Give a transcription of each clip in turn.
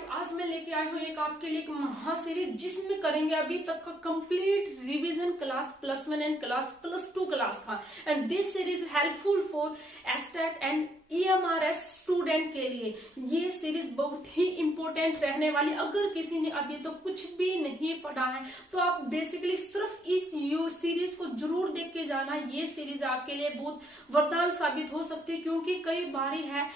Guys, आज मैं लेके आई हूँ एक आपके लिए एक महा सीरीज जिसमें करेंगे अभी तक का complete revision class +1 and class +2 class का। And this series helpful for state and EMRS student के लिए। ये सीरीज बहुत ही इंपॉर्टेंट रहने वाली। अगर किसी ने अभी तो कुछ भी नहीं पढ़ा है तो आप बेसिकली सिर्फ इस सीरीज को जरूर देख के जाना। ये सीरीज आपके लिए बहुत वरदान साबित हो सकती है, क्योंकि कई बारी है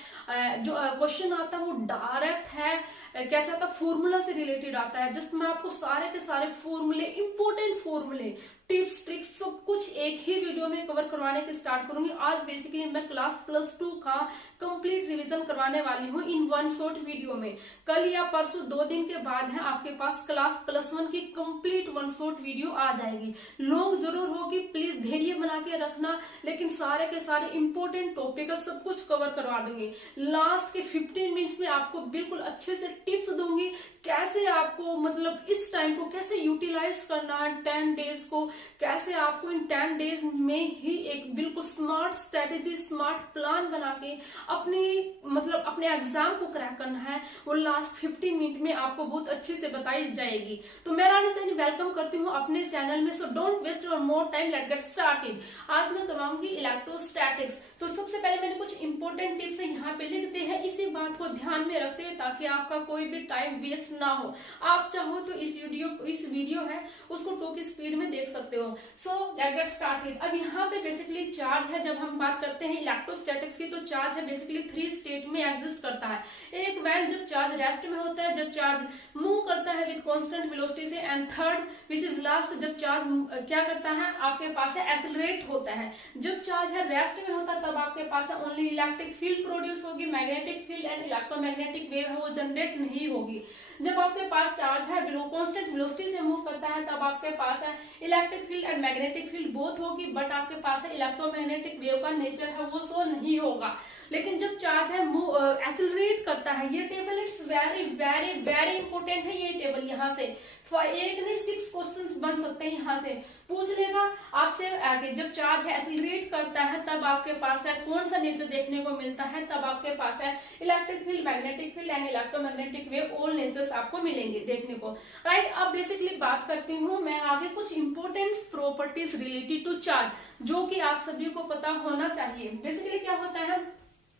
जो क्वेश्चन आता है वो डायरेक्ट है, कैसा आता फॉर्मूला से रिलेटेड आता है। जस्ट मैं आपको सारे के सारे फॉर्मूले, इंपॉर्टेंट फॉर्मूले, टिप्स ट्रिक्स सब कुछ एक ही वीडियो में कवर करवाने की स्टार्ट करूंगी। आज बेसिकली मैं क्लास +2 का कंप्लीट रिवीजन करवाने वाली हूँ इन वन शॉर्ट वीडियो में। कल या परसों 2 दिन के बाद है आपके पास क्लास +1 की कंप्लीट वन शॉर्ट वीडियो आ जाएगी। लॉन्ग जरूर होगी, प्लीज धैर्य बना के रखना, लेकिन सारे के सारे इंपॉर्टेंट टॉपिक का सब कुछ कवर करवा दूंगी। लास्ट के 15 मिनट्स में आपको बिल्कुल अच्छे से टिप्स दूंगी, कैसे आपको मतलब इस टाइम को कैसे यूटिलाइज करना है, 10 डेज को कैसे आपको इन 10 डेज में ही एक बिल्कुल स्मार्ट स्ट्रेटेजी, स्मार्ट प्लान बना के अपने एग्जाम को क्रैक करना है, वो लास्ट 15 मिनट में आपको बहुत अच्छे से बताई जाएगी। तो मैं रानी सैनी वेलकम करती हूँ अपने चैनल में। So don't waste your more time, let's get started. आज मैं करवाऊंगी इलेक्ट्रोस्टैटिक्स। तो सबसे पहले मैंने कुछ इंपॉर्टेंट टिप्स यहाँ पे लिखते हैं, इसी बात को ध्यान में रखते हैं ताकि आपका कोई भी टाइम वेस्ट ना हो। आप चाहो तो इस वीडियो है उसको 2 की स्पीड में देख सकते हो। So let's get started. अब यहाँ पे बेसिकली चार्ज है, जब हम बात करते हैं इलेक्ट्रोस्टैटिक्स की, तो चार्ज है बेसिकली 3 स्टेट में एग्जिस्ट करता है। एक व्हेन जब चार्ज रेस्ट में होता है, जब चार्ज मूव करता है विद कांस्टेंट वेलोसिटी से, and third which is last जब चार्ज क्या करता है आपके पास है एक्सेलरेट होता है। जब चार्ज है रेस्ट में होता है तब आपके पास है ओनली इलेक्ट्रिक फील्ड प्रोड्यूस होगी, magnetic field and electromagnetic wave है वो जनरेट नहीं होगी। जब आपके पास चार्ज है कांस्टेंट वेलोसिटी से मूव करता है तब आपके पास है electric field and magnetic field both होगी, बट आपके पास है इलेक्ट्रोमैग्नेटिक वेव का नेचर है वो शो नहीं होगा। लेकिन जब चार्ज है एक्सेलरेट करता है, ये table it's very very very important है। ये टेबल यहाँ से एक नहीं 6 क्वेश्चंस बन सकते हैं, यहाँ से पूछ लेगा आपसे आगे। जब चार्ज है एक्सेलरेट करता है तब आपके पास है कौन सा नेचर देखने को मिलता है, तब आपके पास है electric field, magnetic field and electromagnetic wave, all nature's आपको मिलेंगे देखने को। राइट, अब बेसिकली बात करती हूँ मैं आगे कुछ important properties related to charge, जो कि आप सभी को पता होना चाहिए। बेसिकली क्या होता है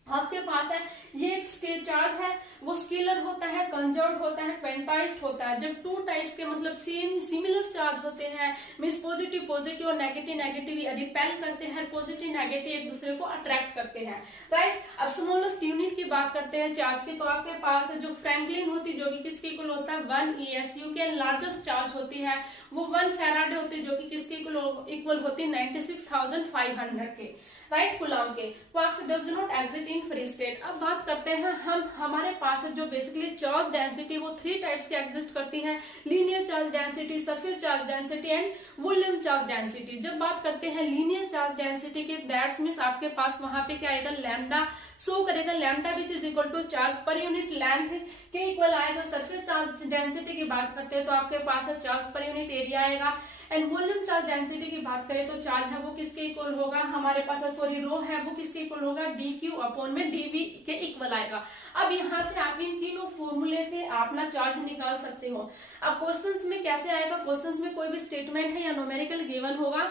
आपके पास है ये एक स्केल चार्ज है, वो स्केलर होता है, कंजर्व्ड होता है, क्वांटाइज्ड होता है। जब 2 टाइप्स के मतलब सेम सिमिलर चार्ज होते हैं, मींस पॉजिटिव पॉजिटिव और नेगेटिव नेगेटिव रिपेल करते हैं, पॉजिटिव नेगेटिव एक दूसरे को अट्रैक्ट करते हैं। राइट, अब स्मॉलेस्ट यूनिट की बात करते हैं चार्ज की, तो आपके पास जो फ्रैंकलिन होती है जो कि किसके इक्वल होता है 1 ESU के, लार्जेस्ट चार्ज होती है वो 1 फैराडे होती है जो कि किसके इक्वल होती है 96,500 के। राइट, कूलम के। Quarks does not exit in free state. अब बात करते हैं हमारे पास जो बेसिकली चार्ज डेंसिटी वो 3 टाइप्स की एग्जिस्ट करती हैं, linear charge density, surface charge density and volume charge density. जब बात करते हैं लीनियर चार्ज डेंसिटी की, दैट्स मींस आपके पास वहां पे क्या आएगा लैम्डा शो करेगा, lambda which is equal to charge per unit length के इक्वल आएगा। सरफेस चार्ज डेंसिटी की बात करते हैं तो आपके पास है चार्ज पर यूनिट एरिया आएगा। एंड वॉल्यूम चार्ज डेंसिटी की बात करें तो चार्ज है वो किसके इक्वल होगा, हमारे पास रो है वो किसके इक्वल होगा dq अपॉन में dv के इक्वल आएगा। अब यहाँ से आप इन तीनों फॉर्मूले से अपना चार्ज निकाल सकते हो। अब क्वेश्चंस में कैसे आएगा, क्वेश्चंस में कोई भी स्टेटमेंट है या न्यूमेरिकल गिवन होगा,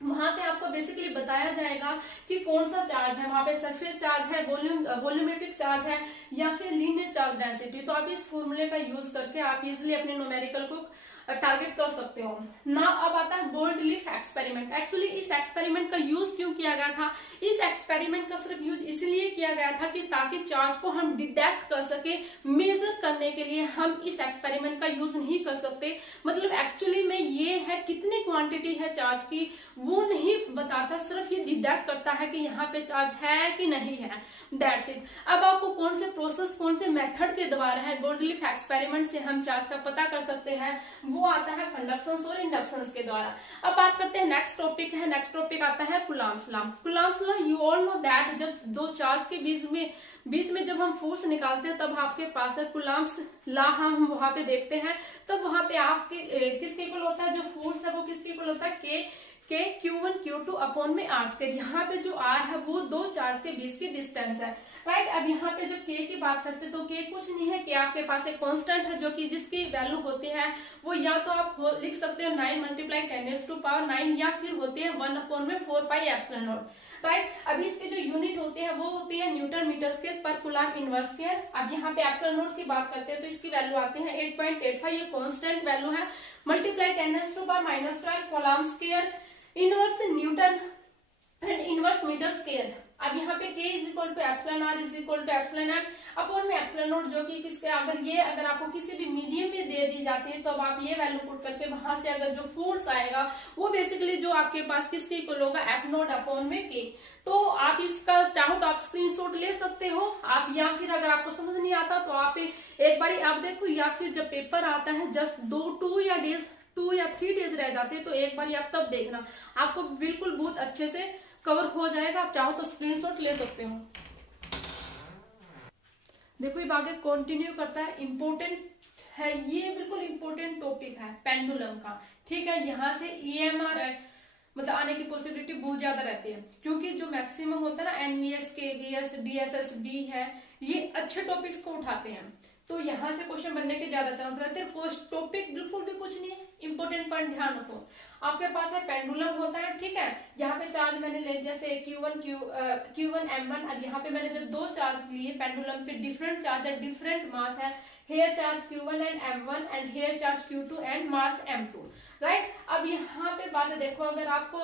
वहां पे आपको बेसिकली बताया जाएगा कि कौन सा चार्ज है, वहां पे सरफेस चार्ज है, वॉल्यूमेट्रिक चार्ज है या फिर लीनियर चार्ज डेंसिटी। तो आप इस फॉर्मूले का यूज करके आप इजिली अपने न्यूमेरिकल को टारगेट कर सकते हो ना। अब आता है गोल्ड लीफ एक्सपेरिमेंट। एक्चुअली इस एक्सपेरिमेंट का यूज क्यों किया गया था, इस एक्सपेरिमेंट का सिर्फ यूज इसलिए किया गया था कि ताकि चार्ज को हम डिटेक्ट कर सके, मेजर करने के लिए हम इस एक्सपेरिमेंट का यूज नहीं कर सकते। मतलब एक्चुअली में ये है कितनी क्वांटिटी है चार्ज की वो नहीं बताता, सिर्फ ये डिटेक्ट करता है कि यहाँ पे चार्ज है कि नहीं है, दैट्स इट। अब आपको कौन से प्रोसेस, कौन से मेथड के द्वारा है गोल्ड लीफ एक्सपेरिमेंट से हम चार्ज का पता कर सकते हैं, वो आता है कंडक्शन और इंडक्शन के द्वारा। अब बात करते हैं नेक्स्ट टॉपिक है, नेक्स्ट टॉपिक आता है Coulomb's law. Coulomb's law you all know that जब 2 चार्ज के बीच में जब हम फोर्स निकालते हैं तब आपके पास है कूलम्ब्स लॉ, हम वहां पे देखते हैं तब वहां पे आपके किसके इक्वल होता है, जो फोर्स है वो किसके इक्वल होता है Q1 Q2 अपॉन में R स्क्वायर। यहाँ पे जो R है वो 2 चार्ज के बीच की डिस्टेंस है। राइट। अब यहाँ पे जब k की बात करते हैं तो k कुछ नहीं है, k आपके पास एक कांस्टेंट है जो कि जिसकी वैल्यू होती है वो या तो आप लिख सकते हो 9 × 10⁹ या फिर होती है 1/4πε0। राइट। अभी इसके जो यूनिट होते हैं वो होती है न्यूटन मीटर स्क्वायर पर कूलम इनवर्स स्क्वायर। अब यहाँ पे ε0 की बात करते हैं तो इसकी वैल्यू आती है 8.85, ये कांस्टेंट वैल्यू है, multiply 10⁻⁻12 coulomb square inverse newton and inverse metre square. अब यहाँ पे k =ε/r=εm अपॉन में ε0 जो कि किसके अगर आपको किसी भी मीडियम में दे दी जाती है तो अब आप ये वैल्यू पुट करके वहां से अगर जो फोर्स आएगा वो बेसिकली जो आपके पास किसके इक्वल होगा F0 अपॉन में k। तो आप इसका चाहो तो आप स्क्रीनशॉट ले सकते हो आप, या फिर अगर आपको समझ नहीं आता तो आप एक बार आप देखो, या फिर जब पेपर आता है जस्ट 2 या 3 डेज रह जाते हैं तो एक बार आप तब देखना, आपको बिल्कुल बहुत अच्छे से कवर हो जाएगा। आप चाहो तो स्क्रीनशॉट ले सकते हो। देखो ये आगे कंटिन्यू करता है, इंपॉर्टेंट है ये, बिल्कुल इंपॉर्टेंट टॉपिक है पेंडुलम का। ठीक है, यहाँ से EMR है मतलब आने की पॉसिबिलिटी बहुत ज्यादा रहती है, क्योंकि जो मैक्सिमम होता है ना NVS, KVS, DSSB है, ये अच्छे टॉपिक्स को उठाते हैं, तो यहाँ से क्वेश्चन बनने के ज्यादा चांस रहते हैं। टॉपिक बिल्कुल भी कुछ नहीं है, इंपॉर्टेंट पॉइंट ध्यान रखो। आपके पास है पेंडुलम होता है, ठीक है, यहाँ पे चार्ज मैंने ले जैसे Q1 M1, और यहाँ पे मैंने जब 2 चार्ज लिए पेंडुलम पे, डिफरेंट चार्ज है, डिफरेंट मास है, here charge Q1 and M1 and here charge Q2 and mass M2। Right. अब यहाँ पे बात देखो, अगर आपको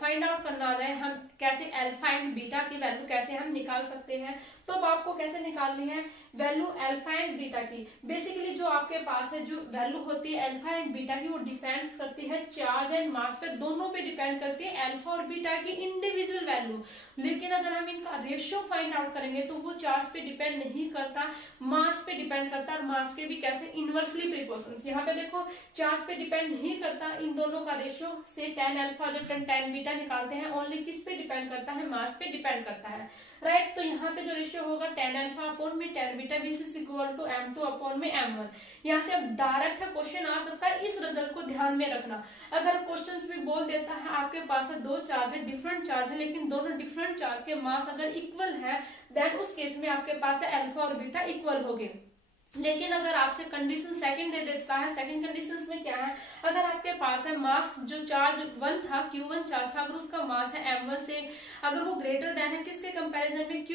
फाइंड आउट करना है हम कैसे अल्फा एंड बीटा की वैल्यू कैसे हम निकाल सकते हैं, तो अब आपको कैसे निकालनी है वैल्यू अल्फा एंड बीटा की। बेसिकली जो आपके पास है जो वैल्यू होती है अल्फा एंड बीटा की, वो डिपेंड्स करती है चार्ज एंड मास पे, दोनों पे डिपेंड करती है अल्फा और बीटा की इंडिविजुअल वैल्यू। लेकिन अगर हम इनका रेशियो फाइंड आउट करेंगे तो वो चार्ज पे डिपेंड नहीं करता, मास पे डिपेंड करता है, और मास के भी कैसे इनवर्सली प्रिपोर्शंस। यहाँ पे देखो चार्ज पे डिपेंड नहीं करता, इन दोनों का रेशियो से tan अल्फा जब tan बीटा निकालते हैं ओनली किस पे डिपेंड करता है, मास पे डिपेंड करता है। राइट। तो यहाँ पे जो रेशियो होगा tan अल्फा अपॉन में tan beta which is equal to M2 upon में M1। यहाँ से अब डायरेक्ट क्वेश्चन आ सकता है, इस रिजल्ट को ध्यान में रखना। अगर क्वेश्चंस में बोल देता है आपके पास है 2 चार्ज है, डिफरेंट चार्ज है, लेकिन दोनों डिफरेंट चार्ज के मास अगर इक्वल है देन उस केस में आपके पास है अल्फा और बीटा इक्वल हो गए। लेकिन अगर आपसे कंडीशन सेकंड दे देता है, सेकंड कंडीशंस में क्या है, अगर आपके पास है मास जो चार्ज 1 था, Q1 चार्ज था, अगर उसका मास है M1 से अगर वो ग्रेटर देन है किसके कंपैरिजन में,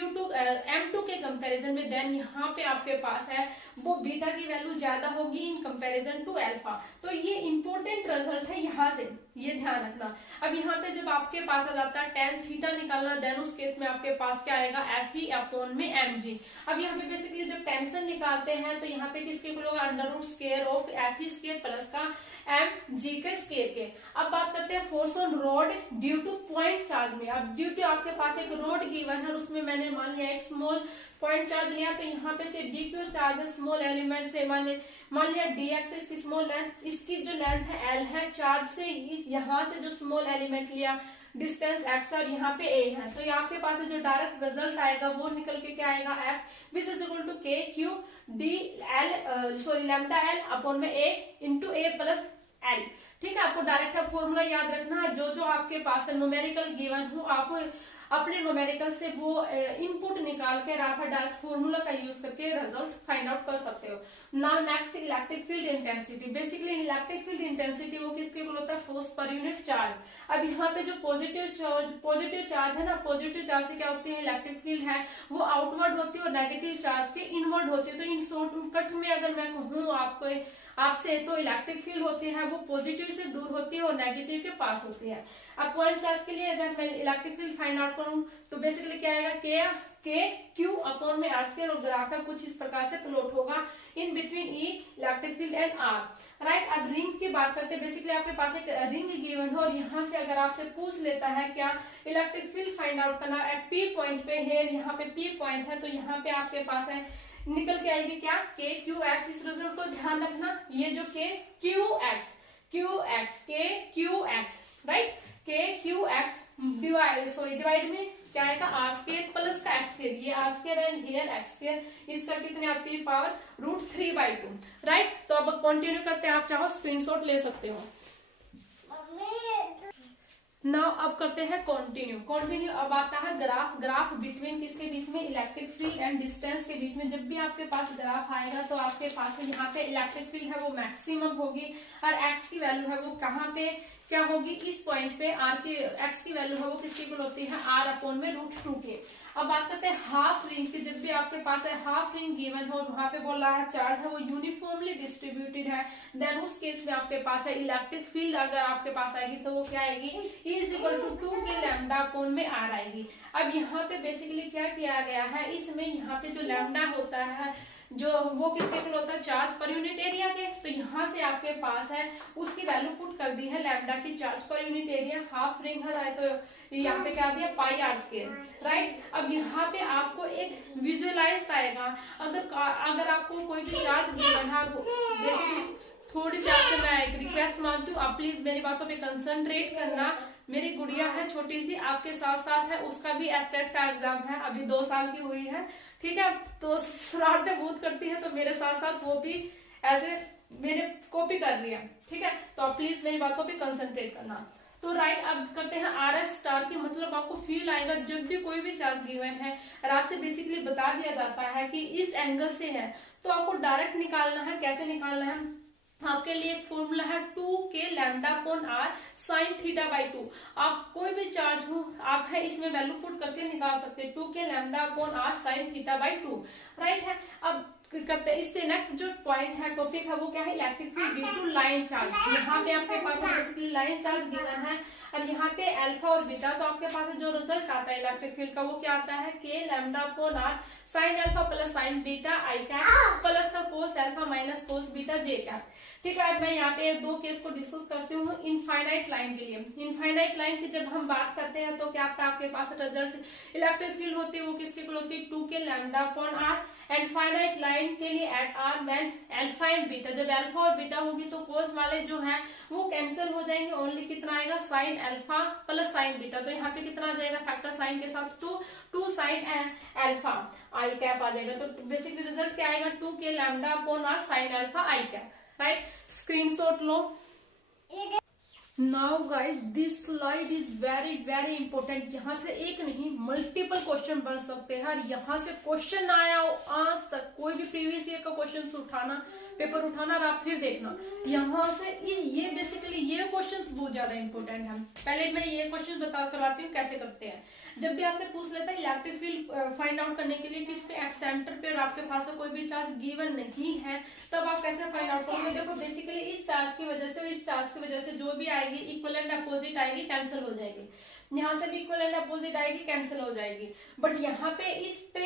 M2 के कंपैरिजन में, देन यहाँ पे आपके पास है वो बीटा की वैल्यू ज्यादा होगी इन कंपैरिजन टू अल्फा। तो ये इंपॉर्टेंट रिजल्ट है, यहाँ से ये ध्यान रखना। अब यहाँ पे जब आपके पास आ जाता है tan थीटा निकालना, देन उस केस में आपके पास क्या आएगा Fe अपॉन में mg। अब यहाँ पे बेसिकली जब टेंशन निकालते हैं तो यहाँ पे किसके इक्वल होगा √square of Fe square plus का mg के स्क्वायर के। अब बात करते हैं force on road due two point charge में। अब ड्यू टू आपके पास एक रोड गिवन है, उसमें मैंने मान लिया एक स्मॉल पॉइंट चार्ज लिया, तो यहाँ पे से dq चार्ज है स्मॉल एलिमेंट से, मान लिया dx इसकी स्मॉल लेंथ, इसकी जो लेंथ है l है, चार्ज से इस यहाँ से जो स्मॉल एलिमेंट लिया डिस्टेंस x और यहाँ पे a है, तो यहाँ के पास जो डायरेक्ट रिजल्ट आएगा वो निकल के क्या आएगा f which is equal to k q d l sorry lambda l upon में a into a plus l। ठीक है, आपको डायरेक्ट फॉर्मूला याद रखना है, जो आपके पास है न्यूमेरिकल गिवन हो आप अपने न्यूमेरिकल से वो इनपुट निकाल कर आप डायरेक्ट फॉर्मूला का यूज करके रिजल्ट फाइंड आउट कर सकते हो। Now next electric field intensity. Basically electric field intensity वो किसके इक्वल होता है, फोर्स पर यूनिट चार्ज। अब यहाँ पे जो पॉजिटिव चार्ज है ना, पॉजिटिव चार्ज से क्या होती है इलेक्ट्रिक फील्ड है वो आउटवर्ड होती है और नेगेटिव चार्ज के इनवर्ड होती है। तो इन शॉर्टकट में अगर मैं कहूँ आपसे तो इलेक्ट्रिक फील्ड होती है वो पॉजिटिव से दूर होती है और नेगेटिव के पास होती है। अब पॉइंट चार्ज के लिए अगर मैं इलेक्ट्रिक फील्ड फाइंड आउट करूं तो बेसिकली क्या आएगा k q अपॉन में r स्क्वायर, और ग्राफ है कुछ इस प्रकार से प्लॉट होगा in between E electric field and r। Right. अब रिंग की बात करते हैं, बेसिकली आपके पास एक रिंग गिवन हो और यहाँ से अगर आपसे पूछ लेता है क्या इलेक्ट्रिक फील्ड फाइंड आउट करना एट p पॉइंट पे है, यहाँ पे p पॉइंट है, तो यहाँ पे आपके पास है निकल के आएगी क्या k q x। इस रिजल्ट को ध्यान रखना, ये जो k q x right, k q x divide में क्या आएगा r स्क्वायर प्लस का x स्क्वायर, ये r square and here x square, इसका कितने आती है पावर √3/2। राइट। तो अब कंटिन्यू करते हैं, आप चाहो स्क्रीनशॉट ले सकते हो। नाउ अब करते हैं कंटिन्यू। अब आता है ग्राफ बिटवीन किसके बीच में, इलेक्ट्रिक फील्ड एंड डिस्टेंस के बीच में। जब भी आपके पास ग्राफ आएगा तो आपके पास यहाँ पे इलेक्ट्रिक फील्ड है वो मैक्सिमम होगी और एक्स की वैल्यू है वो कहाँ पे क्या होगी, इस पॉइंट पे आर की एक्स की वैल्यू है वो किसकी इक्वल होती है, आर अपॉन में √2 के। अब बात करते हैं हाफ रिंग की। जब भी आपके पास है हाफ रिंग गिवन हो, वहां पे बोल रहा है चार्ज है वो यूनिफॉर्मली डिस्ट्रीब्यूटेड है, देन उस केस में आपके पास है इलेक्ट्रिक फील्ड अगर आपके पास आएगी तो वो क्या आएगी, E = 2 के लैम्डा अपॉन में आर आएगी। अब यहाँ पे बेसिकली क्या किया गया है, इसमें यहाँ पे जो लैम्डा होता है जो वो किसके इक्वल होता है, चार्ज पर यूनिट एरिया के। तो यहाँ से आपके पास है उसकी वैल्यू पुट कर दी है लैम्डा की charge per unit area, half ring है तो यहाँ पे क्या दिया πr², राइट। अब यहाँ पे आपको एक विजुअलाइज आएगा, अगर आपको कोई भी चार्ज गिवन है, बेसिकली थोड़ी सी आपसे मैं एक रिक्वेस्ट मानती हूँ, आप प्लीज मेरी बातों पे कंसंट्रेट करना। मेरी गुड़िया है छोटी सी, आपके साथ साथ है, उसका भी एस्टेट का एग्जाम है, अभी 2 साल की हुई है, ठीक है। तो शरारतें बहुत करती है, तो मेरे साथ साथ वो भी ऐसे मेरे कॉपी कर रही है, ठीक है। तो आप प्लीज मेरी बातों पे कंसंट्रेट करना। तो राइट, अब करते हैं RS* की, मतलब आपको फील आएगा जब भी कोई भी चार्ज गिवन है और आपसे बेसिकली बता दिया जाता है कि इस एंगल से है, तो आपको डायरेक्ट निकालना है। कैसे निकालना है, आपके लिए एक फॉर्मूला है 2 के लैम्डा अपॉन आर साइन θ/2। आप कोई भी चार्ज हो आप है इसमें वैल्यू पुट करके निकाल सकते हैं, 2 के lambda upon R sine θ/2, right है। अब करते हैं इससे नेक्स्ट जो पॉइंट है, टॉपिक है वो क्या है, electric field due to line charge. यहाँ पे आपके पास बेसिकली लाइन चार्ज गिवन है और यहाँ पे अल्फा और बीटा, तो आपके पास जो रिजल्ट आता है इलेक्ट्रिक फील्ड का वो क्या आता है, K lambda upon R sine alpha plus sine beta I cap plus का cos alpha minus cos beta J cap, ठीक है। अब मैं यहाँ पे 2 केस को डिस्कस करती हूँ इनफाइनाइट लाइन के लिए। इनफाइनाइट लाइन की जब हम बात करते हैं तो क्या आता है आपके पास रिजल्ट इलेक्ट्रिक फील्ड होती है वो किसके इक्वल होती है, 2 के lambda upon R. And finite line के लिए at R when alpha and beta, जब अल्फा और बीटा होगी तो कोस वाले जो है वो कैंसिल हो जाएंगे, ओनली कितना आएगा, sign alpha plus sine beta. तो यहाँ पे कितना आ जाएगा, फैक्टर साइन के साथ 2 साइन अल्फा आई कैप आ जाएगा। तो बेसिकली रिजल्ट क्या आएगा, 2 के lambda upon R sine alpha i cap, right. Screenshot लो। Now guys this slide is very important. यहाँ से एक नहीं मल्टीपल क्वेश्चन बन सकते हैं। यहाँ से क्वेश्चन आया हो आज तक, कोई भी प्रीवियस ईयर का क्वेश्चन उठाना, पेपर उठाना और आप फिर देखना। यहाँ से ये बेसिकली ये क्वेश्चंस बहुत ज्यादा इंपॉर्टेंट है। पहले मैं ये क्वेश्चन बता करवाती हूँ कैसे करते हैं। जब भी आपसे पूछ लेता है इलेक्ट्रिक फील्ड फाइंड आउट करने के लिए किस पे, एट सेंटर पे, और आपके पास कोई भी चार्ज गिवन नहीं है, तब आप कैसे फाइंड आउट करोगे। देखो बेसिकली इस चार्ज की वजह से और इस चार्ज की वजह से जो भी आएगी इक्वलेंट अपोजिट आएगी, कैंसिल हो जाएगी। यहाँ से भी इक्वलेंट अपोजिट आएगी, कैंसिल हो जाएगी। बट यहाँ पे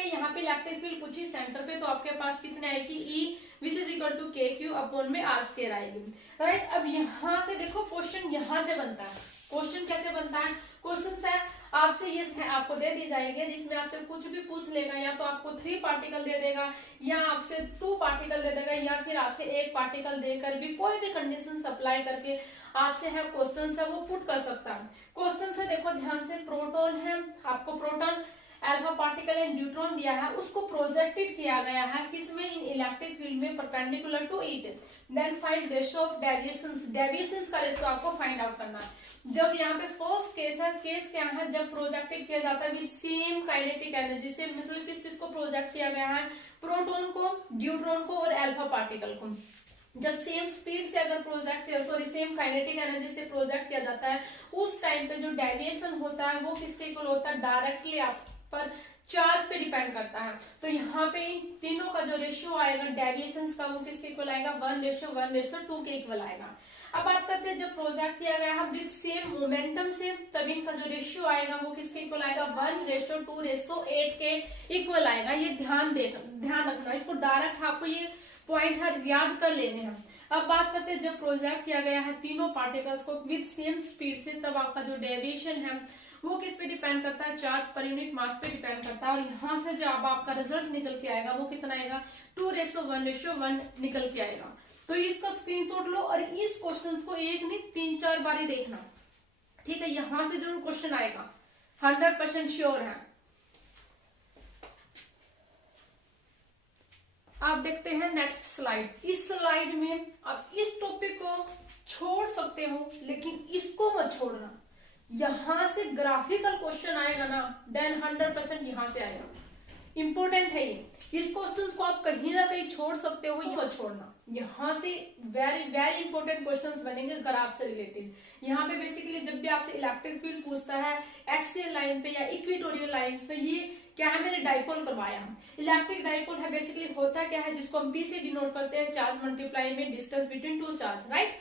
यहाँ पे इलेक्ट्रिक फील्ड कुछ ही सेंटर पे, तो आपके पास कितने आएगी, E which is equal to KQ upon में R² आएगी, राइट। अब यहाँ से देखो क्वेश्चन यहाँ से बनता है। क्वेश्चन कैसे बनता है, क्वेश्चन है आपसे ये है आपको दे दी जाएगी, जिसमें आपसे कुछ भी पूछ लेगा, या तो आपको 3 पार्टिकल दे देगा, या आपसे 2 पार्टिकल दे देगा, या फिर आपसे 1 पार्टिकल देकर भी कोई भी कंडीशन अप्लाई करके आपसे है क्वेश्चन है वो पुट कर सकता है। क्वेश्चन से देखो ध्यान से, प्रोटॉन है, आपको proton alpha particle and neutron दिया है, उसको प्रोजेक्टेड किया गया है किसमें, इन इलेक्ट्रिक फील्ड में perpendicular to it. Then find ratio of deviations, deviations का रेशियो आपको फाइंड आउट करना है। जब यहाँ पे फर्स्ट केस है, केस क्या है, जब प्रोजेक्टेड किया जाता है विद सेम काइनेटिक एनर्जी से, मतलब किस को प्रोजेक्ट किया गया है, प्रोटॉन को, न्यूट्रॉन को और अल्फा पार्टिकल को। जब सेम स्पीड से अगर सेम काइनेटिक एनर्जी से प्रोजेक्ट किया जाता है, उस टाइम पे जो डेविएशन होता है वो किसके इक्वल होता है, डायरेक्टली आप पर चार्ज पे डिपेंड करता है। तो यहाँ पे तीनों का जो रेशियो आएगा डेविएशन का वो किसके इक्वल आएगा, 1:1:2 के इक्वल आएगा। अब बात करते हैं जब प्रोजेक्ट किया गया हम जिस सेम मोमेंटम से, तब इनका जो रेशियो आएगा वो किसके इक्वल आएगा, 1:2:8 के इक्वल आएगा। ये ध्यान रखना, इसको डायरेक्ट आपको ये पॉइंट है याद कर लेने हैं। अब बात करते हैं जब प्रोजेक्ट किया गया है तीनों पार्टिकल्स को विद सेम स्पीड से, तब आपका जो डेविएशन है वो किस पे डिपेंड करता है, चार्ज पर यूनिट मास पे डिपेंड करता है। और यहाँ से जो अब आपका रिजल्ट निकल के आएगा वो कितना आएगा, 2:1:1 निकल के आएगा। तो इसका स्क्रीनशॉट लो और इस क्वेश्चन को एक नहीं 3-4 बार ही देखना, ठीक है। यहां से जरूर क्वेश्चन आएगा, 100% श्योर है। आप देखते हैं नेक्स्ट स्लाइड। इस स्लाइड में आप इस टॉपिक को छोड़ सकते हो, लेकिन इसको मत छोड़ना। यहां से ग्राफिकल क्वेश्चन आएगा ना, देन 100% यहां से आएगा। इंपॉर्टेंट है ये, इस क्वेश्चंस को आप कहीं ना कहीं छोड़ सकते हो, ये मत छोड़ना। यहाँ से वेरी वेरी इंपॉर्टेंट क्वेश्चंस बनेंगे ग्राफ से रिलेटेड। यहाँ पे बेसिकली जब भी आपसे इलेक्ट्रिक फील्ड पूछता है एक्सियल लाइन पे या इक्वेटोरियल लाइन पे, ये क्या है, मैंने डाइपोल करवाया हम। इलेक्ट्रिक डाइपोल है, बेसिकली होता क्या है, जिसको हम P से डिनोट करते हैं, चार्ज मल्टीप्लाई में distance between two charge, right.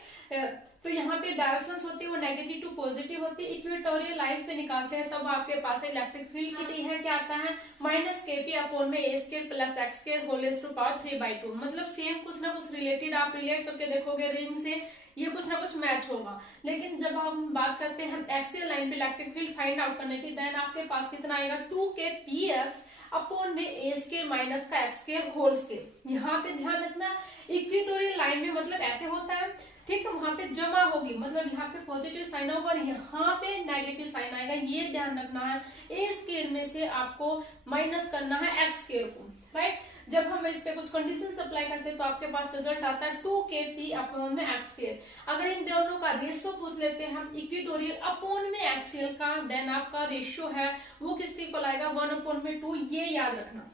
तो यहाँ पे डायरेक्शंस होती है वो नेगेटिव टू पॉजिटिव होती है। इक्वेटोरियल लाइंस पे निकालते हैं तब आपके पास इलेक्ट्रिक फील्ड कितनी है, क्या आता है, माइनस KP अपॉन में A square plus X square whole raise to power 3/2। मतलब सेम कुछ ना कुछ रिलेटेड आप रिलेट करके देखोगे रिंग से, ये कुछ ना कुछ मैच होगा। लेकिन जब हम बात करते हैं एक्सियल लाइन पे इलेक्ट्रिक फील्ड फाइंड आउट करने की, देन आपके पास कितना आएगा, 2kpx अपॉन में A स्क्वायर माइनस का X स्क्वायर होल स्क्वायर। यहाँ पे ध्यान रखना, इक्वेटोरियल लाइन में मतलब ऐसे होता है, ठीक है, वहां पे जमा होगी, मतलब यहाँ पे पॉजिटिव साइन होगा और यहाँ पे नेगेटिव साइन आएगा, ये ध्यान रखना है। A स्क्वायर में से आपको माइनस करना है X स्क्वायर को, राइट। जब हम इस पे कुछ कंडीशन अप्लाई करते हैं तो आपके पास रिजल्ट आता है 2kp अपॉन में X स्क्वायर। अगर इन दोनों का रेशियो पूछ लेते हैं हम इक्वेटोरियल अपॉन में एक्सियल का, देन आपका रेशियो है वो किसके इक्वल आएगा, 1/2। ये याद रखना,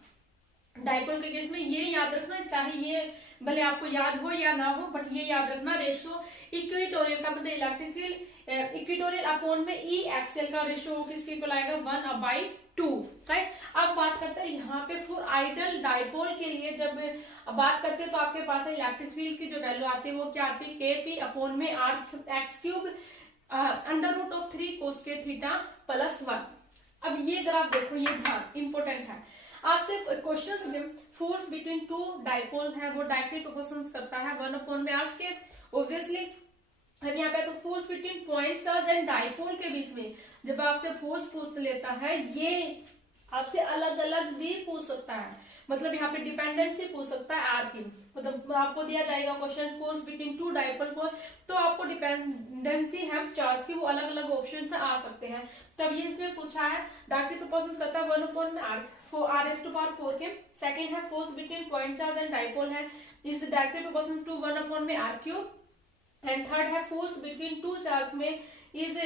डाइपोल के केस में ये याद रखना, चाहे ये भले आपको याद हो या ना हो, बट ये याद रखना, रेशियो इक्वेटोरियल का मतलब इलेक्ट्रिक फील्ड इक्वेटोरियल अपॉन में ई एक्सियल का रेशियो किसके इक्वल आएगा, 1/2, राइट। अब बात करते हैं यहाँ पे फॉर आइडल डाइपोल के लिए, जब बात करते हैं तो आपके पास इलेक्ट्रिक फील्ड की जो वैल्यू आती है वो क्या आती है, KP अपॉन में R(x³ √3 cos के थीटा प्लस 1। अब ये ग्राफ देखो, ये ध्यान इंपॉर्टेंट है, आपसे क्वेश्चन में फोर्स बिटवीन टू डाइपोल है वो डायरेक्टली प्रोपोर्शनल करता है 1/r²। ऑब्वियसली अब यहाँ पे तो force between point charge and dipole के बीच में जब आपसे फोर्स पूछ लेता है, ये आपसे अलग अलग भी पूछ सकता है, मतलब यहाँ पे डिपेंडेंसी पूछ सकता है आर की, मतलब आपको दिया जाएगा question force between to dipole को, तो आपको डिपेंडेंसी है चार्ज की, वो अलग अलग ऑप्शन से आ सकते हैं। तब ये इसमें पूछा है डायरेक्टली प्रोपोर्शनल करता है 1/r⁴ के। सेकंड है force between point charge and dipole है, जिस directly proportional to 1/r³। And third है फोर्स बिटवीन टू चार्ज में इज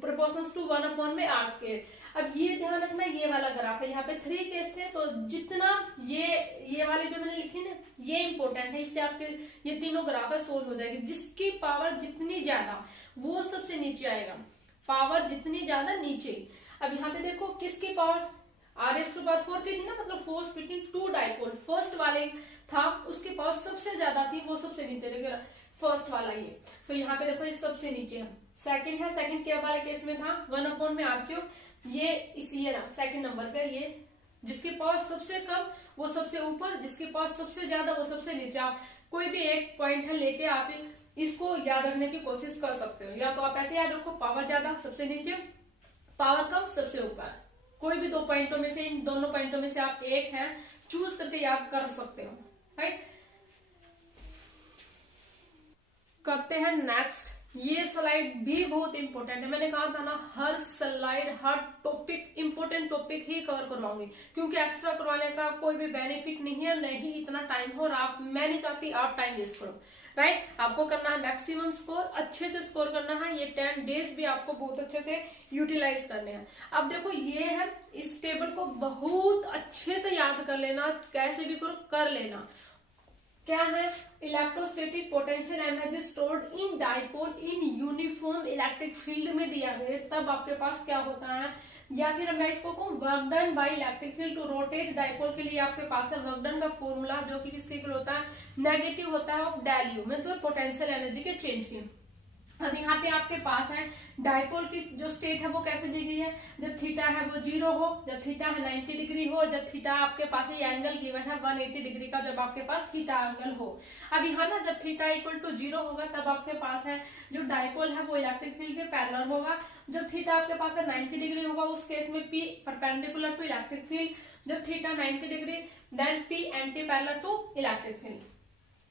प्रोपोर्शनल टू 1/r²। अब ये ध्यान रखना, ये वाला ग्राफ है, यहाँ पे 3 केस थे, तो जितना ये वाले जो मैंने लिखे ना ये इंपॉर्टेंट है, इससे आपके ये तीनों ग्राफ सोल्व हो जाएगी। जिसकी पावर जितनी ज्यादा वो सबसे नीचे आएगा, पावर जितनी ज्यादा नीचे। अब यहाँ पे देखो किसकी पावर r⁴ की थी ना, मतलब force between to dipole, first वाले था उसकी पावर सबसे ज्यादा थी, वो सबसे नीचे, देखिए फर्स्ट वाला ये, तो यहाँ पे देखो ये सबसे नीचे है। सेकंड है, सेकंड के वाले केस में था 1/r³, ये इसी सेकंड नंबर पे, ये जिसके पास सबसे कम वो सबसे ऊपर, जिसके पास सबसे ज्यादा वो सबसे नीचे। आप कोई भी एक पॉइंट है लेके आप इसको याद रखने की कोशिश कर सकते हो, या तो आप ऐसे याद रखो पावर ज्यादा सबसे नीचे, पावर कम सबसे ऊपर, कोई भी 2 पॉइंटों में से, इन दोनों पॉइंटों में से आप एक है चूज करके याद कर सकते हो, राइट। करते हैं नेक्स्ट। ये स्लाइड भी बहुत इंपॉर्टेंट है, मैंने कहा था ना हर स्लाइड हर टॉपिक इंपॉर्टेंट टॉपिक ही कवर करवाऊंगी, क्योंकि एक्स्ट्रा करवाने का कोई भी बेनिफिट नहीं है, नहीं इतना टाइम हो, और मैं नहीं चाहती आप टाइम वेस्ट करो, राइट। आपको करना है मैक्सिमम स्कोर, अच्छे से स्कोर करना है, ये 10 डेज भी आपको बहुत अच्छे से यूटिलाइज करने हैं। अब देखो ये है, इस टेबल को बहुत अच्छे से याद कर लेना, कैसे भी करो कर लेना। क्या है, electrostatic potential energy stored in dipole in uniform electric field में दिया गया, तब आपके पास क्या होता है, या फिर मैं इसको कहूँ work done by electric field to rotate dipole के लिए आपके पास है वर्क डन का फॉर्मूला, जो कि किसके इक्वल होता है, नेगेटिव होता है ऑफ डेल यू, मतलब पोटेंशियल एनर्जी के चेंज की। अब यहाँ पे आपके पास है डाइपोल की जो स्टेट है वो कैसे दी गई है, जब थीटा है वो 0 हो, जब थीटा है 90 डिग्री हो, जब थीटा आपके पास ये एंगल गिवन है 180 डिग्री का, जब आपके पास थीटा एंगल हो। अब यहाँ ना जब थीटा इक्वल टू 0 होगा तब आपके पास है जो डाइपोल है वो इलेक्ट्रिक फील्ड के पैरेलल होगा। जब थीटा आपके पास है 90 डिग्री होगा उस केस में P perpendicular to electric field, जब theta 90 degree then P anti parallel to electric field.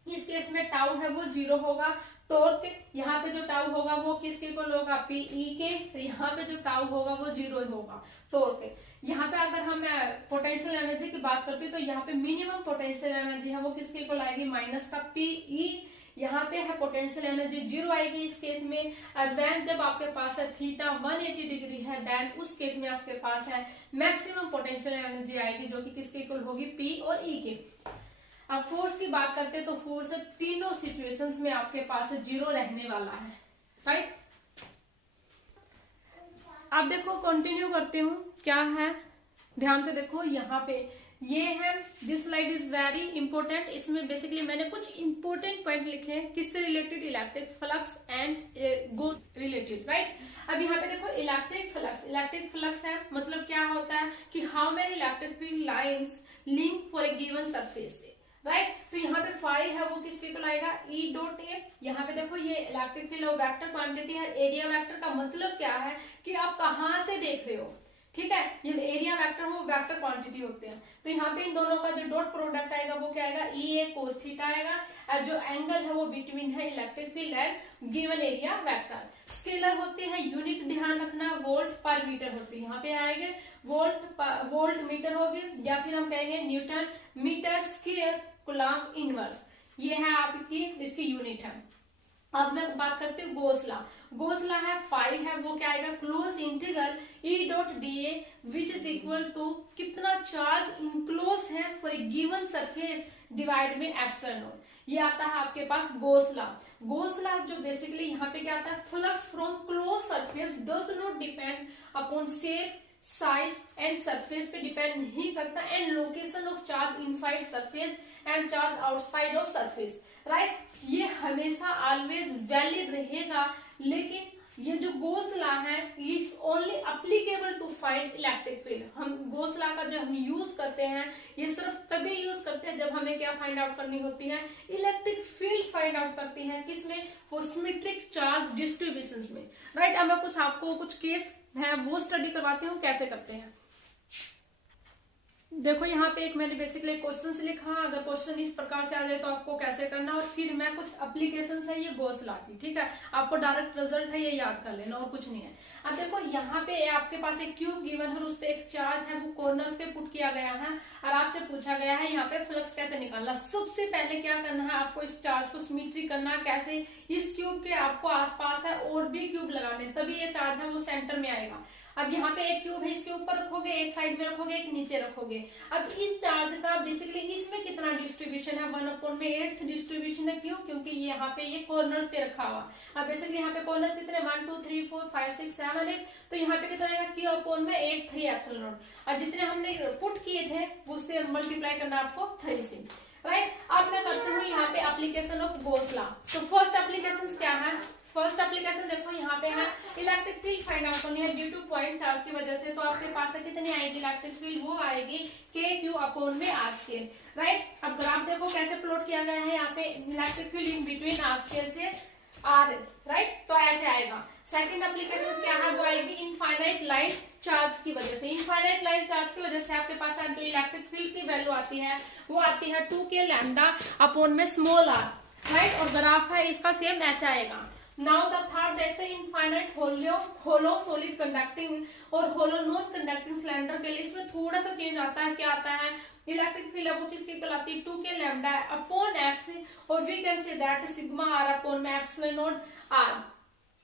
इस केस में टाउ है वो 0 होगा। टॉर्क यहाँ पे जो टाउ होगा वो किसके इक्वल होगा, PE के, यहाँ पे जो टाउ होगा वो 0 होगा टॉर्क। यहाँ पे अगर हम पोटेंशियल एनर्जी की बात करते हैं तो यहाँ पे मिनिमम पोटेंशियल एनर्जी है वो किसके इक्वल आएगी, माइनस का PE यहाँ पे है पोटेंशियल एनर्जी 0 आएगी इस केस में। और व्हेन जब आपके पास है थीटा 180 डिग्री है, देन उस केस में आपके पास है मैक्सिमम पोटेंशियल एनर्जी आएगी, जो कि किसके इक्वल होगी, P और E के। अब फोर्स की बात करते हैं तो फोर्स तीनों सिचुएशंस में आपके पास 0 रहने वाला है, राइट। अब देखो कंटिन्यू करते हूँ, क्या है ध्यान से देखो। यहाँ पे ये है, this slide is very important. इसमें बेसिकली मैंने कुछ इंपॉर्टेंट पॉइंट लिखे हैं, किससे related, electric flux and go related, right. अब यहाँ पे देखो इलेक्ट्रिक फ्लक्स है, मतलब क्या होता है कि how many electric field lines link for a given surface, right. तो यहाँ पे फाई है वो किसके इक्वल आएगा, E डॉट ए। यहाँ पे देखो ये इलेक्ट्रिक फील्ड और वेक्टर क्वांटिटी है, एरिया वेक्टर का मतलब क्या है कि आप कहाँ से देख रहे हो, ठीक है। ये एरिया वेक्टर हो, वेक्टर क्वांटिटी होते हैं। तो यहाँ पे इन दोनों का जो डॉट प्रोडक्ट आएगा वो क्या आएगा, E A cos थीटा आएगा। और जो एंगल है वो बिटवीन है electric field and given area vector. Scalar होते हैं, यूनिट ध्यान रखना, वोल्ट पर मीटर होती है। यहाँ पे आएंगे वोल्ट मीटर होगी, या फिर हम कहेंगे newton metre square coulomb inverse, ये है आपकी इसकी यूनिट है। अब मैं बात करती हूँ गोसला है 5 है, वो क्या आएगा, close integral E dot d A which is equal to कितना चार्ज इनक्लोज है for a given surface divide में एप्सिलॉन नॉट। ये आता है आपके पास गोसला जो बेसिकली यहाँ पे क्या आता है, flux from close surface does not depend upon shape size and surface पे डिपेंड नहीं करता, and location of charge inside surface and charge outside of surface, right. ये हमेशा ऑलवेज वैलिड रहेगा, लेकिन ये जो गोसला है is only applicable to find electric field. हम गोसला का जो हम यूज करते हैं ये सिर्फ तभी यूज करते हैं जब हमें क्या फाइंड आउट करनी होती है, इलेक्ट्रिक फील्ड फाइंड आउट करती है, किसमें, वो सिमेट्रिक चार्ज डिस्ट्रीब्यूशन में, राइट। अब मैं आपको कुछ केस है वो स्टडी करवाती हूँ कैसे करते हैं। देखो यहाँ पे एक मैंने बेसिकली क्वेश्चन से लिखा, अगर क्वेश्चन इस प्रकार से आ जाए तो आपको कैसे करना, और फिर मैं कुछ एप्लीकेशन है ये गोसला की, ठीक है। आपको डायरेक्ट रिजल्ट है ये याद कर लेना और कुछ नहीं है। अब देखो यहाँ पे आपके पास एक क्यूब गिवन है, उस पे एक चार्ज है वो कॉर्नर्स पे पुट किया गया है, और आपसे पूछा गया है यहाँ पे फ्लक्स कैसे निकालना। सबसे पहले क्या करना है, आपको इस चार्ज को सिमेट्री करना है। कैसे, इस क्यूब के आपको आसपास है और भी क्यूब लगाने, तभी ये चार्ज है वो सेंटर में आएगा। अब यहाँ पे एक क्यूब है, इसके ऊपर रखोगे, एक साइड में रखोगे, एक नीचे रखोगे। अब इस चार्ज का बेसिकली इसमें कितना डिस्ट्रीब्यूशन है, 1/8 डिस्ट्रीब्यूशन है। क्यों, क्योंकि ये यहाँ पे ये कॉर्नर्स पे रखा हुआ। अब बेसिकली यहाँ पे कॉर्नर्स कितने, 1 2 3 4 5 6 7 8, तो यहाँ पे कितना आएगा, Q/8 3 एप्सिलॉन नॉट। और जितने हमने पुट किए थे उससे मल्टीप्लाई करना आपको 3 से, राइट। अब मैं करती हूँ यहाँ पे एप्लीकेशन ऑफ गोसला। तो फर्स्ट एप्लीकेशन क्या है, फर्स्ट एप्लीकेशन देखो यहाँ पे है इलेक्ट्रिक फील्ड फाइंड आउट करनी है ड्यू टू पॉइंट चार्ज की वजह से। तो आपके पास है कितनी आएगी इलेक्ट्रिक फील्ड, वो आएगी KQ/R², राइट। अब ग्राफ देखो कैसे प्लॉट किया गया है, यहाँ पे electric field in between R² से R, राइट। तो ऐसे आएगा। सेकंड एप्लीकेशन क्या है, वो आएगी इनफाइनाइट लाइन चार्ज की वजह से। इनफाइनाइट लाइन चार्ज की वजह से आपके पास जो इलेक्ट्रिक फील्ड की वैल्यू आती है वो आती है 2K λ/r, राइट। और ग्राफ है इसका सेम ऐसे आएगा। नाउ द थर्ड देखते हैं इनफाइनाइट होलो सॉलिड कंडक्टिंग और होलो नॉन कंडक्टिंग सिलेंडर के लिए इसमें थोड़ा सा चेंज आता है। क्या आता है, इलेक्ट्रिक फील्ड वो किसकी इक्वल आती है, 2K λ/x, और we can say that σr/ε0r।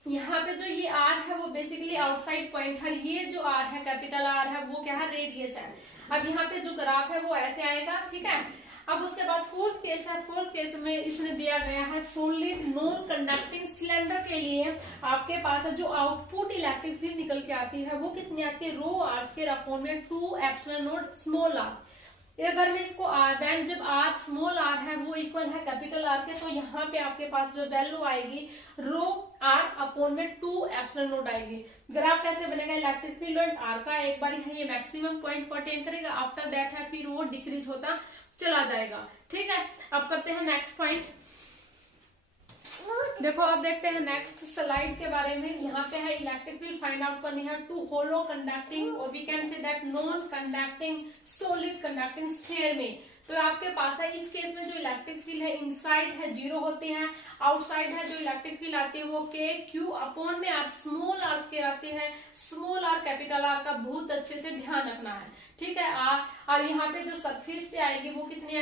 यहाँ पे जो ये R है वो बेसिकली आउटसाइड पॉइंट है, ये जो R है कैपिटल R है वो क्या है, रेडियस है। अब यहाँ पे जो ग्राफ है वो ऐसे आएगा, ठीक है। अब उसके बाद फोर्थ केस है, फोर्थ केस में इसने दिया गया है सॉलिड नॉन कंडक्टिंग सिलेंडर के लिए आपके पास है जो आउटपुट इलेक्ट्रिक फील्ड निकल के आती है वो कितनी आती है, ρr²/2 एप्सिलॉन नॉट r। अगर मैं इसको वैन जब r स्मॉल r है वो इक्वल है कैपिटल R के, तो यहाँ पे आपके पास जो वैल्यू आएगी ρr/2 एप्सिलॉन नॉट आएगी। ग्राफ कैसे बनेगा, इलेक्ट्रिक फील्ड एंड r का एक बार है ये मैक्सिमम पॉइंट पर अटेन करेगा, आफ्टर दैट है फिर वो डिक्रीज होता चला जाएगा, ठीक है। अब करते हैं नेक्स्ट पॉइंट। देखो अब देखते हैं नेक्स्ट स्लाइड के बारे में। यहाँ पे है इलेक्ट्रिक फील्ड फाइंड आउट करनी है टू होलो कंडक्टिंग और we can say that non conducting solid conducting sphere में। तो आपके पास है इस केस में जो इलेक्ट्रिक फील्ड है इनसाइड है 0 होते हैं, आउटसाइड है जो इलेक्ट्रिक फील्ड आती है वो के क्यू अपॉन में आर स्मॉल आर के आते हैं। स्मॉल आर कैपिटल आर का बहुत अच्छे से ध्यान रखना है, ठीक है। और यहाँ पे जो सरफेस पे आएगी वो कितनी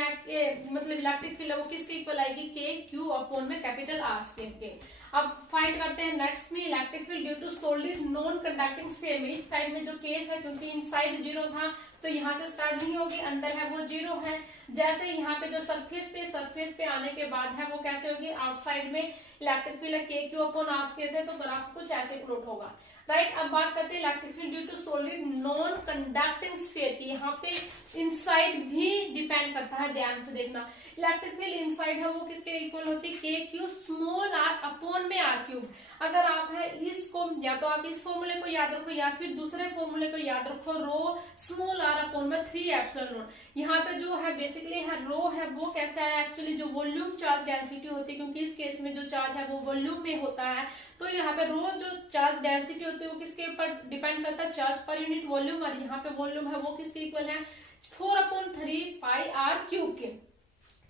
मतलब इलेक्ट्रिक फील्ड है वो किसके इक्वल आएगी, के क्यू अपॉन में कैपिटल आर स्क्वायर के। अब फाइंड करते हैं नेक्स्ट में electric field due to solid non conducting sphere में। इस टाइप में जो केस है क्योंकि इनसाइड 0 था तो यहाँ से स्टार्ट नहीं होगी, अंदर है वो 0 है। जैसे यहाँ पे जो सरफेस पे आने के बाद है वो कैसे होगी, आउटसाइड में इलेक्ट्रिक फील्ड के क्यू अपॉन आर स्क्वायर थे तो ग्राफ कुछ ऐसे प्लॉट होगा, राइट। अब बात करते हैं electric field due to solid non conducting sphere की। यहाँ पे इनसाइड भी डिपेंड करता है, ध्यान से देखना। इलेक्ट्रिक फील्ड इनसाइड है वो किसके इक्वल होती है, के क्यू स्मॉल आर अपॉन में आर क्यूब। अगर आप है इसको या तो आप इस फॉर्मूले को याद रखो या फिर दूसरे फॉर्मूले को याद रखो, रो स्मॉल आर अपॉन में 3 एप्सिलॉन नॉट। यहाँ पे जो है बेसिकली है रो है वो कैसा है, एक्चुअली जो वॉल्यूम चार्ज डेंसिटी होती है, क्योंकि इस केस में जो चार्ज है वो वॉल्यूम में होता है, तो यहाँ पे रो जो चार्ज डेंसिटी होती है वो किसके ऊपर डिपेंड करता है, चार्ज पर यूनिट वॉल्यूम। और यहाँ पे वॉल्यूम है वो किसके इक्वल है, 4/3 पाई आर क्यूब के।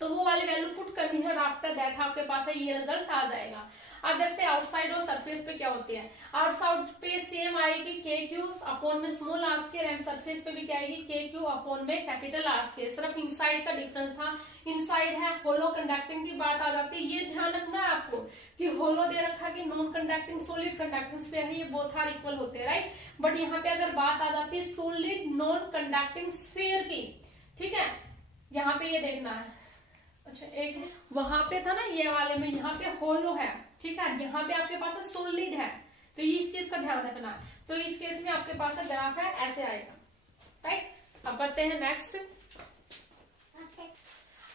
तो वो वाली वैल्यू पुट करनी है और आफ्टर दैट आपके पास है ये रिजल्ट आ जाएगा। अब देखते हैं आउटसाइड और सरफेस पे क्या होती है। आउटसाइड पे सेम आएगी के क्यू अपॉन में small R square and surface पे भी क्या आएगी, के क्यू अपॉन में कैपिटल आर स्क्वायर। सिर्फ इनसाइड का डिफरेंस था, इनसाइड है होलो कंडक्टिंग की बात आ जाती है। ये ध्यान रखना है आपको कि होलो दे रखा कि non conducting solid conducting sphere है, ये बोथ आर इक्वल होते हैं, राइट। बट यहाँ पे अगर बात आ जाती है सॉलिड नॉन कंडक्टिंग स्फीयर की, ठीक है, यहाँ पे ये देखना है। अच्छा एक वहां पे था ना ये वाले में, यहाँ पे होलो है, ठीक है, यहाँ पे आपके पास सॉलिड है, तो इस चीज का ध्यान रखना है। तो इस केस में आपके पास ग्राफ है ऐसे आएगा, राइट। अब करते हैं नेक्स्ट।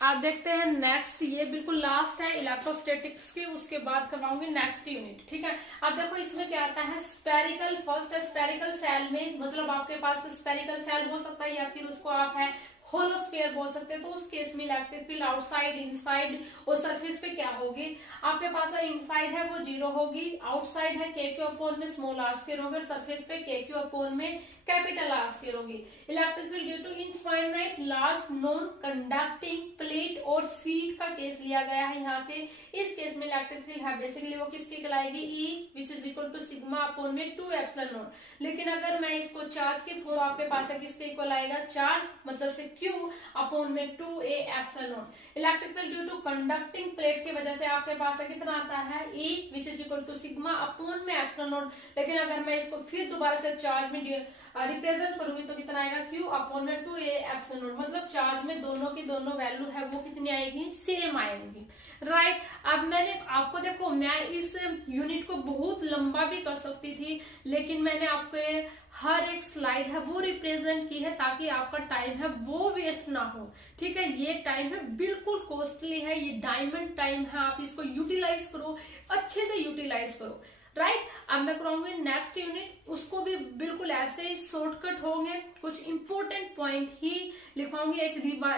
आप देखते हैं नेक्स्ट, ये बिल्कुल लास्ट है इलेक्ट्रोस्टैटिक्स की, उसके बाद करवाऊंगी नेक्स्ट यूनिट, ठीक है। अब देखो इसमें क्या आता है, स्पेरिकल। फर्स्ट है स्पेरिकल सेल में, मतलब आपके पास स्पेरिकल सेल हो सकता है या फिर उसको आप है होलो स्फीयर बोल सकते हैं। तो उस केस में इलेक्ट्रिक फील्ड आउटसाइड इनसाइड और सरफेस पे क्या होगी, आपके पास है इनसाइड है वो 0 होगी, आउटसाइड है के क्यू अपॉन में स्मॉल आर स्क्वायर होगी, सरफेस पे के क्यू अपॉन में कैपिटल आर स्क्वायर होगी। Electric field due to infinite large non conducting plate और सीट का केस लिया गया है यहाँ पे। इस केस में इलेक्ट्रिक फील्ड है बेसिकली वो किसकी कहलाएगी, E which is equal to sigma upon में 2 एप्सिलॉन नॉट। लेकिन अगर मैं इसको चार्ज की फॉर्म आपके पास है किसके इक्वल आएगा, चार्ज मतलब से Q अपॉन में 2a epsilon naught. Electric field due to conducting plate की वजह से आपके पास है कितना आता है, E which is equal to sigma upon में एप्सिलॉन नॉट। लेकिन अगर मैं इसको फिर दोबारा से चार्ज में रिप्रेजेंट करूंगी तो कितना आएगा, Q अपॉन में 2a एप्सिलॉन नॉट। मतलब चार्ज में दोनों की दोनों वैल्यू है वो कितनी आएगी, सेम आएंगी, राइट। अब मैंने आपको देखो, मैं इस यूनिट को बहुत लंबा भी कर सकती थी, लेकिन मैंने आपको हर एक स्लाइड है वो रिप्रेजेंट की है ताकि आपका टाइम है वो वेस्ट ना हो, ठीक है। ये टाइम है बिल्कुल कॉस्टली है, ये डायमंड टाइम है, आप इसको यूटिलाइज करो, अच्छे से यूटिलाइज करो, राइट। अब मैं कराऊंगी नेक्स्ट यूनिट, उसको भी बिल्कुल ऐसे ही शॉर्टकट होंगे, कुछ इंपॉर्टेंट पॉइंट ही लिखवाऊंगी। एक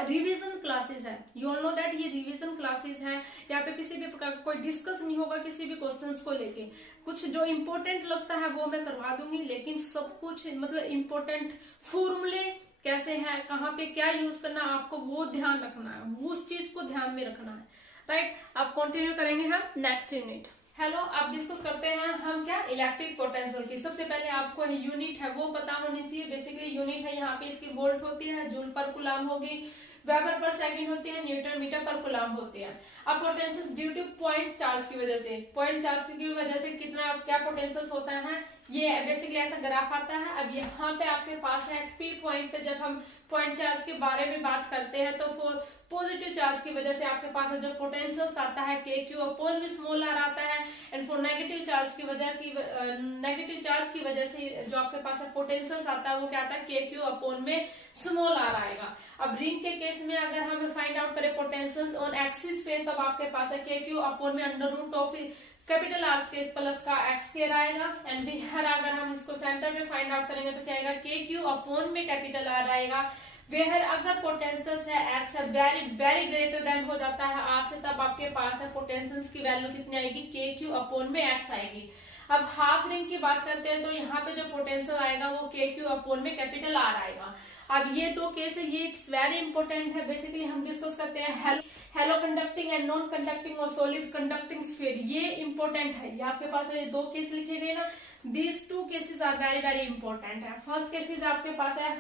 रिवीजन क्लासेस है, यू ऑल नो दैट ये रिवीजन क्लासेस है, यहाँ पे किसी भी प्रकार का कोई डिस्कस नहीं होगा किसी भी क्वेश्चंस को लेके। कुछ जो इंपॉर्टेंट लगता है वो मैं करवा दूंगी, लेकिन सब कुछ मतलब इंपॉर्टेंट फॉर्मूले कैसे है, कहाँ पे क्या यूज करना है, आपको वो ध्यान रखना है, उस चीज को ध्यान में रखना है, राइट। अब कंटिन्यू करेंगे हम नेक्स्ट यूनिट। हेलो, अब डिस्कस करते हैं हम क्या, इलेक्ट्रिक पोटेंशियल की। सबसे पहले आपको यूनिट है वो पता होनी चाहिए। बेसिकली यूनिट है यहाँ पे इसकी वोल्ट होती है, जूल पर कूलम होगी, वेबर पर सेकंड होती है, न्यूटन मीटर पर कूलम होती है। अब potential due two point charge की वजह से, पॉइंट चार्ज की वजह से कितना क्या पोटेंशियल होता है, ये बेसिकली ऐसा ग्राफ आता है। अब यहाँ पे आपके पास है पी पॉइंट पे जब हम पॉइंट चार्ज के बारे में बात करते हैं तो फॉर पॉजिटिव चार्ज की वजह से आपके पास जो पोटेंशियल आता है के क्यू अपॉन में स्मॉल आर आता है, एंड फॉर नेगेटिव चार्ज की वजह से जो आपके पास पोटेंशियल आता है वो क्या आता है, के क्यू अपॉन में स्मॉल आर आएगा। अब रिंग के केस में अगर हम फाइंड आउट करें पोटेंशियल ऑन एक्सिस पे, तब आपके पास है के क्यू अपॉन में under root of capital R square plus का एक्स स्क्वायर आएगा। एंड फिर अगर हम इसको सेंटर में फाइंड आउट करेंगे तो क्या आएगा, के क्यू अपॉन में कैपिटल आर आएगा। वेयर अगर पोटेंशियल है एक्स है वेरी वेरी ग्रेटर देन हो जाता है आर से, तब आपके पास है पोटेंशियल की वैल्यू कितनी आएगी, के क्यू अपॉन में एक्स आएगी। अब हाफ रिंग की बात करते हैं तो यहाँ पे जो पोटेंशियल आएगा वो के क्यू अपॉन में कैपिटल आर आएगा। अब ये दो केस है, ये इट्स वेरी इंपॉर्टेंट है। बेसिकली हम डिस्कस करते हैं hello conducting and non conducting और सॉलिड कंडक्टिंग स्फीयर, ये इंपॉर्टेंट है। ये आपके पास ये दो केस लिखे गए ना, these two cases are very very important है। फर्स्ट केसेस आपके पास है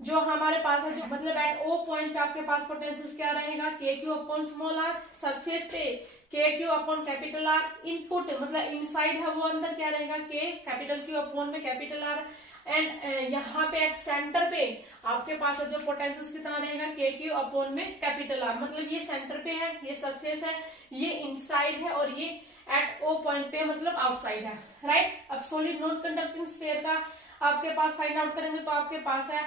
जो हमारे पास है, जो मतलब एट ओ पॉइंट पे आपके पास पोटेंशियल क्या रहेगा, k Q upon small r. Surface पे के Q upon capital R. Input मतलब इनसाइड है वो अंदर क्या रहेगा, के कैपिटल क्यू अपॉन में कैपिटल आर। एंड यहाँ पे एट सेंटर पे आपके पास जो पोटेंशियल कितना रहेगा, के क्यू अपॉन में कैपिटल आर। मतलब ये सेंटर पे है, ये सरफेस है, ये इनसाइड है और ये एट ओ पॉइंट पे मतलब आउटसाइड है, राइट। अब सॉलिड नॉन कंडक्टिंग स्फीयर का आपके पास फाइंड आउट करेंगे तो आपके पास है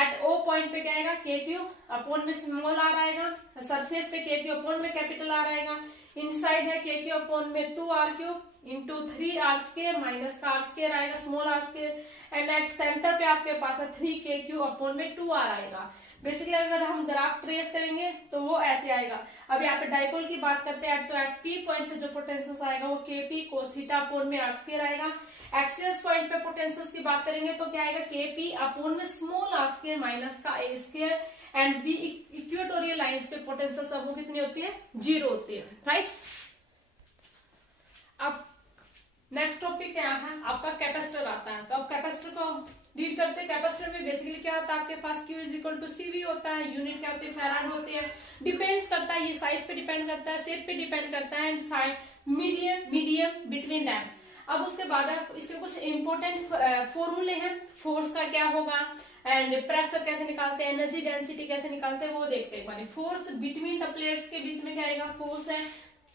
एट ओ पॉइंट पे क्या आएगा, के क्यू अपॉन में स्मॉल आर आएगा। सरफेस पे के क्यू अपॉन में कैपिटल आर आएगा। इनसाइड है के क्यू अपॉन में 2r cube into 3r square minus का r स्क्वायर आएगा, small r square. And at centre पे आपके पास है 3k अपॉन में 2r आएगा। बेसिकली अगर हम ग्राफ ट्रेस करेंगे तो वो ऐसे आएगा। अब यहाँ पे डाइपोल की बात करते हैं तो एट पी पॉइंट पे जो पोटेंशियल आएगा वो kp cos थीटा अपॉन में r स्क्वायर आएगा। एक्सिस पॉइंट पे पोटेंशियल की बात करेंगे तो क्या आएगा, kp अपॉन में स्मॉल r स्क्वायर माइनस का a square. And v equatorial lines पे पोटेंशियल सब वो कितनी होती है, 0 होती है, राइट। अब नेक्स्ट टॉपिक क्या है, आपका कैपेसिटर आता है। तो अब कैपेसिटर को डील करते हैं। कैपेसिटर में बेसिकली क्या होता है, आपके पास Q is equal to CV होता है। यूनिट क्या होती है, फैराड होती है। डिपेंड्स करता है, ये साइज पे डिपेंड करता है, शेप पे डिपेंड करता है, and side medium between them. अब उसके बाद इसके कुछ इंपॉर्टेंट फॉर्मूले हैं। फोर्स का क्या होगा एंड प्रेशर कैसे निकालते हैं, एनर्जी डेंसिटी कैसे निकालते हैं वो देखते हैं। फोर्स बिटवीन द प्लेट्स के बीच में क्या आएगा, फोर्स है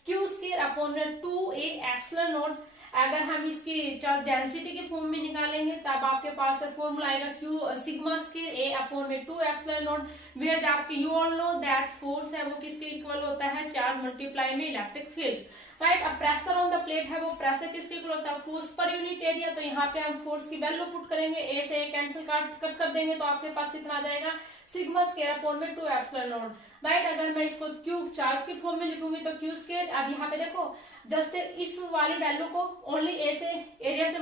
Q square upon 2a epsilon not. अगर हम इसकी चार्ज डेंसिटी के फॉर्म में निकालेंगे तब आपके पास फॉर्मूला आएगा Q sigma square a upon में 2 एप्सिलॉन नॉट। वेयर आपकी you all know that force है वो किसके इक्वल होता है, चार्ज मल्टीप्लाई में इलेक्ट्रिक फील्ड, राइट। अब प्रेशर ऑन द प्लेट है वो प्रेशर किसके इक्वल होता है, फोर्स पर यूनिट एरिया। तो यहाँ पे हम फोर्स की वैल्यू पुट करेंगे, ए से कैंसिल कट कर देंगे तो आपके पास कितना आ जाएगा, सिग्मा स्क्वायर अपॉन में 2 एप्सिलॉन नॉट, राइट। अगर मैं इसको क्यू चार्ज के फॉर्म में लिखूंगी तो क्यू स्क्वायर। अब यहाँ पे देखो जस्ट इस वाली वैल्यू को ओनली ए से एरिया से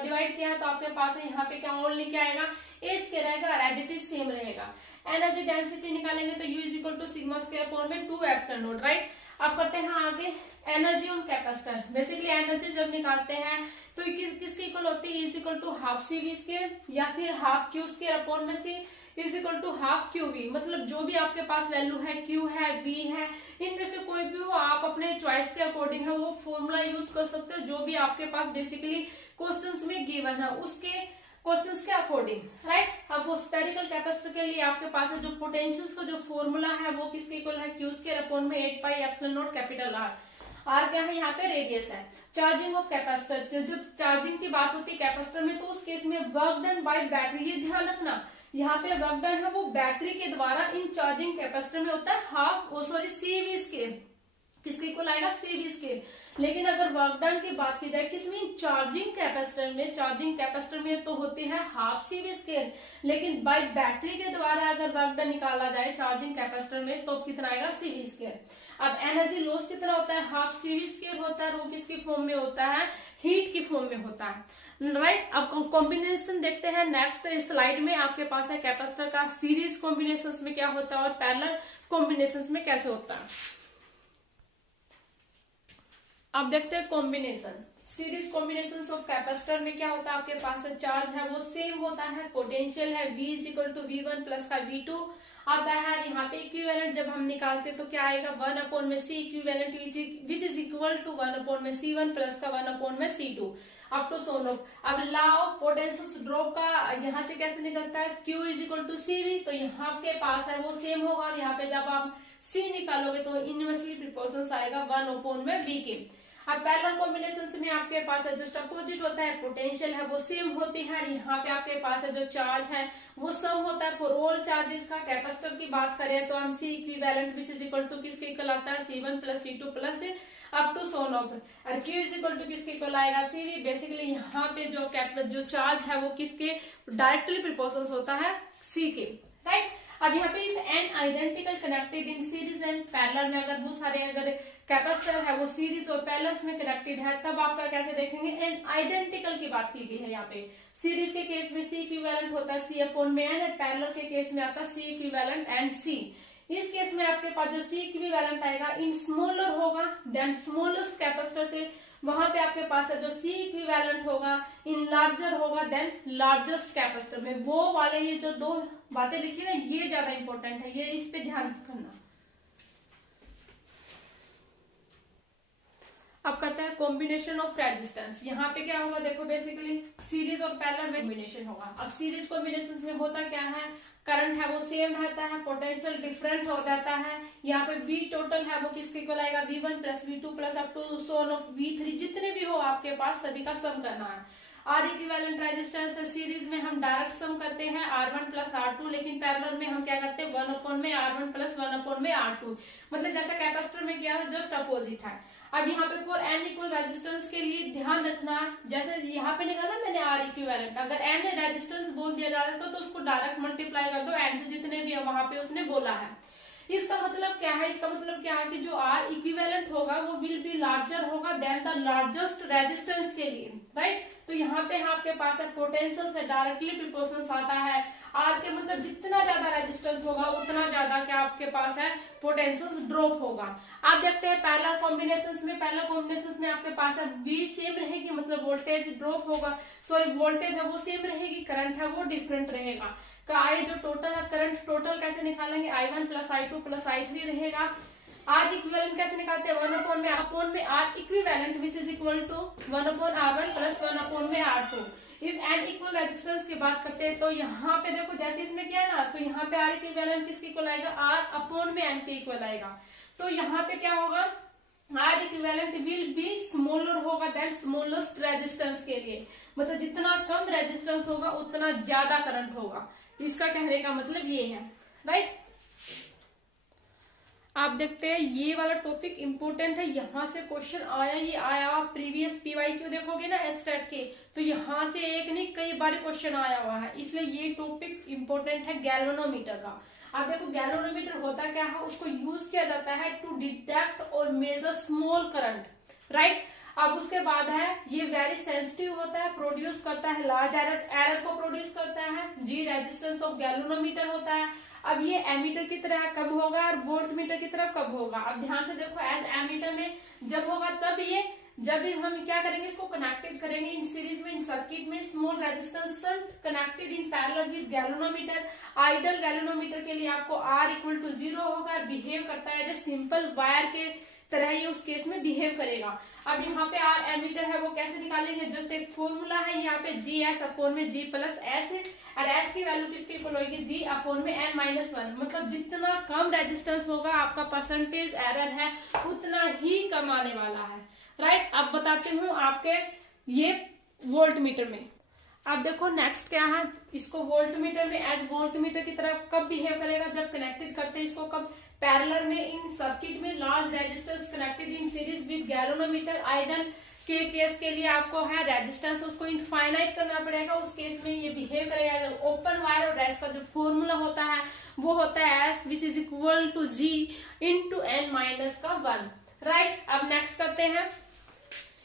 डिवाइड किया है तो आपके पास यहाँ पे क्या ओनली क्या आएगा, ए स्क्वायर आएगा और एज इट इज सेम रहेगा। एनर्जी डेंसिटी निकालेंगे तो u is equal to sigma square upon में 2 एप्सिलॉन नॉट, राइट। अब करते हैं आगे energy on capacitor. Basically energy जब निकालते हैं तो किसके इक्वल होती है, is equal to half CV square या फिर हाफ Q स्क्वायर अपॉन में C is equal to half QV। मतलब जो भी आपके पास वैल्यू है, Q है, V है, इनमें से कोई भी हो आप अपने चॉइस के अकॉर्डिंग है वो फॉर्मूला यूज कर सकते हो जो भी आपके पास बेसिकली क्वेश्चंस में गिवन है उसके क्वेश्चंस के अकॉर्डिंग, राइट। अब वो स्फेरिकल कैपेसिटर के लिए आपके पास है जो पोटेंशियल्स का जो फॉर्मूला है वो किसके इक्वल है, Q स्क्वायर अपॉन में 8 pi epsilon not capital R क्या है, यहाँ पे रेडियस है। चार्जिंग ऑफ कैपेसिटर, जब चार्जिंग की बात होती है कैपेसिटर में तो उस केस में वर्क डन बाय बैटरी, ये ध्यान रखना यहाँ पे वर्क डन है वो बैटरी के द्वारा इन चार्जिंग कैपेसिटर में होता है हाफ CV स्क्वायर, किसके इक्वल आएगा, CV स्क्वायर। लेकिन अगर वर्क डन की बात की जाए किसमें, चार्जिंग कैपेसिटर में तो होती है हाफ CV स्क्वायर। लेकिन बाय बैटरी के द्वारा अगर वर्क डन निकाला जाए चार्जिंग कैपेसिटर में तो कितना आएगा, CV स्क्वायर। अब एनर्जी लॉस कितना होता है, हाफ CV स्क्वायर होता है, वो किसकी फॉर्म में होता है, हीट की फॉर्म में होता है, राइट। अब कॉम्बिनेशन देखते हैं नेक्स्ट स्लाइड में। आपके पास है कैपेसिटर का सीरीज कॉम्बिनेशंस में क्या होता है और पैरेलल कॉम्बिनेशंस में कैसे होता है। अब देखते हैं combination. Series combination of capacitor में क्या होता है, आपके पास चार्ज है वो सेम होता है, पोटेंशियल है V is equal to V1 plus का V2 आता है। यहाँ पे इक्विवेलेंट जब हम निकालते तो क्या आएगा, 1 अपॉन में C equivalent which is equal to 1 upon में C1 प्लस का 1 अपॉन में C2 up to so no. अब लॉ ऑफ पोटेंशियल ड्रॉप का यहाँ से कैसे निकलता है, Q is equal to CV। तो यहाँ के पास है वो सेम होगा और यहाँ पे जब आप C निकालोगे तो इनवर्सली प्रोपोर्शनल आएगा 1 अपॉन में V के। अब पैरेलल कॉम्बिनेशन में आपके पास है जस्ट अपोजिट होता है, पोटेंशियल है वो सेम होती है। यहाँ पे आपके पास है जो चार्ज है वो सम होता है फॉर ऑल चार्जेस का। कैपेसिटर की बात करें तो हम C equivalent which is equal to किसके इक्वल आता है, C1 plus C2 plus up to so of. और Q इज इक्वल टू किसके इक्वल आएगा, CV। बेसिकली यहाँ पे जो चार्ज है वो किसके डायरेक्टली प्रोपोर्शनल होता है, C के, राइट। अब यहाँ पे if n identical connected in series and parallel में, अगर बहुत सारे अगर कैपेसिटर है वो सीरीज और पैरेलल में कनेक्टेड है, तब आपका कैसे देखेंगे, एन आइडेंटिकल की बात की गई है यहाँ पे। सीरीज के केस में सी इक्विवेलेंट होता है सी अपॉन में एन, पैरेलल के केस में आता है सी इक्विवेलेंट एंड सी। इस केस में आपके पास जो सी इक्विवेलेंट आएगा इन स्मॉलर होगा देन स्मॉलेस्ट कैपेसिटर से, वहां पे आपके पास है जो सी इक्विवेलेंट होगा इन लार्जर होगा देन लार्जेस्ट कैपेसिटर में। वो वाले ये जो दो बातें लिखी ना ये ज्यादा इंपॉर्टेंट है, ये इस पे ध्यान करना। अब करते हैं कॉम्बिनेशन ऑफ रेजिस्टेंस। यहाँ पे क्या होगा देखो, बेसिकली सीरीज और पैरेलल में कॉम्बिनेशन होगा। अब सीरीज कॉम्बिनेशन में होता क्या है, करंट है वो सेम रहता है, पोटेंशियल डिफरेंट हो जाता है। यहाँ पे V टोटल है वो किसके इक्वल आएगा, V1 plus V2 plus up to so on of V3, जितने भी हो आपके पास सभी का सम करना है। आर इक्विवेलेंट रेजिस्टेंस है, सीरीज में हम डायरेक्ट सम करते हैं R1 प्लस R2, लेकिन पैरेलल में हम क्या करते हैं 1 अपॉन में R1 प्लस 1 अपॉन में R2, मतलब जैसा कैपेसिटर में किया है जस्ट अपोजिट है। अब यहाँ पे फॉर एन इक्वल रेजिस्टेंस के लिए ध्यान रखना, जैसे यहाँ पे निकाला मैंने आर इक्विवेलेंट, अगर एन रेजिस्टेंस बोल दिया जा रहा है तो उसको डायरेक्ट मल्टीप्लाई कर दो एन से, जितने भी है वहां पे उसने बोला है। इसका मतलब क्या है, इसका मतलब क्या है कि जो आर इक्विवेलेंट होगा वो विल बी लार्जर होगा देन द लार्जेस्ट रेजिस्टेंस के लिए, राइट। तो यहाँ पे आपके पास है पोटेंशियल से डायरेक्टली प्रोपोर्शनल आता है, आर के मतलब जितना ज्यादा रेजिस्टेंस होगा उतना ज्यादा क्या आपके पास है पोटेंशियल ड्रॉप होगा। आप देखते हैं पैरेलल कॉम्बिनेशंस में, पैरेलल कॉम्बिनेशंस में आपके पास है V सेम रहेगी, मतलब वोल्टेज ड्रॉप होगा, सॉरी वोल्टेज है वो सेम रहेगी, करंट है वो डिफरेंट रहेगा। का आई जो टोटल है करंट टोटल कैसे निकालेंगे, I1 plus I2 plus I3 रहेगा। आर इक्विवेलेंट कैसे निकालते हैं, 1 अपॉन में R equivalent which is equal to 1 upon R1 plus 1 upon में R2। If N equal resistance की बात करते हैं तो यहाँ पे देखो जैसे इसमें क्या है ना, तो यहाँ पे आर इक्विवेलेंट किसके इक्वल आएगा, आर अपॉन में एन के इक्वल आएगा। तो यहाँ पे क्या होगा, R equivalent will be smaller होगा देन स्मॉलेस्ट रेजिस्टेंस के लिए, मतलब जितना कम रेजिस्टेंस होगा उतना ज्यादा करंट होगा। इसका कहने का मतलब ये है, राइट। आप देखते हैं ये वाला टॉपिक इंपॉर्टेंट है, यहाँ से क्वेश्चन आया ही आया। आप प्रीवियस PYQ देखोगे ना एस्टेट के, तो यहाँ से एक नहीं कई बार क्वेश्चन आया हुआ है, इसलिए ये टॉपिक इंपॉर्टेंट है गैल्वेनोमीटर का। आप देखो गैल्वेनोमीटर होता क्या है, उसको यूज किया जाता है टू डिटेक्ट और मेजर स्मॉल करंट, राइट। अब उसके बाद है ये वेरी सेंसिटिव होता है, प्रोड्यूस करता है लार्ज एरर को प्रोड्यूस करता है, जी रेजिस्टेंस ऑफ गैल्वेनोमीटर होता है। अब ये एमीटर की तरह कब होगा और वोल्ट मीटर की तरह कब होगा, अब ध्यान से देखो, एज एमीटर में जब होगा तब ये, जब भी हम क्या करेंगे इसको कनेक्टेड करेंगे इन सीरीज में इन सर्किट में, small resistance connected in parallel with galvanometer. Ideal galvanometer के लिए आपको R इक्वल टू 0 होगा, बिहेव करता है जैसे सिंपल वायर के तरह ये उस केस में बिहेव करेगा। अब यहाँ पे आर एमीटर है वो कैसे निकालेंगे, जस्ट एक फॉर्मूला है यहाँ पे GS अपॉन में G प्लस S है, और S की वैल्यू किसके इक्वल होगी, G अपॉन में N माइनस 1, मतलब जितना कम रेजिस्टेंस होगा आपका परसेंटेज एरर है उतना ही कम आने वाला है, राइट। अब बताती हूँ आपके ये वोल्ट मीटर में। अब देखो नेक्स्ट क्या है, इसको वोल्ट मीटर में एज वोल्ट मीटर की तरह कब बिहेव करेगा, जब कनेक्टेड करते हैं इसको, कब पैरेलल में इन सर्किट में large resistance connected in series with galvanometer. Ideal के केस के लिए आपको है रेजिस्टेंस उसको इनफाइनाइट करना पड़ेगा, उस केस में ये बिहेव करेगा। ओपन वायर और रेस का जो फॉर्मूला होता है वो होता है S which is equal to G into N minus का 1, राइट। अब नेक्स्ट करते हैं,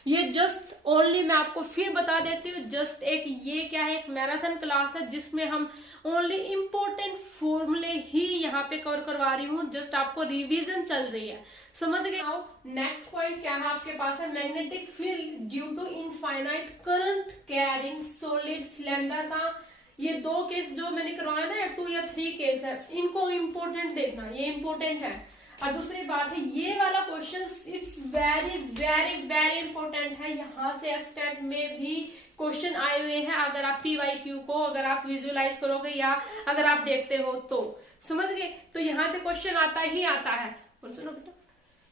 ये जस्ट ओनली मैं आपको फिर बता देती हूँ, जस्ट एक ये क्या है, एक मैराथन क्लास है जिसमें हम ओनली इम्पोर्टेंट फॉर्मूले ही यहाँ पे कवर करवा रही हूँ, जस्ट आपको रिवीजन चल रही है, समझ गए। आओ नेक्स्ट पॉइंट क्या है आपके पास है, magnetic field due to infinite current carrying solid cylinder का। ये दो केस जो मैंने करवाया ना, 2 या 3 केस है, इनको इम्पोर्टेंट देखना, ये इम्पोर्टेंट है। और दूसरी बात है ये वाला question it's very very very important है, यहाँ से स्टेट में भी क्वेश्चन आए हुए हैं। अगर आप PYQ को अगर आप विजुअलाइज करोगे या अगर आप देखते हो तो समझ गए, तो यहाँ से क्वेश्चन आता ही आता है। सुनो बेटा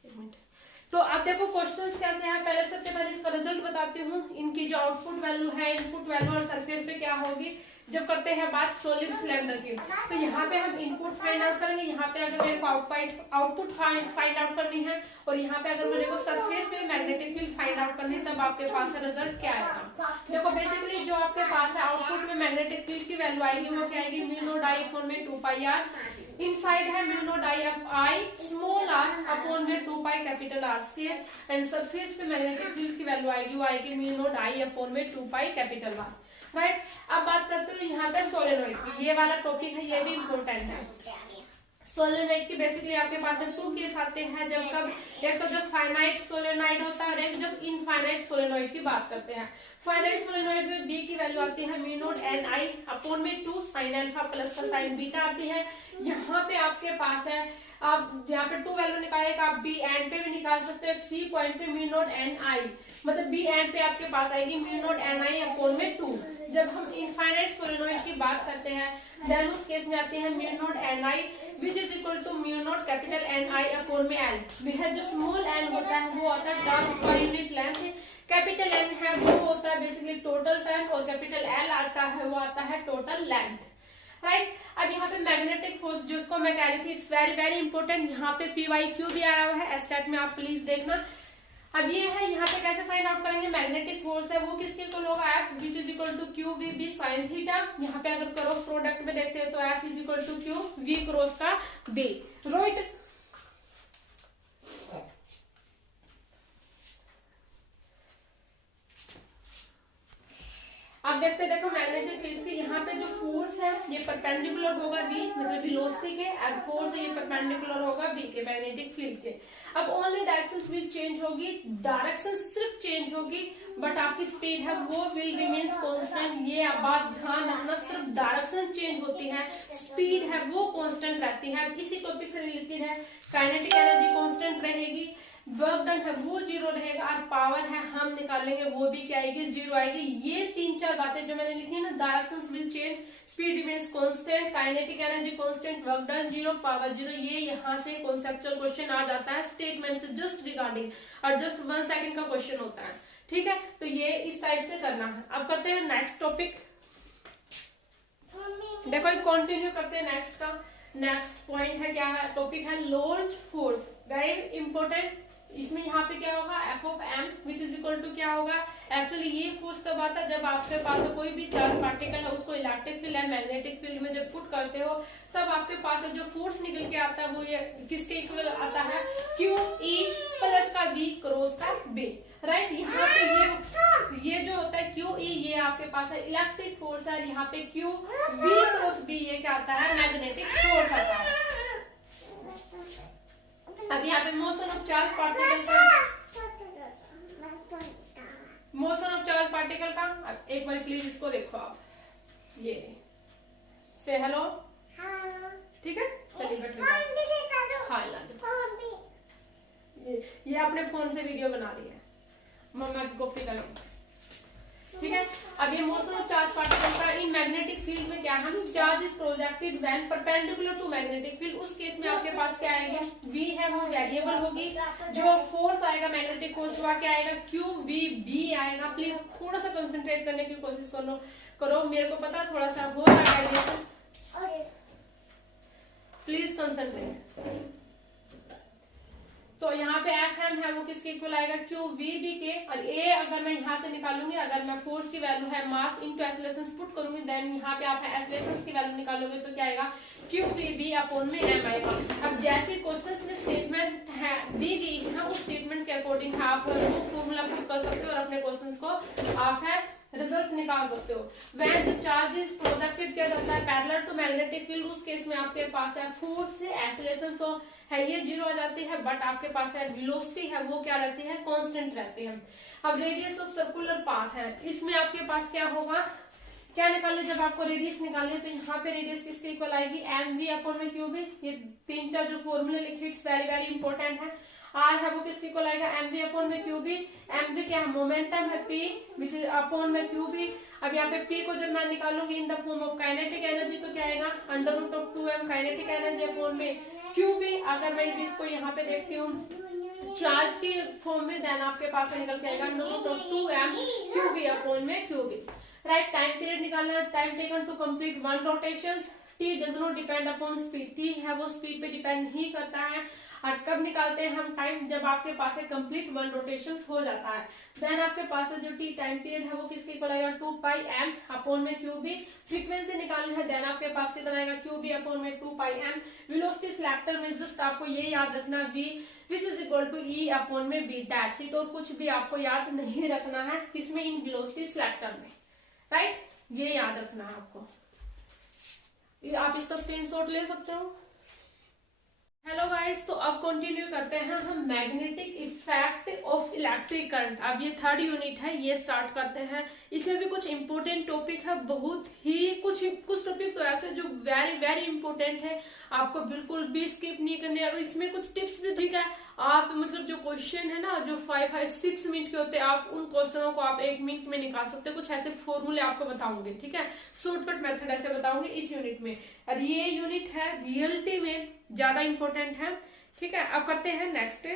एक मिनट, तो अब देखो क्वेश्चंस कैसे हैं, पहले सबसे पहले इसका रिजल्ट बताती हूँ। इनकी जो आउटपुट वैल्यू है, इनपुट वैल्यू और सरफेस पे क्या होगी, जब करते हैं बात सॉलिड सिलेंडर की, तो यहाँ पे हम इनपुट फाइंड आउट करेंगे, यहाँ पे अगर मेरे को आउटपुट फाइंड आउट करनी है, और यहाँ पे अगर मेरे को सरफेस पे मैग्नेटिक फील्ड फाइंड आउट करनी है, तब आपके पास रिजल्ट क्या आएगा। देखो बेसिकली जो आपके पास है आउटपुट में मैग्नेटिक फील्ड की वैल्यू आएगी वो क्या आएगी, म्यू नॉट आई अपॉन में 2 पाई आर, इनसाइड है mu not I small r upon में 2 pi capital R square, and surface पे मैग्नेटिक फील्ड की वैल्यू आएगी वो आएगी म्यू नॉट आई अपॉन में 2 पाई कैपिटल आर। राइट, अब बात करते हो यहाँ पे सोलेनोइड की, ये वाला टॉपिक है, ये भी इम्पोर्टेंट है। सोलेनोइड की बेसिकली आपके पास 2 केस आते हैं, जब कब, एक तो जब फाइनाइट सोलेनोइड होता है और एक जब इनफाइनाइट सोलेनोइड की बात करते हैं। फाइनाइट सोलेनोइड में बी की वैल्यू आती है mu not n I upon में 2 साइन अल्फा प्लस का साइन बीटा आती है। यहाँ पे आपके पास है, आप यहाँ पे 2 वैल्यू निकाले, आप बी एंड पे भी निकाल सकते हो, एक सी पॉइंट पे म्यू नॉट एन आई, मतलब बी एंड पे आपके पास आएगी mu not n I upon में 2। जब हम इनफाइनाइट सोलेनोइड की बात करते हैं देन उस केस में आती है mu not n I which is equal to mu not capital N I upon में एल। वह जो स्मॉल एन होता है वो आता है turns per unit length, capital N है वो होता है बेसिकली टोटल टाइम, और कैपिटल एल आता है वो आता है टोटल लेंथ। राइट, अब यहाँ पे मैग्नेटिक फोर्स जिसको मैं कह रही थी, इट्स वेरी वेरी इंपॉर्टेंट, यहाँ पे PYQ भी आया हुआ है एस्टेट में, आप प्लीज देखना। अब ये है यहाँ पे कैसे फाइंड आउट करेंगे, मैग्नेटिक फोर्स है वो किसके इक्वल होगा, F which is equal to Q V B sine theta. यहाँ पे अगर क्रॉस प्रोडक्ट में देखते हैं तो F is equal to Q V cross का बी। राइट, अब देखते हैं, देखो मैग्नेटिक फील्ड की यहाँ पे जो फोर्स है ये परपेंडिकुलर होगा बी, मतलब वेलोसिटी के, और फोर्स है ये परपेंडिकुलर होगा बी के मैग्नेटिक फील्ड के। अब ओनली डायरेक्शंस विल चेंज होगी, डायरेक्शन सिर्फ चेंज होगी, बट आपकी स्पीड है वो विल रिमेन्स कांस्टेंट। ये आप बात ध्यान रखना, सिर्फ डायरेक्शन चेंज होती है, स्पीड है वो कांस्टेंट रहती है। इसी टॉपिक से रिलेटेड है, काइनेटिक एनर्जी कांस्टेंट रहेगी, वर्क डन है वो 0 रहेगा, और पावर है हम निकालेंगे वो भी क्या आएगी, 0 आएगी। ये 3-4 बातें जो मैंने लिखी है ना, directions will change, speed remains constant, kinetic energy constant, work done 0, power 0, ये यहाँ से कॉन्सेप्चुअल क्वेश्चन आ जाता है स्टेटमेंट से जस्ट रिगार्डिंग, और जस्ट 1 सेकंड का क्वेश्चन होता है। ठीक है, तो ये इस टाइप से करना है। अब करते हैं नेक्स्ट टॉपिक, देखो कंटिन्यू करते हैं नेक्स्ट का। नेक्स्ट पॉइंट है, क्या है टॉपिक है, लॉन्च फोर्स, वेरी इंपॉर्टेंट। इसमें यहाँ पे क्या होगा, F of M which is equal to क्या होगा, एक्चुअली ये फोर्स कब आता है, जब आपके पास कोई भी चार्ज पार्टिकल है उसको electric field and magnetic field में जब पुट करते हो, तब आपके पास जो फोर्स निकल के आता है वो ये किसके इक्वल आता है, क्यू ई प्लस का वी क्रॉस का बी। राइट, यहाँ पे ये जो होता है क्यू ई, ये आपके पास है इलेक्ट्रिक फोर्स है, यहाँ पे क्यू वी क्रॉस बी ये क्या आता है, मैग्नेटिक फोर्स आता है। अब यहाँ पे मोशन ऑफ चार्ज पार्टिकल का, मोशन ऑफ चार्ज पार्टिकल का, अब एक बार प्लीज इसको देखो आप, ये से हेलो, ठीक है, चलिए बैठो। हाँ ये अपने फोन से वीडियो बना रही है, मम्मा की कॉपी कर लो। ठीक है, अब ये मोशन ऑफ चार्ज पार्टिकल का इन मैग्नेटिक फील्ड में क्या है, charge is projected when perpendicular to magnetic field. उस केस में आपके पास क्या आएगा, v है वो वेरिएबल होगी, जो फोर्स आएगा मैग्नेटिक फोर्स वह क्या आएगा, क्यू वी बी आएगा। प्लीज थोड़ा सा कंसंट्रेट करने की कोशिश करो, मेरे को पता थोड़ा सा हो रहा है, प्लीज कंसंट्रेट। तो यहाँ पे एफ एम है वो किसके इक्वल आएगा, क्यू वी बी के, और ए अगर मैं यहाँ से निकालूंगी, अगर मैं फोर्स की वैल्यू है मास इनटू एक्सेलरेशन पुट करूंगी, देन यहाँ पे आप एक्सेलरेशन की वैल्यू निकालोगे तो क्या आएगा, क्यू वी बी अपॉन में एम आएगा। अब जैसे क्वेश्चंस में स्टेटमेंट है दी गई है, उस स्टेटमेंट के अकॉर्डिंग आप वो फॉर्मूला पुट कर सकते हो और अपने क्वेश्चंस को आप है रिजल्ट निकाल सकते हो। When the charge is projected किया जाता है पैरेलल टू मैग्नेटिक फील्ड, उस केस में आपके पास है फोर्स से एक्सेलरेशन तो है ये 0 आ जाती है, बट आपके पास है वेलोसिटी है वो क्या रहती है, कांस्टेंट रहती है। अब रेडियस ऑफ सर्कुलर पाथ है, इसमें आपके पास क्या होगा, क्या निकालने, जब आपको रेडियस निकालनी है तो यहाँ पे रेडियस किसके इक्वल आएगी, एम वी अपॉन में क्यू बी। ये 3-4 जो फॉर्मूले लिखे इट्स वेरी वेरी इंपॉर्टेंट है। आर है वो किसके इक्वल आएगा, एम वी अपॉन में क्यू बी। एम वी क्या है, मोमेंटम है पी विच इज अपॉन में क्यू बी। अब यहाँ पे पी को जब मैं निकालूंगी in the form of kinetic energy तो क्या आएगा, under root of 2m kinetic energy upon में क्यू बी। अगर मैं इसको यहाँ पे देखती हूँ चार्ज के फॉर्म में, देन आपके पास निकल के आएगा under root of 2m Q B upon में Q B. Right. Time period निकालना है, time taken to complete 1 rotation. T does not depend upon speed, T है वो स्पीड पे डिपेंड नहीं करता है। और कब निकालते हैं हम टाइम, जब आपके पास कंप्लीट 1 रोटेशन हो जाता है। देन आपके पास जो टी टाइम पीरियड है वो किसके इक्वल आएगा, 2 पाई एम अपॉन में क्यू बी। फ्रीक्वेंसी निकालनी है, देन आपके पास कितना आएगा, क्यू बी अपॉन में 2 पाई एम। वेलोसिटी सिलेक्टर में जस्ट आपको ये याद रखना V which is equal to E upon में बी, दैट्स इट। और कुछ भी आपको याद नहीं रखना है किसमें, इन वेलोसिटी सिलेक्टर में, राइट। ये याद रखना है आपको, आप इसका स्क्रीनशॉट ले सकते हो। हेलो गाइस, तो अब कंटिन्यू करते हैं हम magnetic effect of electric current. अब ये 3rd यूनिट है, ये स्टार्ट करते हैं। इसमें भी कुछ इंपॉर्टेंट टॉपिक है, बहुत ही कुछ टॉपिक तो ऐसे जो वेरी वेरी इंपॉर्टेंट है, आपको बिल्कुल भी स्किप नहीं करने। और इसमें कुछ टिप्स भी, ठीक है, आप मतलब जो क्वेश्चन है ना, जो 5-6 मिनट के होते हैं, आप उन क्वेश्चनों को आप 1 मिनट में निकाल सकते हो। कुछ ऐसे फॉर्मूले आपको बताऊंगे, ठीक है, शॉर्टकट मेथड ऐसे बताऊंगे इस यूनिट में। और ये यूनिट है रियलिटी में ज्यादा इंपॉर्टेंट है, ठीक है। अब करते हैं नेक्स्ट।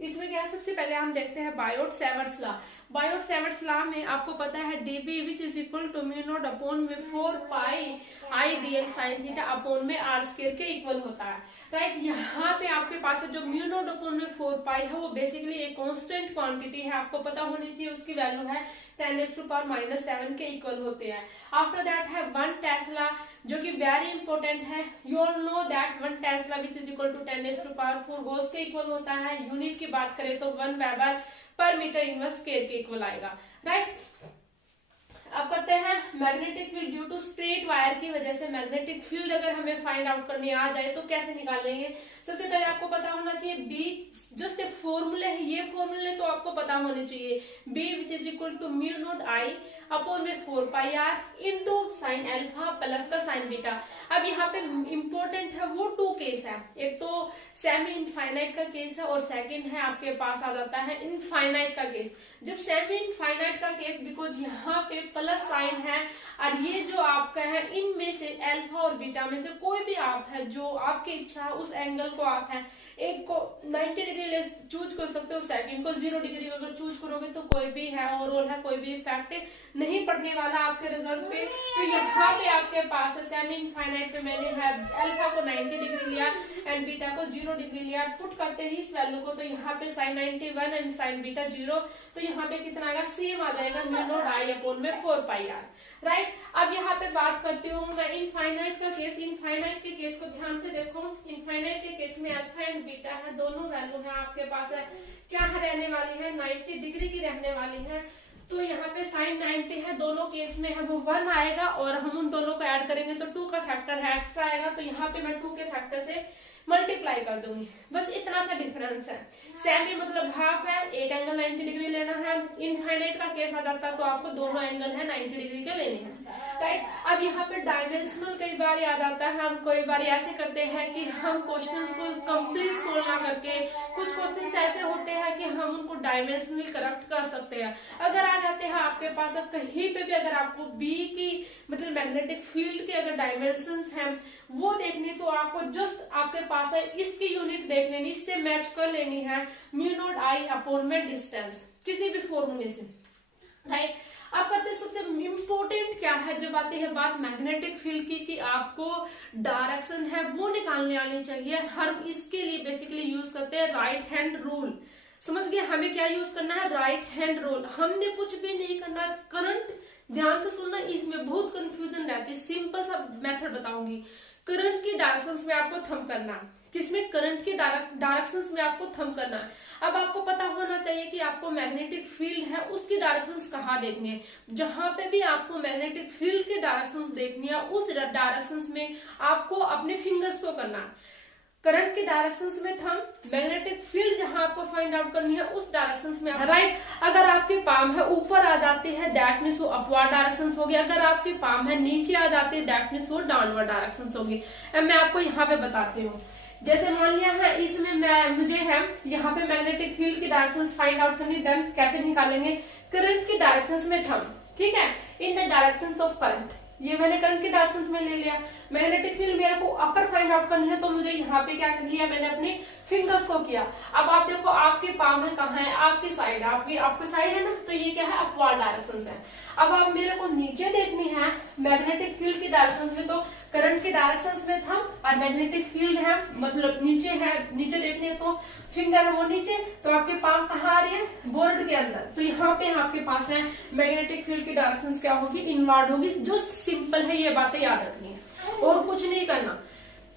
इसमें क्या है, सबसे पहले हम देखते हैं बायोट-सैवर्ट्स लॉ। बायोट-सैवर्ट्स लॉ में आपको पता है dB which is equal to mu not upon में 4 pi I dl sine theta upon में आर स्क्वायर के इक्वल होता है, राइट। यहाँ पे आपके पास जो म्यू नॉट अपॉन में 4 पाई है वो बेसिकली एक कांस्टेंट क्वांटिटी है, आपको पता होनी चाहिए। उसकी वैल्यू है 10⁻⁻7 के इक्वल होते हैं। आफ्टर दैट है 1 टेस्ला, जो कि वेरी इंपॉर्टेंट है। You all know that 1 tesla which is equal to 10⁻⁴ gauss के इक्वल होता है। यूनिट की बात करें तो 1 weber per metre inverse square के इक्वल आएगा, राइट। अब करते हैं magnetic field due to straight wire की वजह से मैग्नेटिक फील्ड अगर हमें फाइंड आउट करनी आ जाए तो कैसे निकालेंगे। सबसे पहले आपको पता होना चाहिए बी, जस्ट एक फॉर्मूले है, ये फॉर्मूले तो आपको पता होने चाहिए। B which is equal to mu not I upon में 4 pi R into sine alpha plus का साइन बीटा। अब यहाँ पे इंपॉर्टेंट है वो 2 केस है, एक तो सेमी इनफाइनाइट का केस है और सेकंड है आपके पास आ जाता है इनफाइनाइट का केस। जब सेमी इनफाइनाइट का केस, बिकॉज यहाँ पे प्लस साइन है और ये जो आपका है इनमें से अल्फा और बीटा में से कोई भी आप है जो आपकी इच्छा है उस एंगल को आप है, एक को 90 डिग्री चूज कर सकते हो, सेकंड को 0 डिग्री अगर चूज करोगे तो कोई भी है ओवरऑल है कोई भी इफेक्ट नहीं पड़ने वाला आपके रिजल्ट पे। तो यहाँ पे आपके पास सेमी इनफाइनाइट पे मैंने है अल्फा को 90 डिग्री लिया एंड बीटा को 0 डिग्री लिया। पुट करते ही इस वैल्यू को, तो यहाँ पे साइन 91 एंड साइन बीटा 0, तो यहाँ पे कितना आएगा, सेम आ जाएगा म्यू नॉट आई अपॉन में 4 पाई आर, राइट। अब यहाँ पे बात करती हूँ मैं इनफाइनाइट का केस। इनफाइनाइट के केस को ध्यान से देखो। इनफाइनाइट के केस में अल्फा एंड बीटा है, दोनों वैल्यू है आपके पास है, क्या है रहने वाली है 90 डिग्री की रहने वाली है। तो यहाँ पे साइन 90 है, दोनों केस में है वो 1 आएगा और हम उन दोनों को ऐड करेंगे तो 2 का फैक्टर है एक्स्ट्रा आएगा, तो यहाँ पे मैं 2 के फैक्टर से मल्टीप्लाई कर दूंगी, बस इतना सा डिफरेंस है। सेमी मतलब हाफ है, एक एंगल 90 डिग्री लेना है। इनफाइनाइट का केस आ जाता तो आपको दोनों एंगल है 90 डिग्री के लेने हैं, राइट। अब यहाँ पे डायमेंशनल कई बार आ जाता है, हम कई बार ऐसे करते हैं कि हम क्वेश्चंस को कंप्लीट सोल्व ना करके, कुछ क्वेश्चंस ऐसे होते हैं कि हम उनको डायमेंशनली करेक्ट कर सकते हैं। अगर आ जाते हैं आपके पास, अब कहीं पे भी अगर आपको बी की मतलब मैग्नेटिक फील्ड के अगर डायमेंशंस हैं वो देखनी, तो आपको जस्ट आपके पास है इसकी यूनिट देख लेनी, इससे मैच कर लेनी है म्यू नॉट आई अपॉन में डिस्टेंस किसी भी फॉर्मूले से, राइट। अब करते सबसे इम्पोर्टेंट क्या है, जब आती है बात मैग्नेटिक फील्ड की कि आपको डायरेक्शन है वो निकालने आनी चाहिए। हर इसके लिए बेसिकली यूज करते हैं राइट हैंड रूल। समझ गए, हमें क्या यूज करना है, राइट हैंड रूल। हमने कुछ भी नहीं करना, करंट ध्यान से सुनना, इसमें बहुत कंफ्यूजन रहती है। सिंपल सा मेथड बताऊंगी। करंट की डायरेक्शंस में आपको थंब करना, किसमें, करंट की डायरेक्शंस में आपको थंब करना है। अब आपको पता होना चाहिए कि आपको मैग्नेटिक फील्ड है उसकी डायरेक्शंस कहाँ देखनी है। जहां पे भी आपको मैग्नेटिक फील्ड की डायरेक्शंस देखनी है उस डायरेक्शंस में आपको अपने फिंगर्स को करना है। करंट की डायरेक्शंस में थंब, मैग्नेटिक फील्ड जहां आपको फाइंड आउट करनी है उस डायरेक्शंस में, राइट। अगर आपके पाम है ऊपर आ जाती है दैट्स मींस वो अपवर्ड डायरेक्शंस होगी, अगर आपकी पाम है नीचे आ जाती है दैट्स मींस वो डाउनवर्ड डायरेक्शंस होगी। अब मैं आपको यहाँ पे बताती हूँ, जैसे मान लिया है इसमें मुझे है यहाँ पे मैग्नेटिक फील्ड की डायरेक्शंस फाइंड आउट करनी, देन कैसे निकालेंगे, करंट की डायरेक्शंस में थंब, ठीक है, in the directions of current. ये मैंने करंट की डायरेक्शंस में ले लिया। मैग्नेटिक फील्ड मेरे को अपर फाइंड आउट करनी है, तो मुझे यहाँ पे क्या कर लिया, मैंने अपनी फिंगर्स को किया। अब आप देखो आपके पाम में कहाँ है, आपकी साइड, आपकी साइड है ना, तो ये क्या है, अपवर्ड डायरेक्शन है। अब आप मेरे को नीचे देखनी है मैग्नेटिक फील्ड की डायरेक्शन में, तो करंट की डायरेक्शन में था और मैग्नेटिक फील्ड है मतलब नीचे है, नीचे देखनी है तो फिंगर है वो नीचे, तो आपके पाम कहाँ आ रही है, बोर्ड के अंदर। तो यहाँ पे आपके पास है मैग्नेटिक फील्ड की डायरेक्शन क्या होगी, इनवर्ड होगी। जस्ट सिंपल है, ये बातें याद रखनी है और कुछ नहीं करना।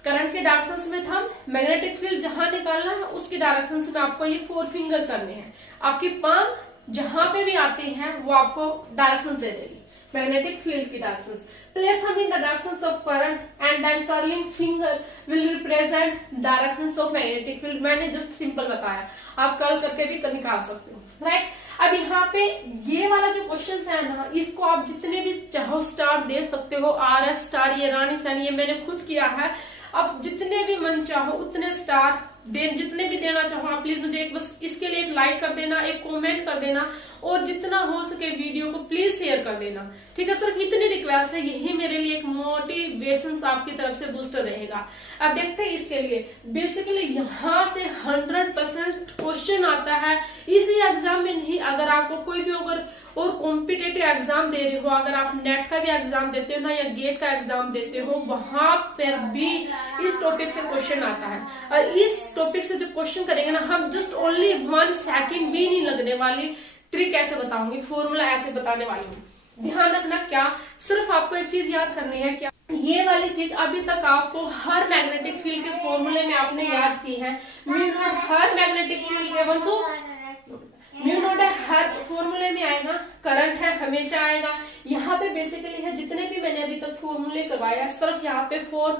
करंट के डायरेक्शन में था, मैग्नेटिक फील्ड जहां निकालना है उसकी डायरेक्शन में आपको ये 4 फिंगर करने हैं। आपकी पाम जहां पे भी आती है वो आपको डायरेक्शन दे देगी, मैग्नेटिक फील्ड की direction. Place them in the directions of current and then curling finger will represent directions of magnetic field। मैंने जस्ट सिंपल बताया, आप कर्ल करके भी निकाल सकते हो, राइट। अब यहाँ पे ये वाला जो क्वेश्चन है ना, इसको आप जितने भी चाहो स्टार दे सकते हो, RS स्टार, ये रानी सैनी, ये मैंने खुद किया है। अब जितने भी मन चाहो उतने स्टार जितने भी देना चाहो आप, प्लीज मुझे एक बस इसके लिए एक लाइक कर देना, एक कमेंट कर देना और जितना हो सके वीडियो को प्लीज शेयर कर देना, ठीक है। सिर्फ इतनी रिक्वेस्ट है, यही मेरे लिए एक मोटिवेशन आपकी तरफ से बूस्टर रहेगा। अब देखते हैं इसके लिए बेसिकली यहाँ से 100% क्वेश्चन आता है इसी एग्जाम में नहीं। अगर आपको कोई भी अगर और कॉम्पिटेटिव एग्जाम दे रहे हो, अगर आप नेट का भी एग्जाम देते हो ना या गेट का एग्जाम देते हो, वहां पर भी इस टॉपिक से क्वेश्चन आता है। और इस टॉपिक से जब क्वेश्चन करेंगे ना, हम जस्ट ओनली 1 सेकेंड भी नहीं लगने वाली, ट्रिक ऐसे बताऊंगी, फॉर्मूला ऐसे बताने वाली हूँ। ध्यान रखना, क्या सिर्फ आपको एक चीज याद करनी है, क्या ये वाली चीज अभी तक आपको हर मैग्नेटिक फील्ड के फॉर्मूले में आपने याद की है। Mu not her magnetic field के म्यू नॉट है, हर फॉर्मूले में आएगा। करंट है हमेशा आएगा। यहाँ पे बेसिकली है जितने भी मैंने अभी तक फॉर्मूले करवाया, सिर्फ यहाँ पे 4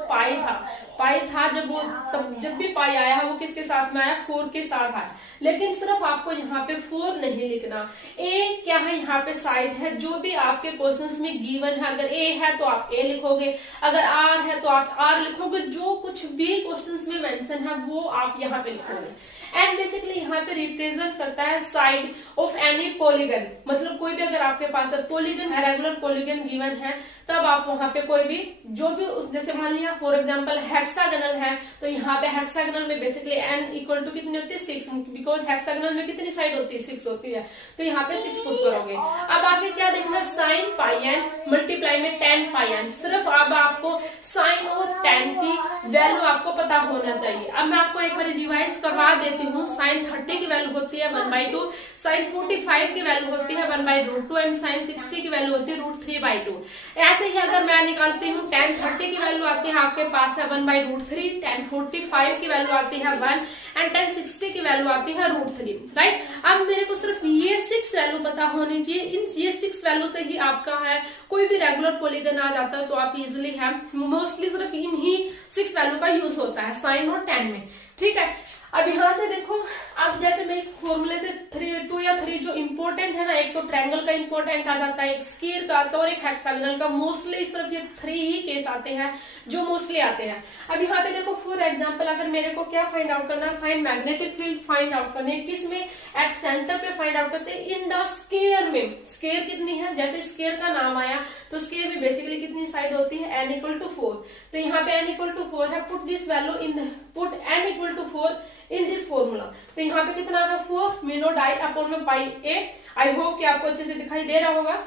पाई था जब वो तब जब भी पाई आया वो किसके साथ में आया, 4 के साथ आया। लेकिन सिर्फ आपको यहाँ पे 4 नहीं लिखना। ए क्या है, यहाँ पे साइड है, जो भी आपके क्वेश्चंस में गिवन है, अगर ए है तो आप ए लिखोगे, अगर आर है तो आप आर लिखोगे, जो कुछ भी क्वेश्चंस में मेंशन है वो आप यहाँ पे लिखोगे। एंड बेसिकली यहाँ पे रिप्रेजेंट करता है साइड ऑफ एनी पॉलीगन, मतलब कोई भी अगर आपके पास पॉलीगन रेगुलर पॉलीगन गिवन है, तब आप वहां पे कोई भी जो भी जैसे मान लिया फॉर एग्जांपल हेक्सागोनल है, तो यहाँ पे हेक्सागोनल में बेसिकली n इक्वल टू कितनी होती है, 6, बिकॉज हेक्सागोनल में कितनी साइड होती है, 6 होती है, तो यहाँ पे 6 पुट करोगे। अब आगे क्या देखना, साइन पाई एन मल्टीप्लाई में 10 पाई एन। सिर्फ अब आपको साइन और tan की वैल्यू आपको पता होना चाहिए। अब मैं आपको एक बार रिवाइज करवा देती हूँ। साइन 30 की वैल्यू होती है 1/2, साइन 45 की वैल्यू होती है 1/√2 एंड साइन 60 की वैल्यू होती है √3/2। ऐसे ही अगर मैं निकालती हूँ tan 30 की वैल्यू आती है आपके पास है 1/√3, tan 45 की वैल्यू आती है 1 एंड tan 60 की वैल्यू आती है √3, राइट। अब मेरे को सिर्फ ये 6 वैल्यू पता होनी चाहिए। इन ये 6 वैल्यू से ही आपका है कोई भी रेगुलर पॉलीगन आ जाता है तो आप इजिली है, मोस्टली सिर्फ इन ही 6 वैल्यू का यूज होता है साइन और tan में, ठीक है। अब यहाँ से देखो, अब जैसे मैं इस फॉर्मूले से 2 या 3 जो इंपॉर्टेंट है ना, एक तो ट्रायंगल का इंपॉर्टेंट आ जाता है, एक स्क्वायर का आता है और एक हेक्सागोनल का। मोस्टली सिर्फ ये 3 ही केस आते हैं जो मोस्टली आते हैं। अब यहाँ पे देखो फॉर एग्जांपल अगर मेरे को क्या फाइंड आउट करना है, find magnetic field find out करनी है, किसमें, एट सेंटर पे फाइंड आउट करते हैं, इन द स्क्वायर में। स्क्वायर कितनी है, जैसे स्क्वायर का नाम आया तो स्क्वायर में बेसिकली कितनी साइड होती है, n = 4, तो यहाँ पे n = 4 है। Put this value in, put n = 4 in this formula, तो यहाँ पे कितना आ गया, 4 म्यू डाई अपॉन में पाई ए। आई होप कि आपको अच्छे से दिखाई दे रहा होगा।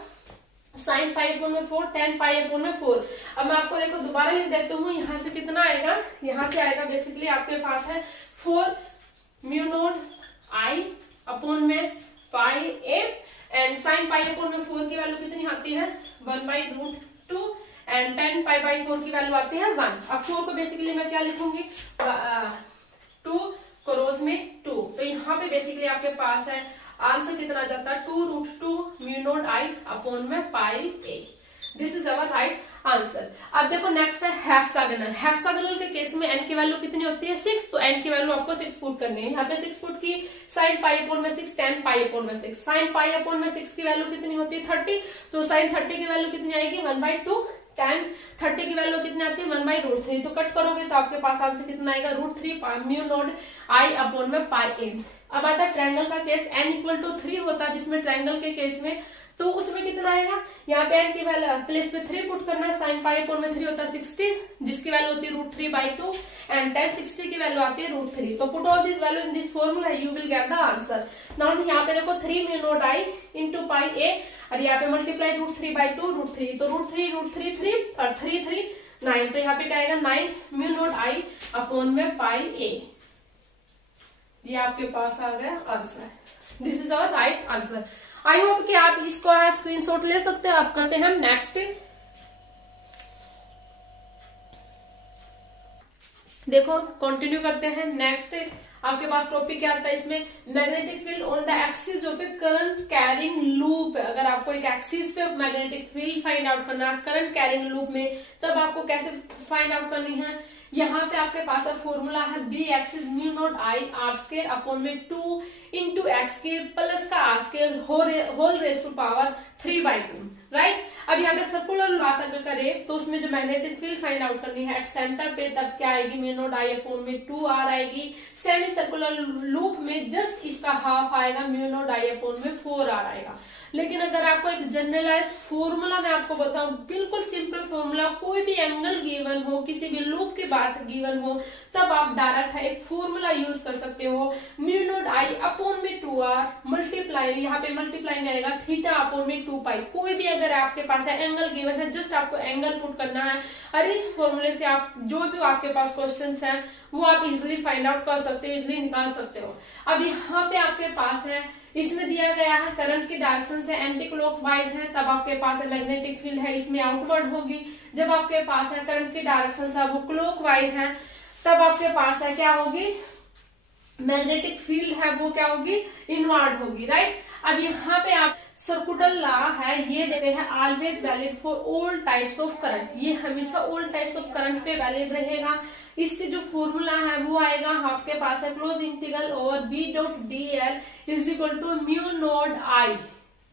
साइन पाई अपॉन में 4, tan पाई अपॉन में 4। अब मैं आपको देखो दोबारा लिख देती हूँ, यहाँ से कितना आएगा, यहाँ से आएगा बेसिकली आपके पास है 4 म्यू नॉट आई अपॉन में pi A and sine pi upon में 4 की वैल्यू कितनी आती है 1/√2 एंड tan पाई/4 की वैल्यू आती है 1। अब 4 को बेसिकली मैं क्या लिखूंगी, 2 क्रॉस में 2, तो यहाँ पे बेसिकली आपके पास है आंसर कितना आ जाता है 2√2 म्यू नॉट आई अपॉन में pi A. This is our right answer. अब देखो नेक्स्ट है हेक्सागोनल। हेक्सागोनल के केस में n की वैल्यू कितनी होती है 6, तो n की वैल्यू आपको 6 पुट करनी है। यहाँ पे 6 पुट की, साइन पाई अपॉन में 6, tan पाई अपॉन में 6। साइन पाई अपॉन में 6 की वैल्यू कितनी होती है 30, तो साइन 30 की वैल्यू कितनी आएगी 1/2, tan 30 की वैल्यू कितनी आती है 1/√3, तो कट करोगे तो आपके पास आंसर कितना आएगा √3 म्यू नॉट आई अपॉन में पाई ए। अब आता है ट्रायंगल का केस, n = 3 होता है जिसमें ट्रायंगल के केस में, तो तो उसमें कितना आएगा, यहाँ पे n की वैल्यू प्लेस पे 3 पुट करना है, sin पाई अपॉन में 3 होता है 60, जिसकी वैल्यू होती है √3/2 एंड tan 60 की वैल्यू आती है √3। तो put all this value in this formula, you will get the answer. Now यहाँ पे देखो 3 mu not I into pi a, और यहाँ पे मल्टीप्लाई √3/2 √3, तो √3 3 और 3 3 9, तो यहाँ पे क्या आएगा 9 म्यू नॉट I अपॉन में पाई a। ये आपके पास आ गया answer. This is our right answer. I hope कि आप इसको स्क्रीनशॉट ले सकते हैं। आप करते हैं नेक्स्ट। देखो कंटिन्यू करते हैं नेक्स्ट। आपके पास टॉपिक क्या आता है इसमें, magnetic field on the axis of A current carrying loop. अगर आपको एक एक्सिस पे मैग्नेटिक फील्ड फाइंड आउट करना है करंट कैरिंग लूप में, तब आपको कैसे फाइंड आउट करनी है। यहाँ पे आपके पास फॉर्मूला है B axis mu not I R square upon में 2 इंटू एक्स स्केयर प्लस का R square whole raise to power 3/2, right. अब यहाँ पे सर्कुलर बात अगर करें तो उसमें जो मैग्नेटिक फील्ड फाइंड आउट करनी है एट सेंटर पे, तब क्या आएगी म्यू नॉट I अपॉन में 2r आएगी। सेमी सर्कुलर लूप में जस्ट इसका हाफ आएगा, म्यू नॉट I अपॉन में 4r आएगा। लेकिन अगर आपको एक जनरलाइज फॉर्मूला मैं आपको बताऊं, बिल्कुल सिंपल फॉर्मूला, कोई भी एंगल गिवन हो, किसी भी लूप की बात गिवन हो, तब आप डायरेक्ट है एक फॉर्मूला यूज कर सकते हो, म्यू नॉट I अपॉन में 2r मल्टीप्लाई, यहाँ पे मल्टीप्लाई में आएगा थीटा अपॉन में 2 पाई। कोई भी अगर आपके पास है एंगल गिवन है, जस्ट आपको एंगल पुट करना है, और इस फॉर्मूले से आप जो भी आपके पास क्वेश्चंस हैं वो आप इजिली फाइंड आउट कर सकते हो, इजिली निकाल सकते हो। अब यहाँ पे आपके पास है, इसमें दिया गया है करंट की डायरेक्शन से एंटी क्लॉकवाइज है, तब आपके पास है मैग्नेटिक फील्ड है इसमें आउटवर्ड होगी। जब आपके पास है करंट की डायरेक्शन से वो क्लॉकवाइज है, तब आपके पास है क्या होगी, मैग्नेटिक फील्ड है वो क्या होगी, इनवर्ड होगी, राइट। अब यहाँ पे आप सर्कुलर लॉ है ये देते हैं always valid for all types of current, ये हमेशा ऑल टाइप्स ऑफ करंट पे वैलिड रहेगा। इसके जो फॉर्मूला है वो आएगा आपके पास है close integral over b dot dl is equal to mu not I।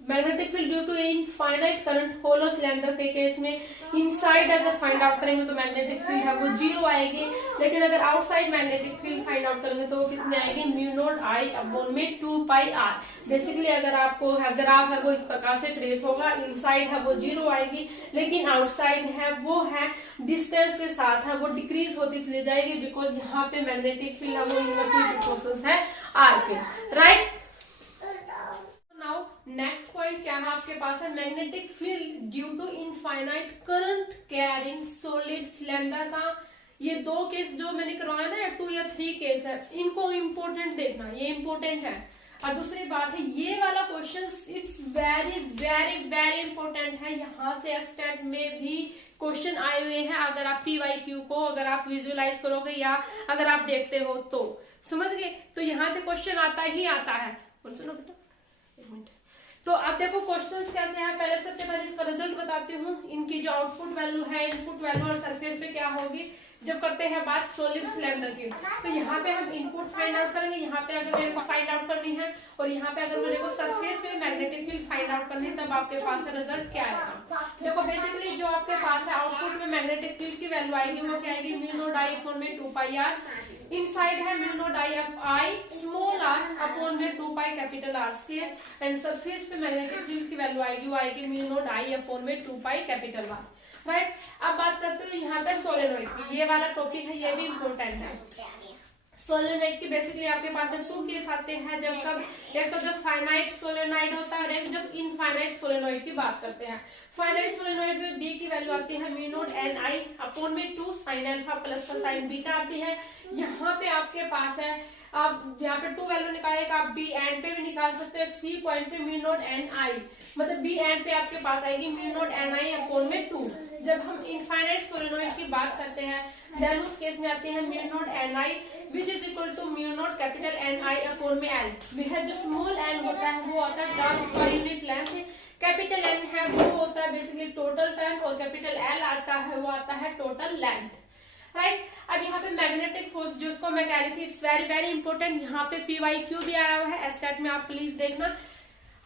Magnetic field due to infinite current hollow cylinder के केस में इनसाइड अगर फाइंड आउट करेंगे तो मैग्नेटिक फील्ड है वो 0 आएगी, लेकिन अगर outside magnetic field find out करेंगे तो वो कितने आएगी, म्यू नॉट I अपॉन में 2 पाई r। बेसिकली अगर आपको ग्राफ है वो इस प्रकार से ट्रेस होगा, इनसाइड है वो 0 आएगी, लेकिन आउटसाइड है वो है डिस्टेंस के साथ है वो डिक्रीज होती चली जाएगी, बिकॉज यहाँ पे मैग्नेटिक फील्ड है वो इनवर्सली प्रोपोर्शनल है r के, राइट। नाउ नेक्स्ट पॉइंट क्या है आपके पास है, magnetic field due to infinite current carrying solid cylinder का। ये दो केस जो मैंने करवाया ना, 2 या 3 केस है, इनको इम्पोर्टेंट देखना, ये इम्पोर्टेंट है। और दूसरी बात है ये वाला question it's very very very important है, यहाँ से स्टेट में भी क्वेश्चन आए हुए हैं। अगर आप PYQ को अगर आप विजुअलाइज करोगे या अगर आप देखते हो तो समझ गए, तो यहाँ से क्वेश्चन आता ही आता है। सुनो बेटा एक मिनट। तो अब देखो क्वेश्चंस कैसे हैं, पहले सबसे पहले इसका रिजल्ट बताती हूँ। इनकी जो आउटपुट वैल्यू है, इनपुट वैल्यू और सरफेस पे क्या होगी जब करते हैं बात सॉलिड सिलेंडर की। तो यहाँ पे हम इनपुट फाइंड आउट करेंगे, यहाँ पे अगर मेरे को फाइंड आउट करनी है, और यहाँ पे अगर मेरे को सरफेस पे मैग्नेटिक फील्ड फाइंड आउट करनी है, तब आपके पास रिजल्ट क्या आएगा। देखो बेसिकली जो आपके पास है आउटपुट में मैग्नेटिक फील्ड की वैल्यू आएगी वो क्या आएगी, म्यू नॉट I अपॉन में 2 पाई r। इनसाइड है mu not I small r upon में 2 pi capital R square, and surface पे मैग्नेटिक फील्ड की वैल्यू आएगी वो आएगी म्यू नॉट I अपॉन में 2 पाई कैपिटल R, राइट। अब बात करते हो यहाँ पर सोलेनोइड की, ये वाला टॉपिक है, ये भी इम्पोर्टेंट है। सोलेनोइड की बेसिकली आपके पास 2 केस आते हैं, जब कब, एक तो जब फाइनाइट सोलेनोइड होता है और एक जब इनफाइनाइट सोलेनोइड की बात करते हैं। फाइनाइट सोलेनोइड में B की वैल्यू आती है म्यू नॉट Ni अपॉन में 2 साइन अल्फा प्लस का साइन बीटा आती है। यहाँ पे आपके पास है, आप यहाँ पे 2 वैल्यू निकाले, आप B एंड पे भी निकाल सकते हो, C पॉइंट पे म्यू नॉट Ni, मतलब B एंड पे आपके पास आएगी म्यू नॉट Ni अपॉन में 2। जब हम इनफाइनाइट सोलेनोइड की बात करते हैं देन उस केस में आते हैं mu not Ni which is equal to mu not capital Ni upon में L। वह जो स्मॉल n होता है वो आता है turns per unit length, capital N है वो होता है बेसिकली टोटल टर्न, और कैपिटल L आता है वो आता है टोटल लेंथ, राइट। अब यहाँ पे मैग्नेटिक फोर्स जिसको मैं कह रही थी, इट्स वेरी वेरी इंपॉर्टेंट, यहाँ पे PYQ भी आया हुआ है, स्टेट में आप प्लीज देखना।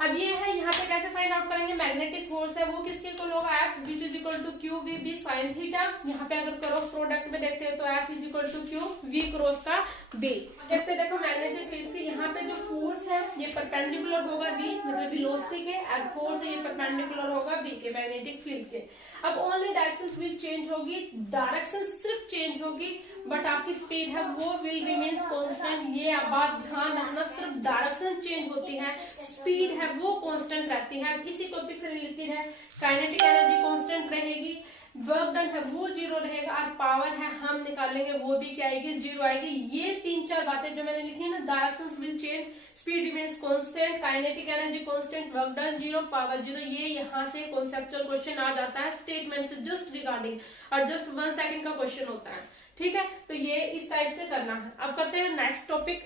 अब ये है, यहाँ पे कैसे फाइंड आउट करेंगे, मैग्नेटिक फोर्स है वो किसके इक्वल होगा, F which is equal to Q V B sine theta. यहाँ पे अगर क्रॉस प्रोडक्ट में देखते हैं तो F is equal to Q V cross का बी। देखते देखो मैग्नेटिक फील्ड की, यहाँ पे जो फोर्स है ये परपेंडिकुलर होगा बी मतलब वेलोसिटी के, और फोर्स है ये परपेंडिकुलर होगा बी के मैग्नेटिक फील्ड के। अब ओनली डायरेक्शन विल चेंज होगी, डायरेक्शन सिर्फ चेंज होगी, बट आपकी स्पीड है वो विल रिमेन्स कांस्टेंट। ये आप बात ध्यान रखना, सिर्फ डायरेक्शन चेंज होती है, स्पीड है वो कांस्टेंट रहती है। इसी टॉपिक से रिलेटेड है, काइनेटिक एनर्जी कांस्टेंट रहेगी, वर्क डन है वो जीरो रहेगा, और पावर है हम निकालेंगे वो भी क्या आएगी, जीरो आएगी। ये 3-4 बातें जो मैंने लिखी ना, directions will change, speed remains constant, kinetic energy constant, work done zero, power zero, ये यहाँ से कॉन्सेप्चुअल क्वेश्चन आ जाता है स्टेटमेंट से जस्ट रिगार्डिंग, और जस्ट 1 सेकंड का क्वेश्चन होता है। ठीक है, तो ये इस टाइप से करना है। अब करते हैं नेक्स्ट टॉपिक,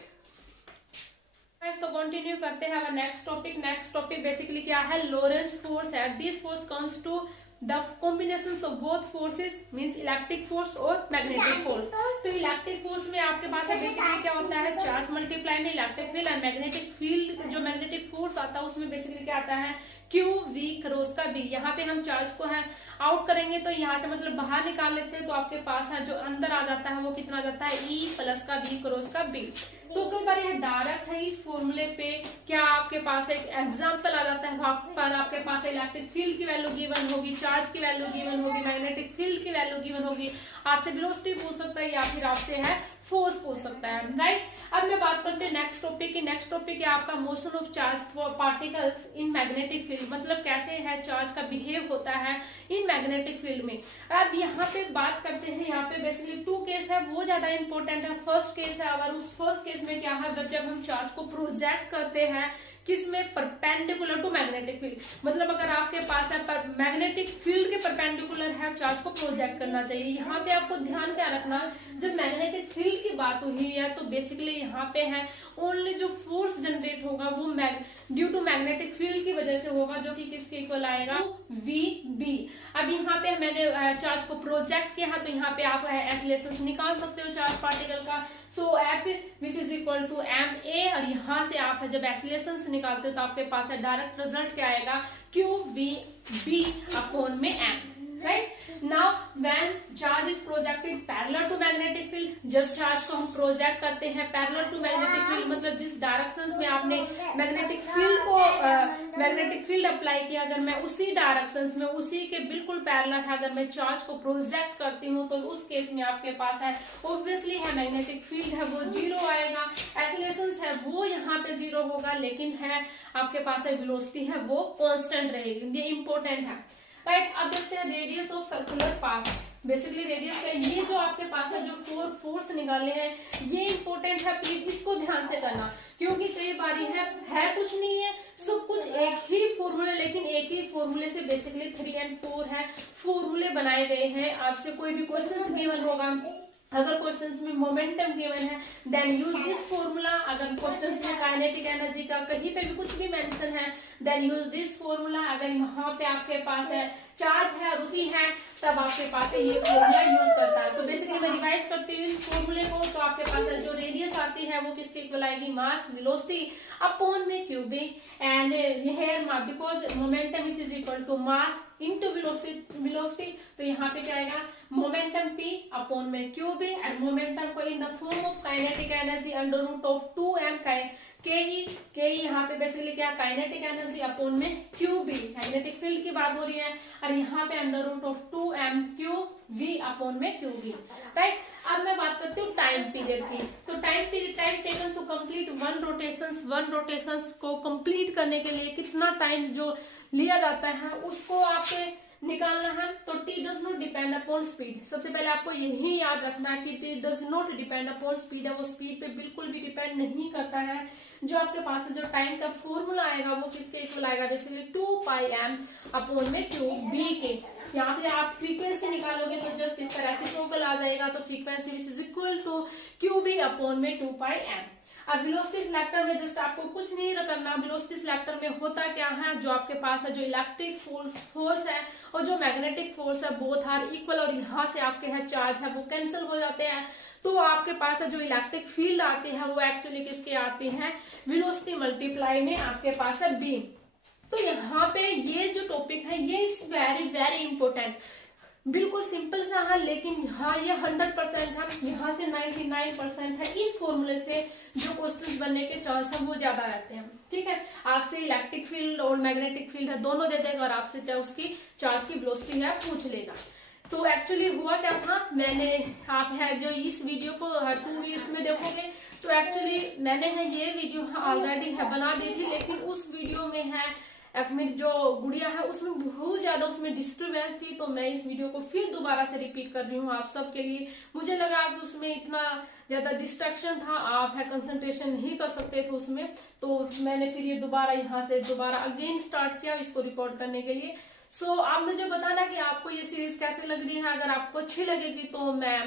तो कंटिन्यू करते हैं next topic. Next topic basically क्या है, लोरेंट्ज फोर्स है। This force comes to the combination of both forces means electric force और मैग्नेटिक फोर्स। तो इलेक्ट्रिक फोर्स में आपके पास बेसिकली क्या होता है, चार्ज मल्टीप्लाई में इलेक्ट्रिक फील्ड, और मैग्नेटिक फील्ड जो मैग्नेटिक फोर्स आता है उसमें बेसिकली क्या आता है, क्यू वी क्रॉस का बी। यहाँ पे हम चार्ज को है आउट करेंगे तो यहाँ से मतलब बाहर निकाल लेते हैं, तो आपके पास है जो अंदर आ जाता है वो कितना आ जाता है, ई प्लस का बी क्रॉस का बी। तो कई बार यह डायरेक्ट है इस फॉर्मूले पे क्या आपके पास एक एग्जांपल आ जाता है, वहां पर आपके पास इलेक्ट्रिक फील्ड की वैल्यू गिवन होगी, चार्ज की वैल्यू गिवन होगी, मैग्नेटिक फील्ड की वैल्यू गिवन होगी, आपसे वेलोसिटी पूछ सकता है या फिर आपसे है फोर्स पूछ सकता है, राइट। अब मैं बात करते हैं नेक्स्ट टॉपिक की। नेक्स्ट टॉपिक है आपका motion of charge particles in magnetic field, मतलब कैसे है चार्ज का बिहेव होता है इन मैग्नेटिक फील्ड में। अब यहाँ पे बात करते हैं, यहाँ पे बेसिकली 2 केस है वो ज्यादा इंपॉर्टेंट है। फर्स्ट केस है, अगर उस फर्स्ट केस में क्या है, जब हम चार्ज को प्रोजेक्ट करते हैं किसमें, परपेंडिकुलर टू मैग्नेटिक फील्ड, मतलब अगर आपके पास है मैग्नेटिक फील्ड के परपेंडिकुलर है चार्ज को प्रोजेक्ट करना चाहिए। यहाँ पे आपको ध्यान क्या रखना, जब मैग्नेटिक फील्ड की बात हुई है तो बेसिकली यहाँ पे है ओनली जो फोर्स जनरेट होगा वो ड्यू टू मैग्नेटिक फील्ड की वजह से होगा, जो कि किसके इक्वल आएगा, वी बी। अब यहाँ पे मैंने चार्ज को प्रोजेक्ट किया है तो यहाँ पे आप एक्सेलरेशन निकाल सकते हो चार्ज पार्टिकल का। So F which is equal to M A, और यहाँ से आप जब एक्सेलरेशन से निकालते हो तो आपके पास है डायरेक्ट रिजल्ट क्या आएगा, क्यू वी बी अपॉन में M, right. Now when charge is projected parallel to magnetic field, जब चार्ज को हम प्रोजेक्ट करते हैं पैरेलल टू मैग्नेटिक फील्ड, मतलब जिस डायरेक्शंस में आपने मैग्नेटिक फील्ड अप्लाई किया, अगर मैं उसी डायरेक्शंस में उसी के बिल्कुल पैरेलल है अगर मैं चार्ज को प्रोजेक्ट करती हूँ, तो उस केस में आपके पास है ऑब्वियसली है मैग्नेटिक फील्ड है वो जीरो आएगा, एक्सेलरेशन है वो यहाँ पे जीरो होगा, लेकिन है आपके पास है वेलोसिटी है वो कांस्टेंट रहेगी। ये इंपॉर्टेंट है, राइट। अब देखते हैं radius of circular path. Basically radius का ये जो आपके पास है जो फोर्स निकाले हैं ये इंपॉर्टेंट है, प्लीज इसको ध्यान से करना, क्योंकि कई बारी है कुछ नहीं है, सब कुछ एक ही फॉर्मूले, लेकिन एक ही फॉर्मूले से बेसिकली 3 और 4 है फॉर्मूले बनाए गए हैं। आपसे कोई भी क्वेश्चन गिवन होगा, अगर क्वेश्चंस में मोमेंटम गिवन है देन यूज दिस फॉर्मूला, अगर क्वेश्चंस में काइनेटिक एनर्जी का कहीं पे भी कुछ भी मेंशन है देन यूज दिस फॉर्मूला, अगर वहां पे आपके पास है चार्ज है और उसी है तब आपके पास है ये फॉर्मूला यूज करता है। तो बेसिकली मैं रिवाइज करती हूँ इस फॉर्मूले को, तो आपके पास है जो रेडियस आती है वो किसके इक्वल आएगी, मास वेलोसिटी अपॉन में cubic, and here because momentum is equal to mass into velocity, तो यहाँ पे क्या आएगा, मोमेंटम p अपॉन में क्यूबी, एंड मोमेंटम को in the form of kinetic energy under root of 2m के यहाँ पे बेसिकली क्या, काइनेटिक एनर्जी अपॉन में क्यूबी, मैग्नेटिक फील्ड की बात हो रही है, और यहाँ पे under root of 2m Q B upon में क्यूबी, राइट। अब मैं बात करती हूँ टाइम पीरियड की। तो time taken to complete one rotation को कंप्लीट करने के लिए कितना टाइम जो लिया जाता है उसको आपके निकालना है। तो t does not depend upon speed, सबसे पहले आपको यही याद रखना है कि t does not depend upon speed है, वो स्पीड पे बिल्कुल भी डिपेंड नहीं करता है। जो आपके पास है जो टाइम का फॉर्मूला आएगा वो किसके इक्वल आएगा, बेसिकली 2πm अपॉन में क्यूब b के। यहाँ पे आप फ्रीक्वेंसी निकालोगे तो जस्ट इसका रेसिप्रोकल आ जाएगा, तो frequency is equal two cube upon में 2πm। अब वेलोसिटी सिलेक्टर में जस्ट आपको कुछ नहीं करना, वेलोसिटी सिलेक्टर में होता क्या है, जो आपके पास है जो इलेक्ट्रिक फोर्स है और जो मैग्नेटिक फोर्स है बोथ आर इक्वल, और यहाँ से आपके है चार्ज है वो कैंसिल हो जाते हैं, तो आपके पास है जो इलेक्ट्रिक फील्ड आते हैं वो एक्चुअली किसके आते हैं, वेलोसिटी मल्टीप्लाई में आपके पास है बी। तो यहाँ पे ये जो टॉपिक है ये इज वेरी वेरी इंपॉर्टेंट, बिल्कुल सिंपल सा है, लेकिन यहाँ ये 100% है, यहाँ से 99% है। इस फॉर्मूले से जो क्वेश्चंस बनने के चांस है वो ज्यादा रहते हैं। ठीक है, आपसे इलेक्ट्रिक फील्ड और मैग्नेटिक फील्ड है दोनों दे देगा और आपसे चाहे उसकी चार्ज की वेलोसिटी है पूछ लेगा। तो एक्चुअली हुआ क्या था, मैंने आप है जो इस वीडियो को 2 वीक्स में देखोगे, तो एक्चुअली मैंने है ये वीडियो ऑलरेडी है बना दी थी, लेकिन उस वीडियो में है मेरी जो गुड़िया है उसमें बहुत ज्यादा उसमें डिस्टर्बेंस थी, तो मैं इस वीडियो को फिर दोबारा से रिपीट कर रही हूँ आप सबके लिए। मुझे लगा कि उसमें इतना ज्यादा डिस्ट्रैक्शन था, आप है कंसंट्रेशन नहीं कर सकते थे उसमें, तो मैंने फिर ये दोबारा यहाँ से दोबारा अगेन स्टार्ट किया इसको रिकॉर्ड करने के लिए। सो आप मुझे बताना कि आपको ये सीरीज कैसे लग रही है। अगर आपको अच्छी लगेगी तो मैं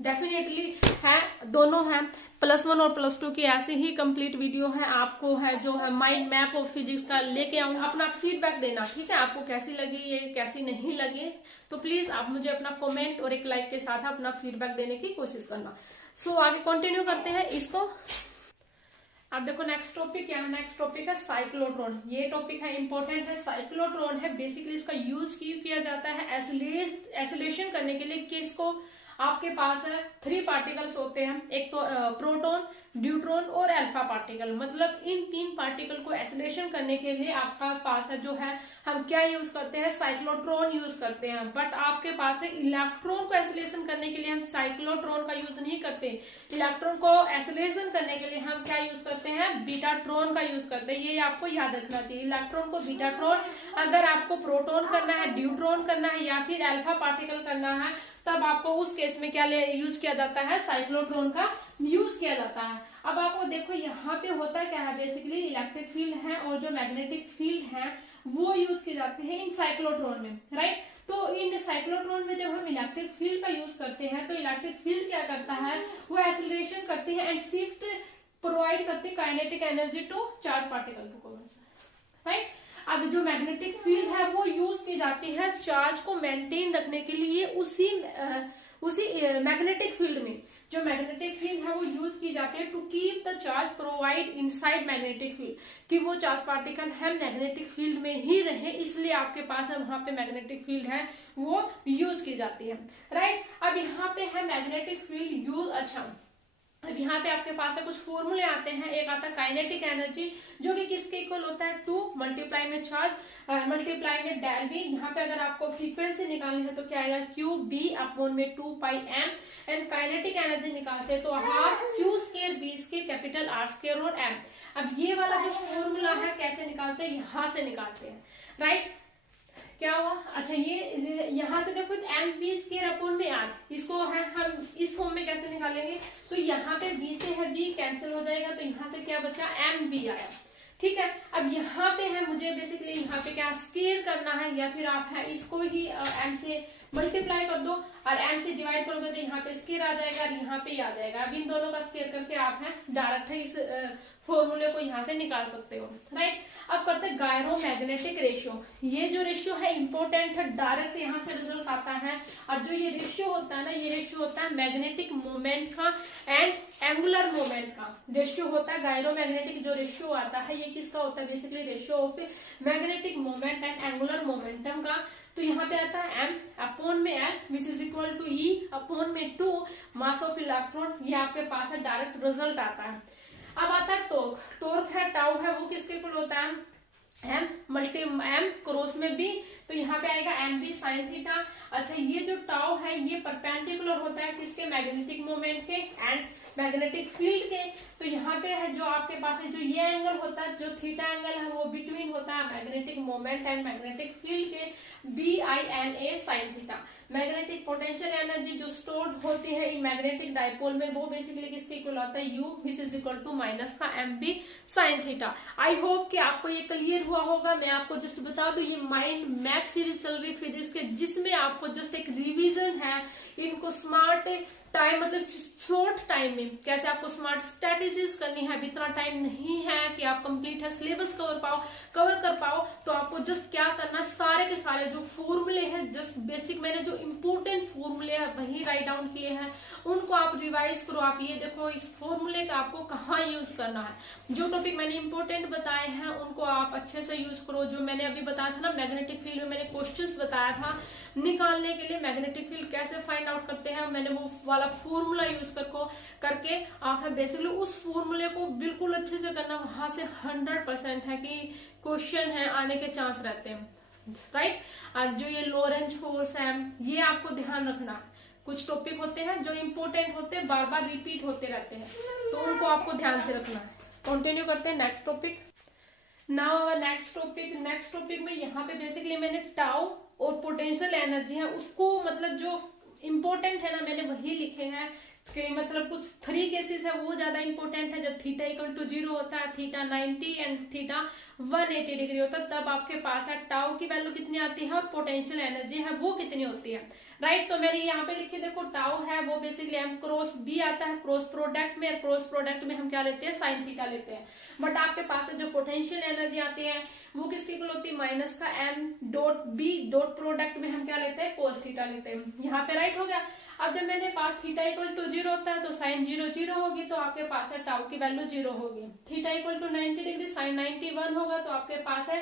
डेफिनेटली है दोनों है +1 और +2 की ऐसी ही कंप्लीट वीडियो है आपको है जो है माइंड मैप ऑफ फिजिक्स का लेके आऊंगा। अपना फीडबैक देना, ठीक है, आपको कैसी लगी ये कैसी नहीं लगी, तो प्लीज आप मुझे अपना कमेंट और एक लाइक के साथ अपना फीडबैक देने की कोशिश करना। सो आगे कंटिन्यू करते हैं इसको। अब देखो नेक्स्ट टॉपिक क्या है, नेक्स्ट टॉपिक है साइक्लोट्रॉन। ये टॉपिक है इंपॉर्टेंट है, साइक्लोट्रॉन है बेसिकली इसका यूज किया जाता है एसिलेशन करने के लिए कि इसको आपके पास है 3 पार्टिकल्स होते हैं, एक तो प्रोटॉन, ड्यूट्रॉन और अल्फा पार्टिकल। मतलब इन 3 पार्टिकल को एसिलेशन करने के लिए आपका पास है जो है हम क्या यूज करते हैं, साइक्लोट्रॉन यूज करते हैं। बट आपके पास है इलेक्ट्रॉन को एसिलेशन करने के लिए हम साइक्लोट्रॉन का यूज नहीं करते। इलेक्ट्रॉन को एसिलेशन करने के लिए हम क्या यूज करते हैं, बीटाट्रॉन का यूज करते हैं। ये आपको याद रखना चाहिए, इलेक्ट्रॉन को बीटाट्रॉन, अगर आपको प्रोटॉन करना है, ड्यूट्रॉन करना है या फिर अल्फा पार्टिकल करना है, तब आपको उस केस में क्या यूज किया जाता है, साइक्लोट्रॉन का यूज किया जाता है। अब आपको देखो यहाँ पे होता क्या है, बेसिकली इलेक्ट्रिक फील्ड है और जो मैग्नेटिक फील्ड है वो यूज किए जाते हैं इन साइक्लोट्रॉन में, राइट। तो इन साइक्लोट्रॉन में जब हम इलेक्ट्रिक फील्ड का यूज करते हैं तो इलेक्ट्रिक फील्ड क्या करता है, वो एक्सीलरेशन करती है एंड शिफ्ट प्रोवाइड करती है kinetic energy to charge particle to, right. अब जो मैग्नेटिक फील्ड है वो यूज की जाती है चार्ज को मेंटेन रखने के लिए उसी मैग्नेटिक फील्ड में। जो मैग्नेटिक फील्ड है वो यूज की जाती है to keep the charge provide inside magnetic field, कि वो चार्ज पार्टिकल है मैग्नेटिक फील्ड में ही रहे, इसलिए आपके पास है वहां पे मैग्नेटिक फील्ड है वो यूज की जाती है, राइट। अब यहाँ पे है मैग्नेटिक फील्ड यूज। अच्छा, अब यहाँ पे आपके पास है कुछ फॉर्मूले आते हैं। एक आता है काइनेटिक एनर्जी जो कि किसके इक्वल होता है, 2 मल्टीप्लाई में चार्ज मल्टीप्लाई में डेल बी। यहाँ पे अगर आपको फ्रीक्वेंसी निकालनी है तो क्या आएगा, क्यू बी अपॉन में 2 pi M. And kinetic energy निकालते हैं तो half Q square B square capital R square और एम। अब ये वाला जो फॉर्मूला है कैसे निकालते हैं, यहाँ से निकालते हैं, राइट। क्या हुआ, अच्छा ये यहाँ से देखो एम बी स्केयर अपॉन में आर, इसको है हम इस फॉर्म में कैसे निकालेंगे, तो यहाँ पे बी से है बी कैंसिल हो जाएगा, तो यहाँ से क्या बचा, एम बी आया, ठीक है। अब यहाँ पे है मुझे बेसिकली यहाँ पे क्या स्केयर करना है, या फिर आप है इसको ही एम से मल्टीप्लाई कर दो और एम से डिवाइड करोगे तो यहाँ पे स्केयर आ जाएगा और यहाँ पे आ जाएगा। अब इन दोनों का स्केयर करके आप है डायरेक्ट है इस फॉर्मूले को यहाँ से निकाल सकते हो, राइट। अब करते हैं गायरो मैग्नेटिक रेशियो। ये जो रेशियो है इंपॉर्टेंट है, डायरेक्ट यहाँ से रिजल्ट आता है। और जो ये रेशियो होता है ना, ये रेशियो होता है मैग्नेटिक मोमेंट का एंड एंगुलर मोमेंट का रेशियो होता है। गायरो मैग्नेटिक जो रेशियो आता है ये किसका होता है, basically ratio of magnetic moment and angular momentum का। तो यहाँ पे आता है एम अपॉन में L which is equal to E upon में 2 मास ऑफ इलेक्ट्रॉन। ये आपके पास है डायरेक्ट रिजल्ट आता है। अब आता है टॉर्क। टॉर्क है टाउ है वो किसके इक्वल होता है, एम मल्टी एम क्रॉस में बी, तो यहाँ पे आएगा एम बी साइन थीटा। अच्छा ये जो टाउ है ये परपेंडिकुलर होता है किसके, मैग्नेटिक मोमेंट के एंड मैग्नेटिक फील्ड के। तो यहाँ पे है जो आपके पास है जो ये एंगल होता है, जो थीटा एंगल है वो बिटवीन होता है magnetic moment and magnetic field के, B I N A sine theta. Magnetic potential energy जो स्टोर्ड होती है इन मैग्नेटिक डाइपोल में वो बेसिकली किसके इक्वल आता है, U which is equal to minus का M B sine theta. I hope कि आपको ये क्लियर हुआ होगा। मैं आपको जस्ट बता दूं ये माइंड मैप सीरीज चल रही फिजिक्स के, जिसमें आपको जस्ट एक रिवीजन है इनको स्मार्ट टाइम मतलब शॉर्ट टाइम में कैसे आपको स्मार्ट स्ट्रेटेजीज करनी है। इतना टाइम नहीं है कि आप कंप्लीट है सिलेबस कवर कर पाओ, तो आपको जस्ट क्या करना, सारे के सारे जो फॉर्मूले हैं, जस्ट बेसिक मैंने जो इम्पोर्टेंट फॉर्मूले है वही राइट डाउन किए हैं, उनको आप रिवाइज करो। आप ये देखो इस फॉर्मूले का आपको कहाँ यूज करना है। जो टॉपिक मैंने इंपॉर्टेंट बताए हैं उनको आप अच्छे से यूज करो। जो मैंने अभी बताया था ना मैग्नेटिक फील्ड में, मैंने क्वेश्चंस बताया था निकालने के लिए मैग्नेटिक फील्ड कैसे फाइंड आउट करते हैं, मैंने वो वाला फॉर्मूला यूज करके आप बेसिकली उस फॉर्मूले को बिल्कुल अच्छे से करना। वहां से 100% है कि क्वेश्चन है आने के चांस रहते हैं, राइट। और जो ये लॉरेंज फोर्स है ये आपको ध्यान रखना है। कुछ टॉपिक होते हैं जो इंपॉर्टेंट होते हैं, बार बार रिपीट होते रहते हैं, तो उनको आपको ध्यान से रखना है। कंटिन्यू करते हैं next topic. Now next topic में यहाँ पे बेसिकली मैंने टाउ और पोटेंशियल एनर्जी है उसको, मतलब जो इम्पोर्टेंट है ना मैंने वही लिखे हैं कि मतलब कुछ 3 केसेस है वो ज्यादा इंपॉर्टेंट है। जब थीटा इक्वल टू 0 होता है, थीटा 90 एंड थीटा 180 डिग्री होता है, तब आपके पास है टाउ की वैल्यू कितनी आती है और पोटेंशियल एनर्जी है वो कितनी होती है, राइट। तो मैंने यहाँ पे लिखे देखो टाउ है वो बेसिकली एम क्रॉस बी आता है क्रॉस प्रोडक्ट में, क्रॉस प्रोडक्ट में हम क्या लेते हैं साइन थीटा लेते हैं। बट आपके पास जो पोटेंशियल एनर्जी आती है वो किसकी इक्वल होती है माइनस का M dot B dot product में हम क्या लेते हैं कोस थीटा लेते हैं। यहाँ पे राइट हो गया। अब जब मेरे पास थीटा इक्वल टू 0 होता है तो साइन 0 0 होगी, तो आपके पास है टाउ की वैल्यू 0 होगी। Theta equal to 90 degree sine 91 होगा तो आपके पास है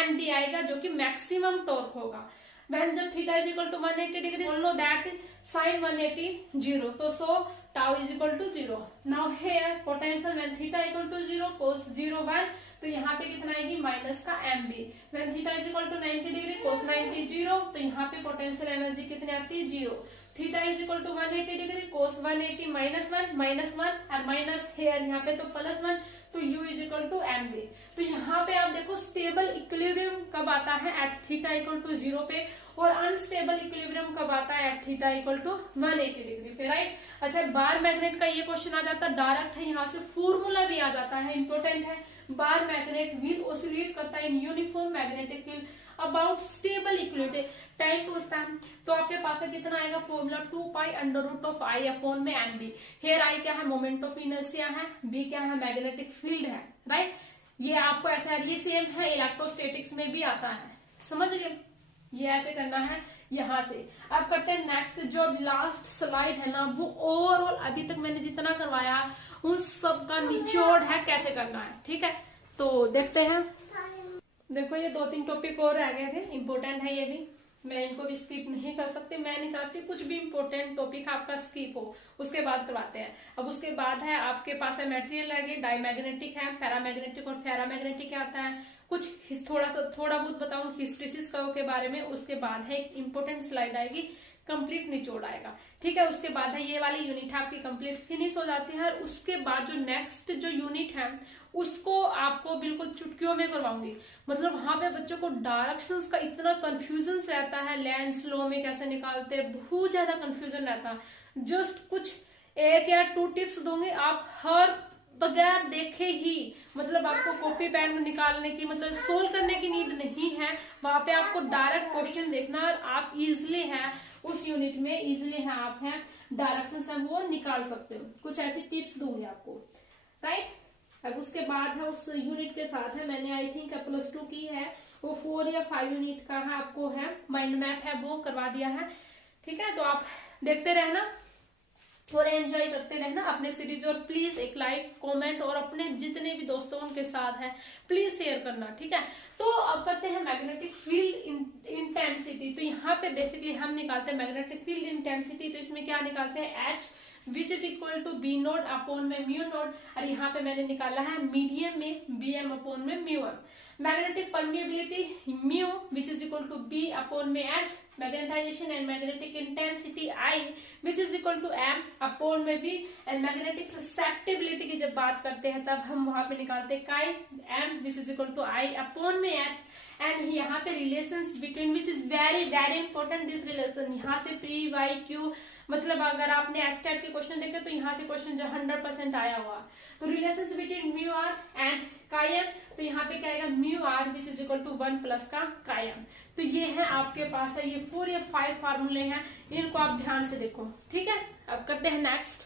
एम डी आएगा जो कि मैक्सिमम टॉर्क होगा। When जब theta is equal to 180 degree, know that sine 180 0, तो so tau is equal to 0। Now here potential when theta equal to 0 cos 0 1, तो यहाँ पे कितना आएगी माइनस का M B. When theta is equal to 90 degree cos 90 0, तो यहाँ पे पोटेंशियल एनर्जी कितनी आती है 0। Theta is equal to 180 degree cos 180 -1 और माइनस हेयर यहाँ पे तो +1, तो u is equal to M B. तो यहाँ पे आप देखो स्टेबल इक्विलिब्रियम कब आता है एट थीटा इक्वल टू 0 पे, और अनस्टेबल इक्विलिब्रियम कब आता है at theta equal to 180 degree पे, राइट। अच्छा बार मैग्नेट का ये क्वेश्चन आ जाता है डायरेक्ट है, यहाँ से फॉर्मूला भी आ जाता है, इंपॉर्टेंट है। बार मैग्नेट विल ऑसिलेट करता है in uniform magnetic field about stable equilibrium time to span. तो आपके पास है कितना आएगा formula 2 pi under root of I upon में एम बी। हेयर आई क्या है मोमेंट ऑफ इनर्शिया है, बी क्या है मैग्नेटिक फील्ड है, राइट। ये आपको ऐसा ये सेम है इलेक्ट्रोस्टैटिक्स में भी आता है, समझ गए। ये ऐसे करना है यहाँ से। अब करते हैं नेक्स्ट, जो लास्ट स्लाइड है ना वो ओवरऑल अभी तक मैंने जितना करवाया उन सब का निचोड़ है कैसे करना है, ठीक है। तो देखते हैं। देखो ये 2-3 टॉपिक और रह गए थे, इंपॉर्टेंट है ये भी, मैं इनको भी स्किप नहीं कर सकती। मैं नहीं चाहती कुछ भी इंपॉर्टेंट टॉपिक आपका स्किप हो, उसके बाद करवाते हैं। अब उसके बाद है आपके पास है मटेरियल आएगी, डायमैग्नेटिक है, पैरामैग्नेटिक और फेरामैग्नेटिक आता है। कुछ थोड़ा बहुत बताऊं हिस्ट्रेसिस के बारे में। उसके बाद है एक इंपॉर्टेंट स्लाइड आएगी, कंप्लीट निचोड़ आएगा, ठीक है। उसके बाद है ये वाली यूनिट है आपकी कंप्लीट फिनिश हो जाती है। और उसके बाद जो नेक्स्ट जो यूनिट है उसको आपको बिल्कुल चुटकियों में करवाऊंगी। मतलब वहां पे बच्चों को डायरेक्शंस का इतना कंफ्यूजन रहता है, लेंस लो में कैसे निकालते हैं, बहुत ज्यादा कंफ्यूजन रहता है। जस्ट कुछ 1 या 2 टिप्स दूंगी, आप हर बगैर देखे ही मतलब आपको कॉपी पेन निकालने की मतलब सोल्व करने की नीड नहीं है। वहां पे आपको डायरेक्ट क्वेश्चन देखना और आप इजिली है उस यूनिट में इजिली है आप है डायरेक्शन है वो निकाल सकते हो। कुछ ऐसी टिप्स दूंगी आपको, राइट। अब उसके बाद है उस यूनिट के साथ है मैंने आई थिंक +2 की है, वो 4 या 5 यूनिट का है, आपको है माइंड मैप है वो करवा दिया है, ठीक है। तो आप देखते रहना और एंजॉय करते रहना अपने सीरीज। और प्लीज एक लाइक कमेंट और अपने जितने भी दोस्तों उनके साथ है प्लीज शेयर करना, ठीक है। तो अब करते हैं मैग्नेटिक फील्ड इंटेंसिटी। तो यहाँ पे बेसिकली हम निकालते हैं मैग्नेटिक फील्ड इंटेंसिटी। तो इसमें क्या निकालते हैं H which is equal to B naught upon में म्यू नोट, और यहाँ पे मैंने निकाला है मीडियम में bm अपॉन में mu M. Magnetic permeability mu which is equal to B upon में H, magnetization and magnetic intensity I which is equal to m upon में b, एंड मैग्नेटिक ससेप्टिबिलिटी की जब बात करते हैं तब हम वहां पे निकालते हैं chi m which is equal to I upon में s। एंड यहाँ पे relations between which is very very important this relation, यहाँ से प्री वाई क्यू मतलब अगर आपने एस टाइप के क्वेश्चन देखे तो यहाँ से क्वेश्चन 100% आया हुआ। तो relations between mu R and कायम, तो यहाँ पे क्या आएगा mu R which is equal to 1 plus का कायम। तो ये है आपके पास है ये 4 या 5 फार्मूले हैं, इनको आप ध्यान से देखो, ठीक है। अब करते हैं नेक्स्ट।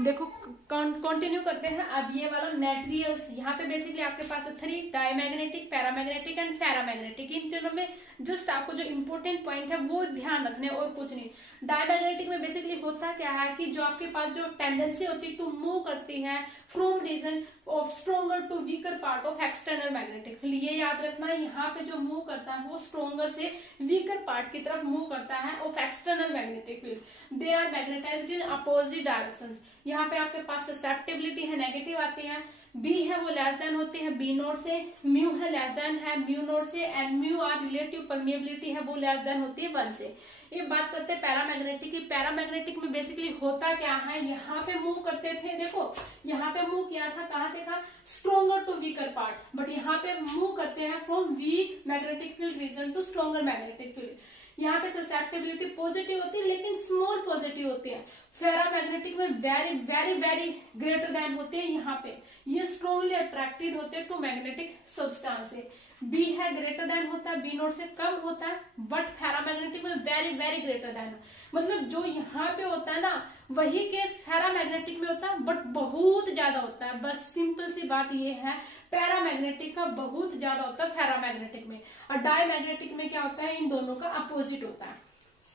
देखो कंटिन्यू करते हैं। अब ये वाला मैटेरियल्स, यहाँ पे बेसिकली आपके पास है 3, डायमैग्नेटिक, पैरामैग्नेटिक एंड फेरामैग्नेटिक। इन तीनों में जस्ट आपको जो इंपॉर्टेंट पॉइंट है वो ध्यान रखने और कुछ नहीं। डायमैग्नेटिक में बेसिकली होता क्या है कि जो आपके पास जो टेंडेंसी होती है टू मूव करती है from region of stronger to weaker part of external magnetic field. ये याद रखना है, यहाँ पे जो मूव करता है वो स्ट्रोंगर से वीकर पार्ट की तरफ मूव करता है of external magnetic field. They are magnetized in opposite directions. यहाँ पे आपके पास ससेप्टिबिलिटी है नेगेटिव आती है, बी है वो लेस देन होते हैं बी नोट से, म्यू है लेस देन है म्यू नोट से, and mu R relative permeability है वो लेस देन होती है 1 से। ये बात करते हैं पैरामैग्नेटिक की। पैरामैग्नेटिक में बेसिकली होता क्या है, यहाँ पे मूव करते थे, देखो यहाँ पे मूव किया था, कहां से था, stronger to weaker part, but यहाँ पे मूव करते हैं from weak magnetic field region to stronger magnetic field. यहाँ पे ससेप्टिबिलिटी पॉजिटिव होती है लेकिन स्मॉल पॉजिटिव होती है। फेरामैग्नेटिक में very very very greater than होते हैं। यहाँ पे ये स्ट्रॉन्गली अट्रैक्टेड होते हैं टू मैग्नेटिक सब्सटेंस से। बी है ग्रेटर देन होता है, बी नोट से कम होता है, बट फेरामैग्नेटिक में वेरी वेरी ग्रेटर देन। मतलब जो यहाँ पे होता है ना वही केस फेरामैग्नेटिक में होता है बट बहुत ज्यादा होता है। बस सिंपल सी बात ये है, पैरामैग्नेटिक का बहुत ज्यादा होता है फेरामैग्नेटिक में, और डायमैग्नेटिक में क्या होता है, इन दोनों का अपोजिट होता है।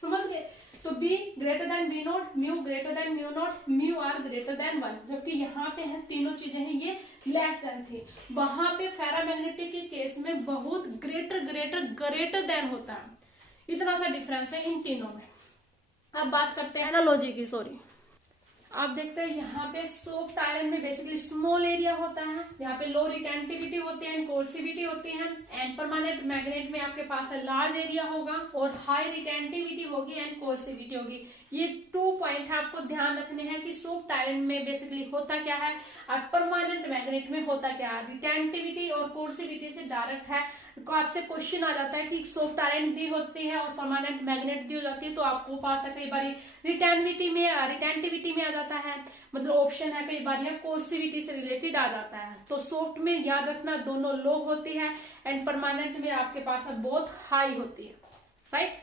समझ गए? तो B greater than B naught, mu greater than mu naught, mu R greater than 1, जबकि यहाँ पे है तीनों चीजें हैं ये लेस देन थी। वहां पे फेरामैग्नेटिक के केस में बहुत ग्रेटर देन होता है। इतना सा डिफरेंस है इन तीनों में। अब बात करते हैं एनालॉजी की। सॉरी, आप देखते हैं यहाँ पे सॉफ्ट आयरन में बेसिकली स्मॉल एरिया होता है, यहाँ पे लो रिटेंटिविटी होती है एंड कोर्सिविटी होती है, एंड परमानेंट मैग्नेट में आपके पास लार्ज एरिया होगा और हाई रिटेंटिविटी होगी एंड कोर्सिविटी होगी। ये 2 पॉइंट है आपको ध्यान रखने हैं कि सॉफ्ट आयरन में बेसिकली होता क्या है और परमानेंट मैग्नेट में होता क्या है। रिटेंटिविटी और कोर्सिविटी से डायरेक्ट है, आपसे क्वेश्चन आ जाता है कि सॉफ्ट आयरन दी होती है और परमानेंट मैग्नेट दी हो जाती है, तो आपको पास कई बार रिटेंटिविटी में आ जाता है, मतलब ऑप्शन है, कई बार यह कोर्सिविटी से रिलेटेड आ जाता है। तो सॉफ्ट में याद रखना दोनों लो होती है एंड परमानेंट में आपके पास बहुत हाई होती है। राइट,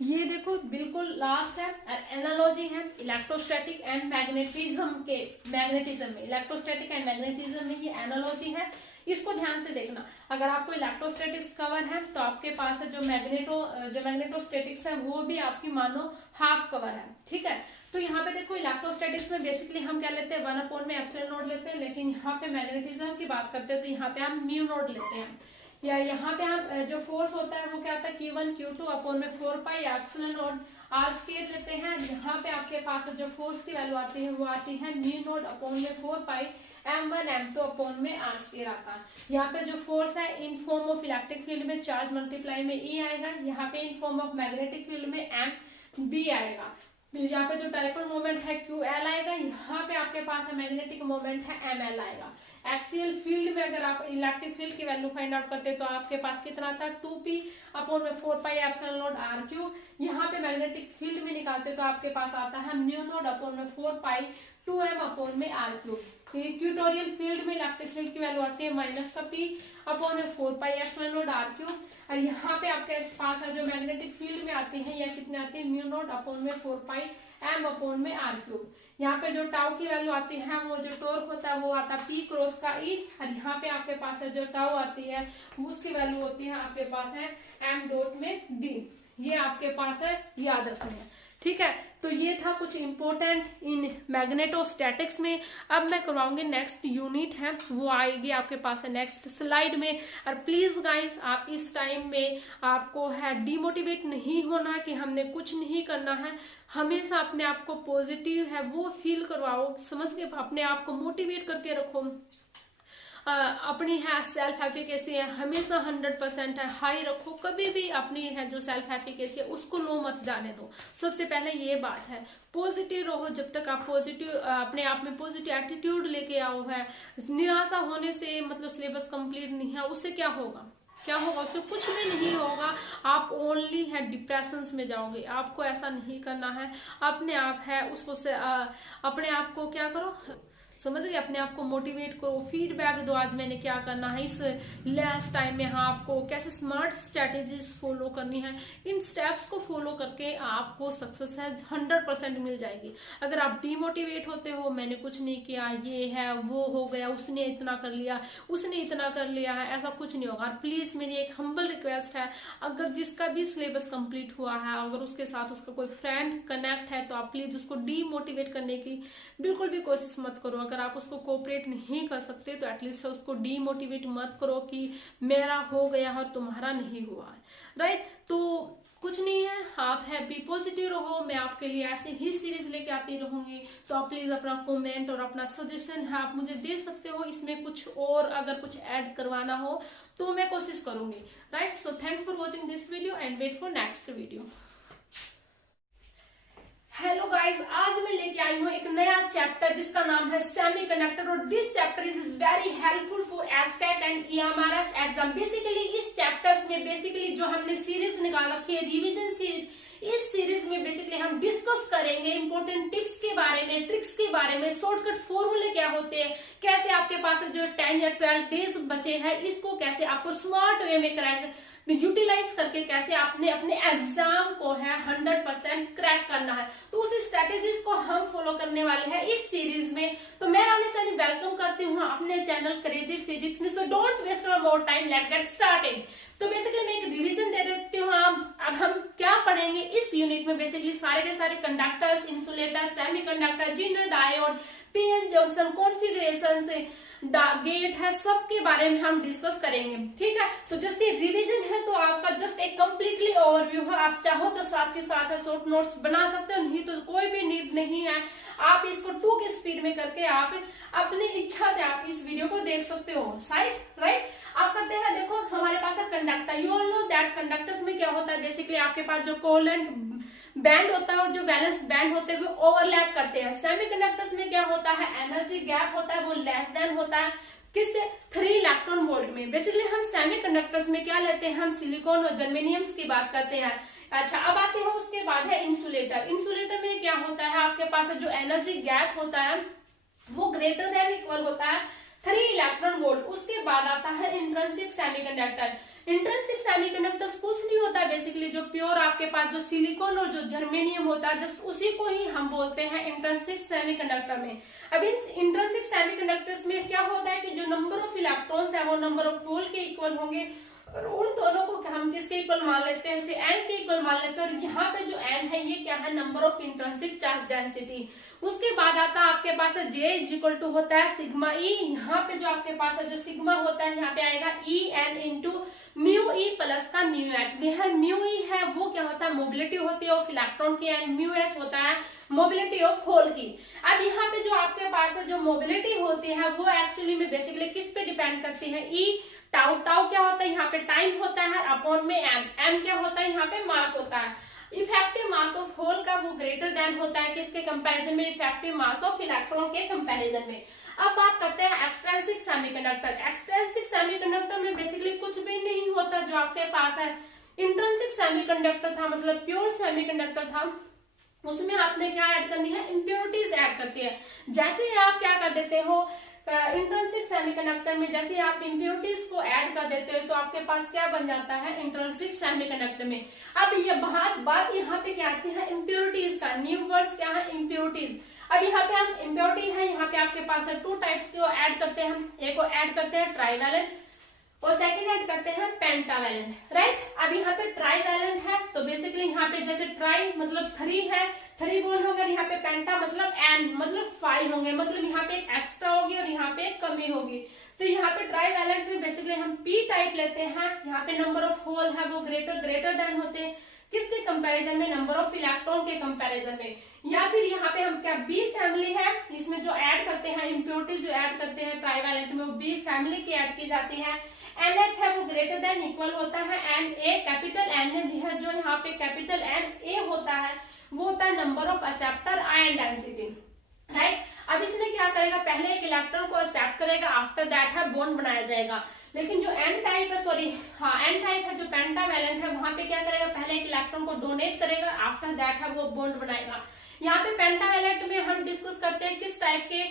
ये देखो बिल्कुल लास्ट है एनालॉजी है इलेक्ट्रोस्टैटिक एंड मैग्नेटिज्म के। मैग्नेटिज्म में, इलेक्ट्रोस्टैटिक एंड मैग्नेटिज्म में ये एनालॉजी है, इसको ध्यान से देखना। अगर आपको इलेक्ट्रोस्टैटिक्स कवर है तो आपके पास है जो मैग्नेटोस्टैटिक्स है वो भी आपकी मानो हाफ कवर है। ठीक है, तो यहाँ पे देखो इलेक्ट्रोस्टैटिक्स में बेसिकली हम क्या लेते हैं 1/में लेते हैं, लेकिन यहाँ पे मैग्नेटिज्म की बात करते हैं तो यहाँ पे हम म्यू नोट लेते हैं। या यहाँ पे हम जो फोर्स होता है वो क्या होता है Q1 Q2 4πε0 r² लेते हैं। यहाँ पे आपके पास जो फोर्स की वैल्यू आती है वो आती है μ0 4πm1 m2 r² आता है। यहाँ पे जो फोर्स है in form of electric field में चार्ज मल्टीप्लाई में E आएगा, यहाँ पे in form of magnetic field में MB आएगा। यहाँ पे जो डायपोल मोमेंट है QL आएगा, यहाँ पे आपके पास है मैग्नेटिक मोमेंट है ML आएगा। एक्सियल फील्ड में अगर आप इलेक्ट्रिक फील्ड की वैल्यू फाइंड आउट करते तो आपके पास कितना था 2p/4πε0 r3। यहाँ पे मैग्नेटिक फील्ड में निकालते तो आपके पास आता है μ0/4π2m/r3। इक्वेटोरियल फील्ड में इलेक्ट्रिक फील्ड की वैल्यू आती है -p/4πε0 r3। और यहाँ पे आपके पास है जो मैग्नेटिक फील्ड में आती है यह कितने आती है μ0/4πm/r3। यहाँ पे जो टाउ की वैल्यू आती है वो जो टॉर्क होता है वो आता है P क्रॉस का E, और यहाँ पे आपके पास है जो टाउ आती है उसकी वैल्यू होती है आपके पास है m.B। ये आपके पास है, याद रखना है। ठीक है, तो ये था कुछ इंपॉर्टेंट इन मैग्नेटोस्टैटिक्स में। अब मैं करवाऊंगी नेक्स्ट यूनिट है, वो आएगी आपके पास है नेक्स्ट स्लाइड में। और प्लीज गाइस आप इस टाइम में आपको है डिमोटिवेट नहीं होना कि हमने कुछ नहीं करना है। हमेशा अपने आप को पॉजिटिव है वो फील करवाओ, समझ के अपने आप को मोटिवेट करके रखो। अपनी है सेल्फ एफिकेसी है हमेशा 100% है हाई रखो, कभी भी अपनी है जो सेल्फ एफिकेसी है उसको लो मत जाने दो। सबसे पहले ये बात है, पॉजिटिव रहो। जब तक आप पॉजिटिव अपने आप में पॉजिटिव एटीट्यूड लेके आओ है, निराशा होने से मतलब सिलेबस कंप्लीट नहीं है उससे क्या होगा, उससे कुछ भी नहीं होगा। आप ओनली है डिप्रेशन में जाओगे। आपको ऐसा नहीं करना है, अपने आप है उसको से अपने आप को क्या करो, समझ गए? अपने आप को मोटिवेट करो, फीडबैक दो, आज मैंने क्या करना है इस लास्ट टाइम में, हाँ आपको कैसे स्मार्ट स्ट्रेटेजीज फॉलो करनी है, इन स्टेप्स को फॉलो करके आपको सक्सेस है 100% मिल जाएगी। अगर आप डीमोटिवेट होते हो, मैंने कुछ नहीं किया, ये है वो हो गया, उसने इतना कर लिया, उसने इतना कर लिया है, ऐसा कुछ नहीं होगा। प्लीज मेरी एक हम्बल रिक्वेस्ट है, अगर जिसका भी सिलेबस कंप्लीट हुआ है, अगर उसके साथ उसका कोई फ्रेंड कनेक्ट है, तो आप प्लीज उसको डीमोटिवेट करने की बिल्कुल भी कोशिश मत करो। अगर आप उसको कोऑपरेट नहीं कर सकते तो एटलीस्ट उसको डीमोटिवेट मत करो कि मेरा हो गया और तुम्हारा नहीं हुआ है, राइट? तो कुछ नहीं है, आप हैप्पी पॉजिटिव रहो, मैं आपके लिए ऐसे ही सीरीज लेके आती रहूंगी। तो आप प्लीज अपना कमेंट और अपना सजेशन है आप मुझे दे सकते हो, इसमें कुछ और अगर कुछ ऐड करवाना हो तो मैं कोशिश करूंगी, right? So thanks for watching this video and wait for next video. Hello guys, आज मैं लेके आई हूँ एक नया चैप्टर जिसका नाम है सेमीकंडक्टर, और this chapter is very helpful for state and EMRS exam. Basically इस चैप्टर्स में बेसिकली जो हमने सीरीज निकाल रखी है, रिवीजन सीरीज, इस सीरीज में बेसिकली हम डिस्कस करेंगे इंपॉर्टेंट टिप्स के बारे में, ट्रिक्स के बारे में, शॉर्टकट फॉर्मूले क्या होते हैं, कैसे आपके पास जो 10 या 12 डेज बचे हैं इसको कैसे आपको स्मार्ट वे में क्रैक यूटिलाइज करके कैसे आपने अपने एग्जाम को है 100% क्रैक करना है। तो उस स्ट्रेटेजीज को हम फॉलो करने वाले हैं इस सीरीज में। तो मैं रानी सैनी वेलकम करती हूँ अपने चैनल क्रेजी फिजिक्स में। So don't waste more time, let's get started. तो बेसिकली मैं एक रिवीजन दे देती हूँ। अब हम क्या पढ़ेंगे इस यूनिट में, बेसिकली सारे के सारे conductors, insulators, semiconductor, zener diode, PN junction, configuration से गेट है, सबके बारे में हम डिस्कस करेंगे, ठीक है? तो जस्ट ये रिवीजन है, तो आपका जस्ट एक कंप्लीटली ओवरव्यू है। आप चाहो तो साथ के साथ शॉर्ट नोट्स बना सकते हो, नहीं तो कोई भी नीड नहीं है। आप इसको 2 की स्पीड में करके आप अपनी इच्छा से आप इस वीडियो को देख सकते हो, राइट? आप करते हैं, देखो हमारे पास है conductor. You all know that conductors में क्या होता है, बेसिकली आपके पास जो कोवेलेंट बैंड होता है और जो वैलेंस बैंड होते हैं वो ओवरलैप करते हैं। सेमीकंडक्टर्स में क्या होता है, एनर्जी गैप होता है वो लेस देन होता है, किससे? 3 इलेक्ट्रॉन वोल्ट में। बेसिकली हम सेमीकंडक्टर्स में क्या लेते हैं, हम सिलिकॉन और जर्मेनियम्स की बात करते हैं। अच्छा, अब आते हैं उसके बाद है इंसुलेटर। इंसुलेटर में क्या होता है, आपके पास जो एनर्जी गैप होता है वो ग्रेटर देन इक्वल होता है 3 इलेक्ट्रॉन वोल्ट। उसके बाद आता है इंट्रिंसिक सेमीकंडक्टर। इंट्रिंसिक सेमीकंडक्टर्स कुछ नहीं होता है, बेसिकली जो प्योर आपके पास जो सिलिकॉन और जो जर्मेनियम होता है, जस्ट उसी को ही हम बोलते हैं इंट्रिंसिक सेमीकंडक्टर में। अब इन इंट्रिंसिक सेमीकंडक्टर्स में क्या होता है कि जो नंबर ऑफ इलेक्ट्रॉन्स है वो नंबर ऑफ होल के इक्वल होंगे, और उन दोनों को हम किसके इक्वल मान लेते हैं, जैसे n के इक्वल मान लेते हैं। और यहाँ पे जो n है ये क्या है, number of intrinsic charge density. उसके बाद आता है आपके पास है J इक्वल टू होता है सिग्मा E। यहाँ पे जो आपके पास है जो सिग्मा होता है, यहाँ पे आएगा En into mu E plus का म्यू एच। म्यू ई है वो क्या होता है, मोबिलिटी होती है ऑफ इलेक्ट्रॉन की, एंड म्यू एच होता है मोबिलिटी ऑफ होल की। अब यहाँ पे जो आपके पास है जो मोबिलिटी होती है वो एक्चुअली में बेसिकली किस पे डिपेंड करती है, ई टाउ। टाउ क्या होता है, यहाँ पे टाइम होता है, अपॉन में एम। एम क्या होता है, यहाँ पे मास होता है। इफेक्टिव मास ऑफ होल का वो ग्रेटर देन होता है किसके कंपैरिजन में, इफेक्टिव मास ऑफ इलेक्ट्रॉन के कंपैरिजन में। अब बात करते हैं एक्सट्रिंसिक सेमीकंडक्टर। एक्सट्रिंसिक सेमीकंडक्टर में बेसिकली कुछ भी नहीं होता जो आपके पास है। इंट्रिंसिक सेमीकंडक्टर था, मतलब प्योर सेमीकंडक्टर था, उसमें आपने क्या ऐड करनी है, इंप्योरिटीज ऐड करती है। जैसे आप क्या कर देते हो इंट्रिंसिक सेमीकंडक्टर में, जैसे आप इंप्योरिटीज को ऐड कर देते हो तो आपके पास क्या बन जाता है इंट्रिंसिक सेमीकंडक्टर में। अब ये बात यहाँ पे क्या आती है, इंप्योरिटीज का। न्यू वर्ड्स क्या है, इंप्योरिटीज। अब यहाँ पे हम इंप्योरिटी है, यहाँ पे आपके पास है 2 टाइप्स को ऐड करते हैं हम। एक को ऐड करते हैं ट्राइवैलेंट और सेकेंड ऐड करते हैं पेंटावैलेंट, राइट? अब यहाँ पे ट्राइवैलेंट है तो बेसिकली यहाँ पे जैसे ट्राई मतलब 3 है, 3 बोल होगा, यहाँ पे पेंटा मतलब n मतलब 5 होंगे, मतलब यहाँ पे एक एक्स्ट्रा होगी और यहाँ पे एक कमी होगी। तो यहाँ पे ट्राइवैलेंट में बेसिकली हम p टाइप लेते हैं, यहाँ पे नंबर ऑफ होल है वो ग्रेटर देन होते हैं किसके कंपैरिजन में, नंबर ऑफ इलेक्ट्रॉन के कंपैरिजन में। या फिर यहाँ पे हम क्या, बी फैमिली है, इसमें जो ऐड करते हैं इंप्योरिटीज जो ऐड करते हैं ट्राइवैलेंट में वो बी फैमिली की ऐड की जाती है। NH है वो ग्रेटर देन इक्वल होता है, एंड ए कैपिटल N भी है, जो यहाँ पे कैपिटल N A होता है वो होता है number of acceptor ion density, right? अब इसमें क्या करेगा, पहले एक इलेक्ट्रॉन को एक्सेप्ट करेगा, आफ्टर दैट है बॉन्ड बनाया जाएगा। लेकिन जो एन टाइप है, सॉरी हाँ एन टाइप है जो पेंटावैलेंट है, वहां पे क्या करेगा, पहले एक इलेक्ट्रॉन को डोनेट करेगा, आफ्टर दैट है वो बॉन्ड बनाएगा। यहाँ पे पेंटावैलेंट में हम डिस्कस करते हैं किस टाइप के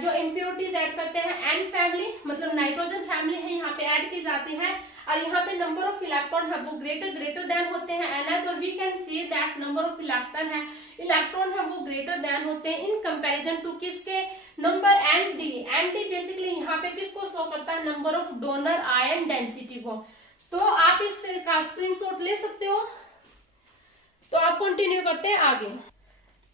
जो इम्प्योरिटीज ऐड करते हैं, एन फैमिली मतलब नाइट्रोजन फैमिली है यहाँ पे ऐड की जाती है, और यहाँ पे नंबर ऑफ इलेक्ट्रॉन है वो ग्रेटर देन होते हैं एनएस, और we can see that number of electron है वो ग्रेटर देन होते हैं इन कंपैरिजन टू किसके, नंबर एन डी बेसिकली यहाँ पे किसको शो करता है, number of donor ion density को। तो आप इसका स्क्रीनशॉट ले सकते हो। तो आप कंटिन्यू करते हैं आगे।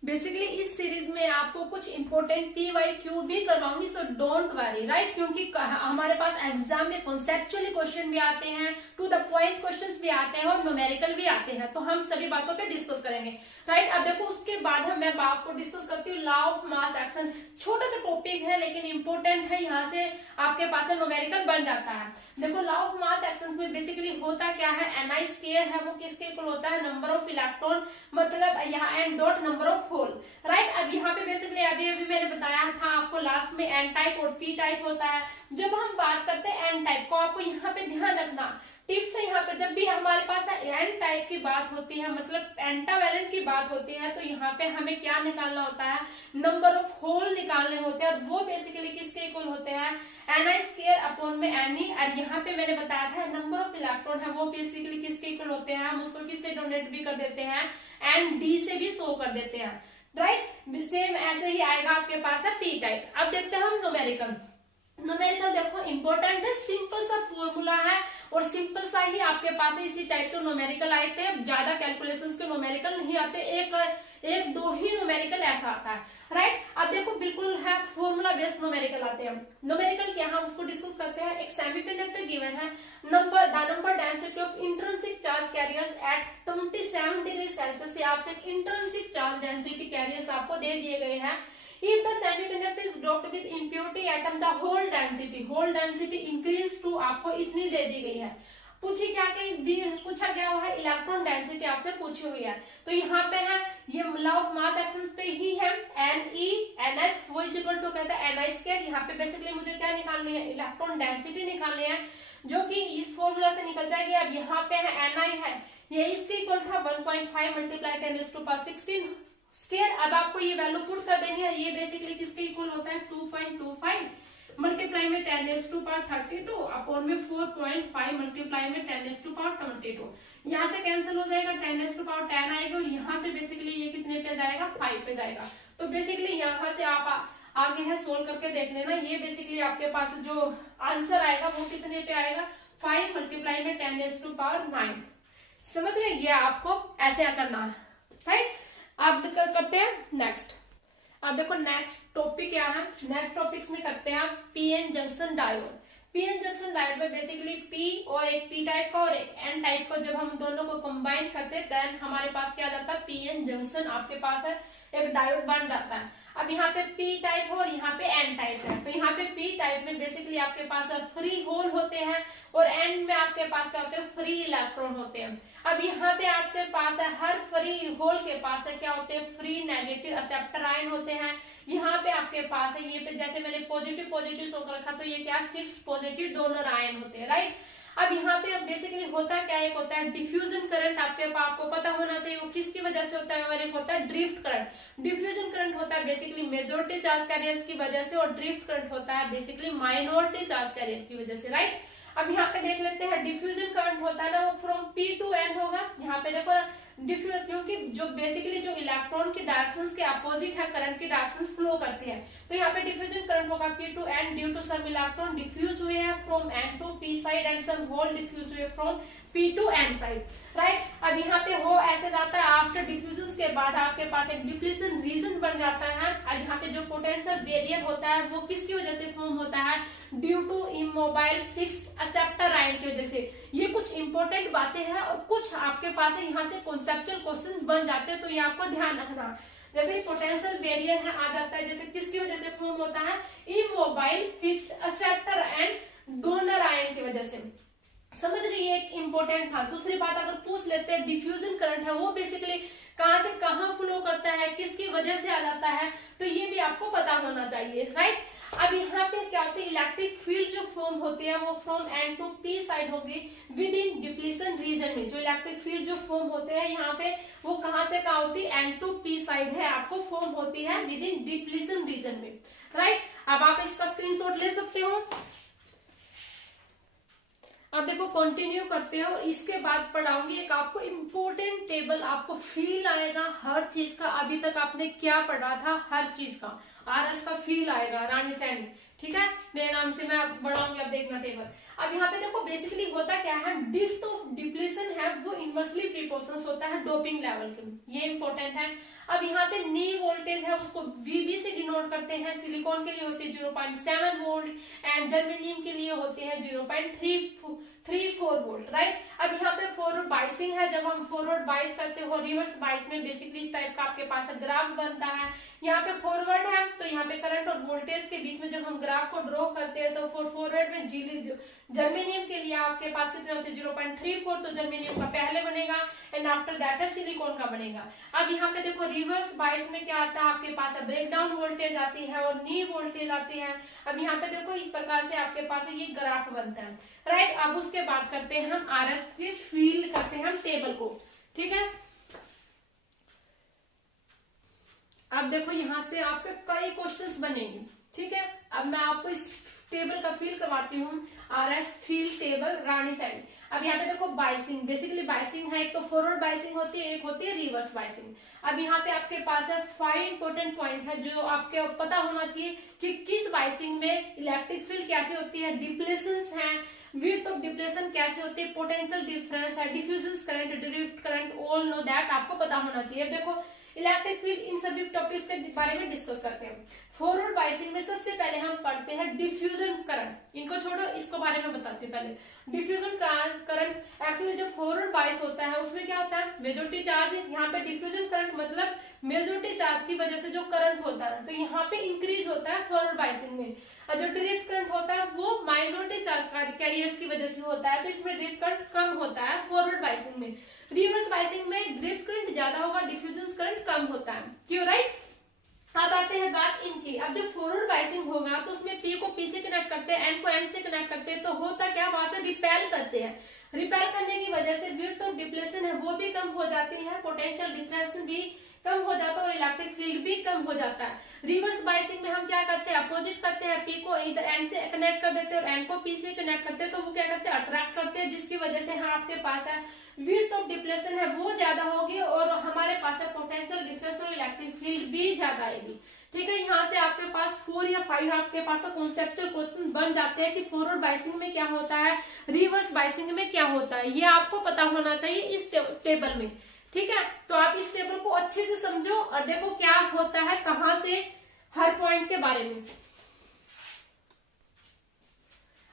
बेसिकली इस सीरीज में आपको कुछ इंपॉर्टेंट PYQ भी करवाऊंगी, सो डोंट वरी, राइट, क्योंकि हमारे पास एग्जाम में कॉन्सेप्चुअली क्वेश्चन भी आते हैं, टू द पॉइंट क्वेश्चंस भी आते हैं, और न्यूमेरिकल भी आते हैं, तो हम सभी बातों पे डिस्कस करेंगे, राइट। अब देखो उसके बाद मैं आपको डिस्कस करती हूँ लॉ ऑफ मास एक्शन। छोटा सा टॉपिक है लेकिन इंपॉर्टेंट है, यहाँ से आपके पास न्यूमेरिकल बन जाता है। देखो लॉ ऑफ मास एक्शन में बेसिकली होता क्या है, Ni स्क्वायर है वो किसके इक्वल होता है, नंबर ऑफ इलेक्ट्रॉन मतलब यहाँ N dot number of hole, right. अब यहाँ पे बेसिकली अभी मैंने बताया था आपको लास्ट में एन टाइप और पी टाइप होता है। जब हम बात करते हैं एन टाइप को, आपको यहाँ पे ध्यान रखना टिप्स है, यहाँ पे जब भी हमारे पास एन टाइप की बात होती है मतलब पेंटावैलेंट की बात होती है, तो यहाँ पे हमें क्या निकालना होता है, नंबर ऑफ होल निकालने होते हैं, और वो बेसिकली किसके इक्वल होते हैं, Ni स्क्वायर अपॉन में Ni, और यहाँ पे मैंने बताया था नंबर ऑफ इलेक्ट्रॉन है वो बेसिकली किसके इक्वल होते हैं, हम उसको किससे डोनेट भी कर देते हैं, Nd से भी शो कर देते हैं, राइट। सेम ऐसे ही आएगा आपके पास है पी टाइप। अब देखते हैं हम न्यूमेरिकल। देखो इंपॉर्टेंट है, सिंपल सा फॉर्मूला है और सिंपल सा ही आपके पास है, इसी टाइप के न्यूमेरिकल आए थे, ज्यादा कैलकुलेशंस के न्यूमेरिकल नहीं आते, एक दो ही न्यूमेरिकल ऐसा आता है, राइट। अब देखो बिल्कुल है फॉर्मूला बेस्ड न्यूमेरिकल आते हैं। न्यूमेरिकल क्या है उसको डिस्कस करते हैं। एक सेमीकंडक्टर गिवन है, the number density of intrinsic charge carriers eight 27 degree Celsius से आपसे इंट्रिंसिक चार्ज डेंसिटी कैरियर्स आपको दे दिए गए हैं। If the semiconductor is doped with impurity atom, the whole density increase to आपको इतनी दे दी गई है। पूछा गया हुआ है इलेक्ट्रॉन डेंसिटी आपसे पूछी हुई है, तो यहाँ पे है ये लॉ ऑफ मास एक्शन पे ही है, NH वो इज इक्वल टू कहता है Ni स्क्वायर। यहाँ पे बेसिकली मुझे क्या निकालनी है, इलेक्ट्रॉन डेंसिटी निकालनी है, जो कि इस फॉर्मूला से निकल जाएगी। अब यहाँ पे है Ni है, ये इसके इक्वल था 1.5 मल्टीप्लाई 10⁻16 स्क्वायर। अब आपको ये वैल्यू पुट कर देनी है, ये बेसिकली किसके इक्वल होता है 2.25 मल्टीप्लाई में 10⁻32 अपॉन में 4.5 मल्टीप्लाई में 10⁻22। यहाँ से कैंसिल हो जाएगा, 10⁻10 आएगा, और यहाँ से बेसिकली ये कितने पे जाएगा, 5 पे जाएगा। तो बेसिकली यहाँ से आप आगे है सोल्व करके देख लेना, ये बेसिकली आपके पास जो आंसर आएगा वो कितने पे आएगा, 5 मल्टीप्लाई में 10⁻9। समझ गए, ये आपको ऐसे करना है, राइट। अब करते हैं नेक्स्ट। अब देखो नेक्स्ट टॉपिक क्या है, नेक्स्ट टॉपिक्स में करते हैं आप PN junction diode. PN junction diode में बेसिकली पी और एक पी टाइप का और एक एन टाइप का जब हम दोनों को कंबाइन करते हैं देन हमारे पास क्या जाता है, पीएन जंक्शन आपके पास है, एक डायोड बन जाता है। अब यहाँ पे पी टाइप है और यहाँ पे एन टाइप है, तो यहाँ पे पी टाइप में बेसिकली आपके पास फ्री होल होते हैं और एन में आपके पास क्या होते हैं, फ्री इलेक्ट्रॉन होते हैं। अब यहाँ पे आपके पास है हर फ्री होल के पास है क्या होते हैं, फ्री नेगेटिव एक्सेप्टर आयन होते हैं। यहाँ पे आपके पास है ये पे जैसे मैंने पॉजिटिव शो कर रखा, तो ये क्या फिक्स्ड पॉजिटिव डोनर आयन होते हैं, राइट। अब यहाँ पे अब बेसिकली होता क्या, एक होता है डिफ्यूजन करंट, आपको पता होना चाहिए वो किसकी वजह से होता है, और एक होता है ड्रिफ्ट करंट। डिफ्यूजन करंट होता है बेसिकली मेजॉरिटी चार्ज कैरियर की वजह से, और ड्रिफ्ट करंट होता है बेसिकली माइनॉरिटी चार्ज कैरियर की वजह से, राइट। अब यहाँ पे देख लेते हैं डिफ्यूजन करंट होता है ना वो फ्रॉम P to N होगा। यहाँ पे देखो डिफ्यूज, क्योंकि जो बेसिकली जो इलेक्ट्रॉन की डायरेक्शंस के अपोजिट है करंट की डायरेक्शंस फ्लो करती है, तो यहाँ पे डिफ्यूजन करंट होगा P to N due to some electron diffuse हुए हैं from N to P side and some hole diffuse हुए from P to N side, right. अब यहाँ पे हो ऐसे जाता है, आफ्टर डिफ्यूजन के बाद आपके पास एक डिप्लीशन रीजन बन जाता है। अब यहाँ पे जो पोटेंशियल बैरियर होता है वो किसकी वजह से फॉर्म होता है, due to immobile fixed acceptor ion की वजह से। ये कुछ इंपॉर्टेंट बातें हैं और कुछ आपके पास है यहाँ से कॉन्सेप्चुअल क्वेश्चन बन जाते हैं, तो ये आपको ध्यान रखना। जैसे पोटेंशियल बैरियर है आ जाता है, जैसे किसकी वजह से फॉर्म होता है, immobile fixed acceptor and donor ion की वजह से। समझ रही है, एक इंपॉर्टेंट था। दूसरी बात अगर पूछ लेते हैं डिफ्यूजन करंट है वो बेसिकली कहां से कहां फ्लो करता है, किसकी वजह से आ जाता है, तो ये भी आपको पता होना चाहिए, राइट। अब यहाँ पे क्या होती है, इलेक्ट्रिक फील्ड जो फॉर्म होती है वो from N to P side होगी विद इन डिप्लीशन रीजन में। जो इलेक्ट्रिक फील्ड जो फॉर्म होते हैं यहाँ पे वो कहाँ से कहाँ होती है, एन टू पी साइड है आपको फॉर्म होती है विद इन डिप्लीशन रीजन में, राइट। अब आप इसका स्क्रीनशॉट ले सकते हो। अब देखो कंटिन्यू करते हो, इसके बाद पढ़ाऊंगी एक आपको इम्पोर्टेंट टेबल, आपको फील आएगा हर चीज का, अभी तक आपने क्या पढ़ा था हर चीज का आरएस का फील आएगा रानी सैनी, ठीक है। मेरे नाम से मैं बढ़ाऊंगी, अब देखना टेबल। अब यहाँ पे देखो बेसिकली होता क्या है, ड्रिफ्ट ऑफ डिप्लीशन है वो इनवर्सली प्रोपोर्शनल होता है डोपिंग लेवल के, ये इंपॉर्टेंट है। अब यहाँ पे नी वोल्टेज है उसको वीबी से डिनोट करते हैं, सिलिकॉन के लिए होती है 0.7 वोल्ट एंड जर्मेनियम के लिए होते हैं 0.34 वोल्ट, राइट। अब यहाँ पे फॉरवर्ड बाइसिंग है, जब हम फॉरवर्ड बाइस करते हो रिवर्स बाइस में बेसिकली इस टाइप का आपके पास ग्राफ बनता है। यहाँ पे फॉरवर्ड है तो यहाँ पे करंट और वोल्टेज के बीच में जब हम ग्राफ को ड्रॉ करते हैं तो फॉरवर्ड में जर्मेनियम के लिए आपके पास कितने होते हैं 0.34, तो जर्मेनियम का पहले बनेगा एंड आफ्टर दैट है सिलिकॉन का बनेगा। अब यहाँ पे देखो रिवर्स बाइस में क्या आता है आपके पास है ब्रेकडाउन वोल्टेज आती है और नी वोल्टेज आती है। अब यहाँ पे देखो इस प्रकार से आपके पास ये ग्राफ बनता है, राइट। अब उसके बाद करते हैं हम आरएस की फील्ड करते हैं हम टेबल को, ठीक है। अब देखो यहाँ से आपके कई क्वेश्चंस बनेंगे, ठीक है। अब मैं आपको इस टेबल का फील करवाती हूँ, आरएस फील्ड टेबल रानी सैनी। अब यहाँ पे देखो बाइसिंग, बेसिकली बाइसिंग है, एक तो फॉरवर्ड बाइसिंग होती है, एक होती है रिवर्स बाइसिंग। अब यहाँ पे आपके पास है 5 इंपोर्टेंट पॉइंट है जो आपके पता होना चाहिए कि किस बाइसिंग में इलेक्ट्रिक फील्ड कैसे होती है, डिप्लेशंस है, विड्थ ऑफ डिप्लेशन कैसे होती है, पोटेंशियल डिफरेंस है, diffusion current, drift current, all know that आपको पता होना चाहिए। देखो इलेक्ट्रिक फील्ड इन सभी टॉपिक्स के बारे में डिस्कस करते हैं। फॉरवर्ड बाइसिंग में सबसे पहले हम पढ़ते हैं डिफ्यूजन करंट, इनको छोड़ो इसको बारे में बताते हैं पहले। डिफ्यूजन करंट एक्चुअली जब फॉरवर्ड बाइस होता है उसमें क्या होता है, मेजॉरिटी चार्ज, यहाँ पे डिफ्यूजन करंट मतलब मेजॉरिटी चार्ज की वजह से जो करंट होता है तो यहाँ पे इंक्रीज होता है फॉरवर्ड बाइसिंग में, और जो ड्रिफ्ट करंट होता है वो माइनॉरिटी चार्ज कैरियर्स की वजह से होता है, तो इसमें ड्रिफ्ट करंट कम होता है फॉरवर्ड बाइसिंग में। रिवर्स बाइसिंग में ड्रिफ्ट करंट ज्यादा होगा, डिफ्यूजन करंट कम होता है, क्यों, राइट। अब आते हैं बात इनकी। अब जब फॉरवर्ड बाइसिंग होगा तो उसमें पी को पी से कनेक्ट करते हैं, एन को एन से कनेक्ट करते हैं, तो होता क्या, वहां से रिपेल करते हैं। रिपेल करने की वजह से विड्थ ऑफ डिप्लेशन है वो भी कम हो जाती है, पोटेंशियल डिफरेंस भी कम हो जाता है और इलेक्ट्रिक फील्ड भी कम हो जाता है। रिवर्स बाइसिंग में हम क्या करते हैं, अपोजिट करते हैं, पी को इधर एन से कनेक्ट कर देते हैं और एन को पी से कनेक्ट करते हैं, तो वो क्या करते हैं, अट्रैक्ट करते हैं, जिसकी वजह से आपके पास है विड्थ ऑफ डिप्लेशन है वो ज्यादा होगी और हमारे पास है पोटेंशियल डिफरेंस और इलेक्ट्रिक फील्ड भी ज्यादा आएगी, ठीक है। यहाँ से आपके पास 4 या 5 आपके पास कॉन्सेप्चुअल क्वेश्चन बन जाते हैं कि फॉरवर्ड बाइसिंग में क्या होता है, रिवर्स बाइसिंग में क्या होता है, ये आपको पता होना चाहिए इस टेबल में, ठीक है। तो आप इस टेबल को अच्छे से समझो और देखो क्या होता है कहां से हर पॉइंट के बारे में।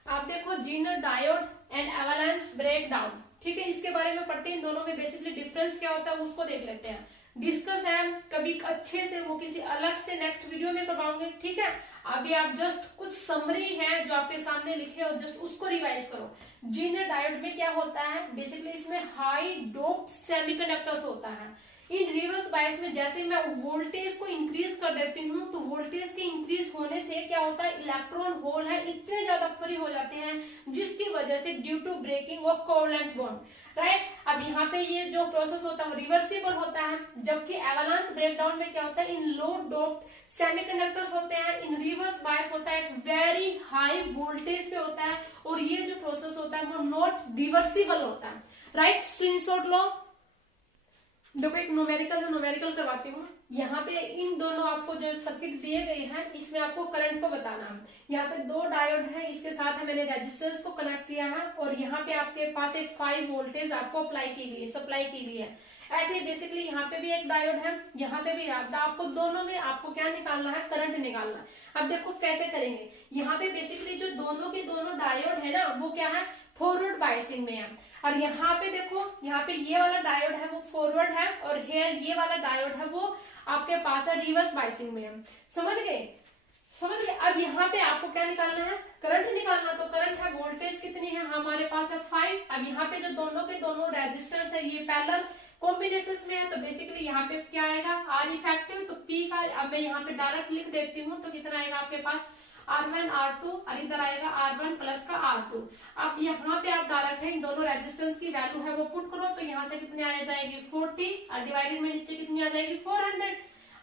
आप देखो Zener diode and avalanche breakdown, ठीक है, इसके बारे में पढ़ते हैं। इन दोनों में बेसिकली डिफरेंस क्या होता है उसको देख लेते हैं। डिस्कस है कभी अच्छे से, वो किसी अलग से नेक्स्ट वीडियो में करवाऊंगे, ठीक है। अभी आप जस्ट कुछ समरी है जो आपके सामने लिखे और जस्ट उसको रिवाइज करो। जीनर डायोड में क्या होता है, बेसिकली इसमें हाई डोप्ड सेमीकंडक्टर्स होता है। इन रिवर्स बायस में जैसे मैं वोल्टेज को इंक्रीज कर देती हूँ तो वोल्टेज के इंक्रीज होने से क्या होता है, इलेक्ट्रॉन होल है इतने ज्यादा फ्री हो जाते हैं जिसकी वजह से due to breaking of covalent bond, right. अब यहाँ पे ये जो प्रोसेस होता है वो रिवर्सिबल होता है, जबकि एवलांच ब्रेकडाउन में क्या होता है, इन लो डोप्ड सेमीकंडक्टर्स होते हैं, इन रिवर्स बायस होता है वेरी हाई वोल्टेज पे होता है और ये जो प्रोसेस होता है वो नॉट रिवर्सिबल होता है, राइट। स्क्रीनशॉट लो, देखो एक न्यूमेरिकल करवाती हूँ। यहाँ पे इन दोनों आपको जो सर्किट दिए गए हैं इसमें आपको करंट को बताना है। यहाँ पे 2 डायोड है, इसके साथ है मैंने रेजिस्टेंस को कनेक्ट किया है और यहाँ पे आपके पास एक 5 वोल्टेज आपको अप्लाई की गई है, सप्लाई की गई है। ऐसे ही बेसिकली यहाँ पे भी एक डायोड है, यहाँ पे भी आपको दोनों में आपको क्या निकालना है, करंट निकालना है। अब देखो कैसे करेंगे, यहाँ पे बेसिकली जो दोनों के दोनों डायोड है ना वो क्या है, फॉरवर्ड बायसिंग में है। और यहाँ पे देखो, यहाँ पे ये वाला डायोड है वो फॉरवर्ड है और ये वाला डायोड है वो आपके पास है रिवर्स बायसिंग में है। समझ गए। अब यहाँ पे आपको क्या निकालना है, करंट निकालना। तो करंट है, वोल्टेज कितनी है हमारे पास है 5। अब यहाँ पे जो दोनों के दोनों रेजिस्टेंस है ये पैरेलल कॉम्बिनेशन में है तो बेसिकली यहाँ पे क्या आएगा, आर इफेक्टिव। तो पी का अब मैं यहाँ पे डायरेक्ट लिख देती हूँ तो कितना आएगा आपके पास, R1 R2 और इधर आएगा R1 प्लस का R2। अब यहाँ पे आप डायरेक्ट है इन दोनों रेजिस्टेंस की वैल्यू है वो पुट करो, तो यहाँ से कितने आ जाएगी 40 और डिवाइडेड में नीचे कितनी आ जाएगी 400।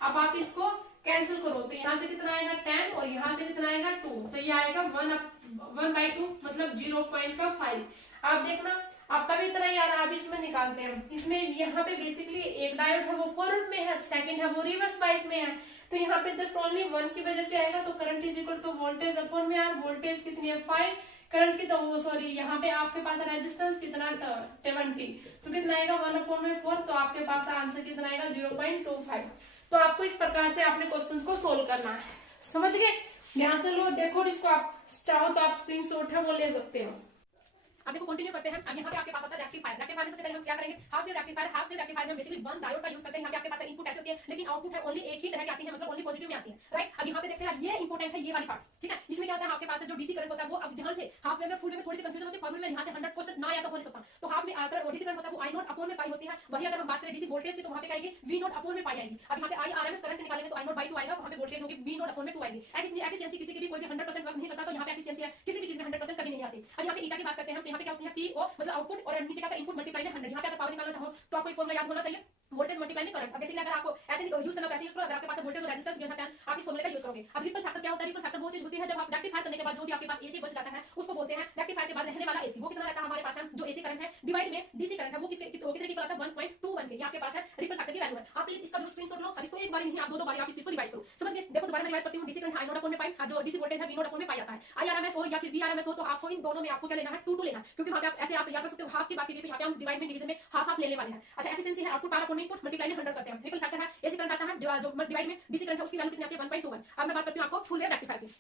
अब आप इसको कैंसिल करो तो यहाँ से कितना आएगा 10 और यहाँ से कितना आएगा 2, तो ये आएगा 1/2 मतलब 0.5। आप देखना आपका भी इतना ही आ रहा है। अब इसमें निकालते हैं, इसमें यहाँ पे बेसिकली एक डायोड है वो फॉरवर्ड में है, सेकंड है वो रिवर्स बायस में है, तो यहाँ पे जस्ट ओनली 1 की वजह से आएगा, तो current is equal to voltage upon में आर, वोल्टेज कितनी है 5, करंट की तो सॉरी यहाँ पे आपके पास रेजिस्टेंस कितना 20, तो कितना आएगा 1/4, तो आपके पास आंसर कितना आएगा 0.25। तो आपको इस प्रकार से अपने क्वेश्चंस को सोल्व करना है, समझ गए? ध्यान से लो, देखो इसको आप चाहो तो आप स्क्रीनशॉट है वो ले सकते हो। अब देखो कंटिन्यू करते हैं। अब यहाँ पे आपके पास आता है रेक्टिफायर। रेक्टिफायर में सबसे पहले हम क्या करेंगे, half wave rectifier. Half wave rectifier में बेसिकली वन डायोड का यूज करते हैं। यहाँ पे आपके पास इनपुट ऐसे होती है लेकिन आउटपुट है ओनली एक ही तरह की आती है, मतलब ओनली पॉजिटिव में आती है, राइट? अब यहाँ पे देखते हैं ये इंपॉर्टेंट है ये वाली पार्ट, ठीक है? इसमें क्या होता है आपके पास जो डीसी करंट होता है वो, अब ध्यान से हाफ वेव में फुल वेव में थोड़ी सी कंफ्यूजन होती है, फॉर्मूला में यहाँ से 100% ना ऐसा हो नहीं सकता। तो हाफ में अगर डीसी करंट होता है वो आई नॉट अपॉन में पाई होती है, वही अगर हम बात करें डीसी वोल्टेज की तो वहाँ पे आएगी वी नॉट अपॉन में पाई आएगी। अब यहाँ पे आई आरएमएस करंट निकालेंगे तो आई नॉट बाई 2 आएगा, वहाँ पे वोल्टेज होगी वी नॉट अपॉन में 2 आएगी। एफिशिएंसी किसी की भी कोई भी 100% वर्क नहीं करता, तो यहाँ पे एफिशिएंसी है किसी भी चीज में 100% कभी नहीं आती। अब यहाँ पे ईटा की बात करते हैं, तो यहाँ पे क्या होती है पी ओ मतलब आउटपुट और नीचे क्या इनपुट मल्टीप्लाई में 100। यहाँ पे अगर पावर निकालना चाहो तो आपको फॉर्मूला याद होना चाहिए, वोल्टेज मल्टीप्लाई में करंट। अब बेसिकली अगर आपको ऐसे यूज करना तो ऐसे यूज करो, अगर आपके पास वोल्टेज और रेजिस्टेंस गिवन है आप इस फॉर्मूले का यूज करोगे। अब रिपल फैक्टर क्या होता है? रिपल फैक्टर वो चीज होती है जब आप रेक्टिफाई करने के बाद जो भी आपके पास एसी बच जाता है उसको बोलते हैं रेक्टिफायर के बाद रहने वाला एसी। वो कितना रहता है हमारे पास है जो एसी करंट है डिवाइड में डीसी करंट है वो कितने की आता है 1.21 के। ये आपके पास है रिपल फैक्टर की वैल्यू है। आप प्लीज इसका जो स्क्रीनशॉट लो और इसको एक बार नहीं आप दो बार आप इस चीज को रिवाइज करो, समझ गए? देखो दोबारा मैं रिवाइज करती हूं। DC current I not upon में पाई, जो डीसी वोल्टेज है वी नॉट अपॉन में पाई आता है। आईआरएमएस हो या फिर वीआरएमएस हो तो आपको इन दोनों में आपको क्या लेना है 2 लेना, क्योंकि वहां पे आप ऐसे आप याद कर सकते हो हाफ की बात की गई तो यहाँ पे हम डिवाइड में डिवीजन में हाफ लेने वाले हैं। अच्छा एफिशिएंसी है output power upon input multiply में 100 करते हैं। रिपल फैक्टर है एसी करंट आता है जो डिवाइड में डीसी करंट है उसकी वैल्यू कितनी आती है 1.21। अब मैं बात करती हूं आपको फुल वेव रेक्टिफायर की।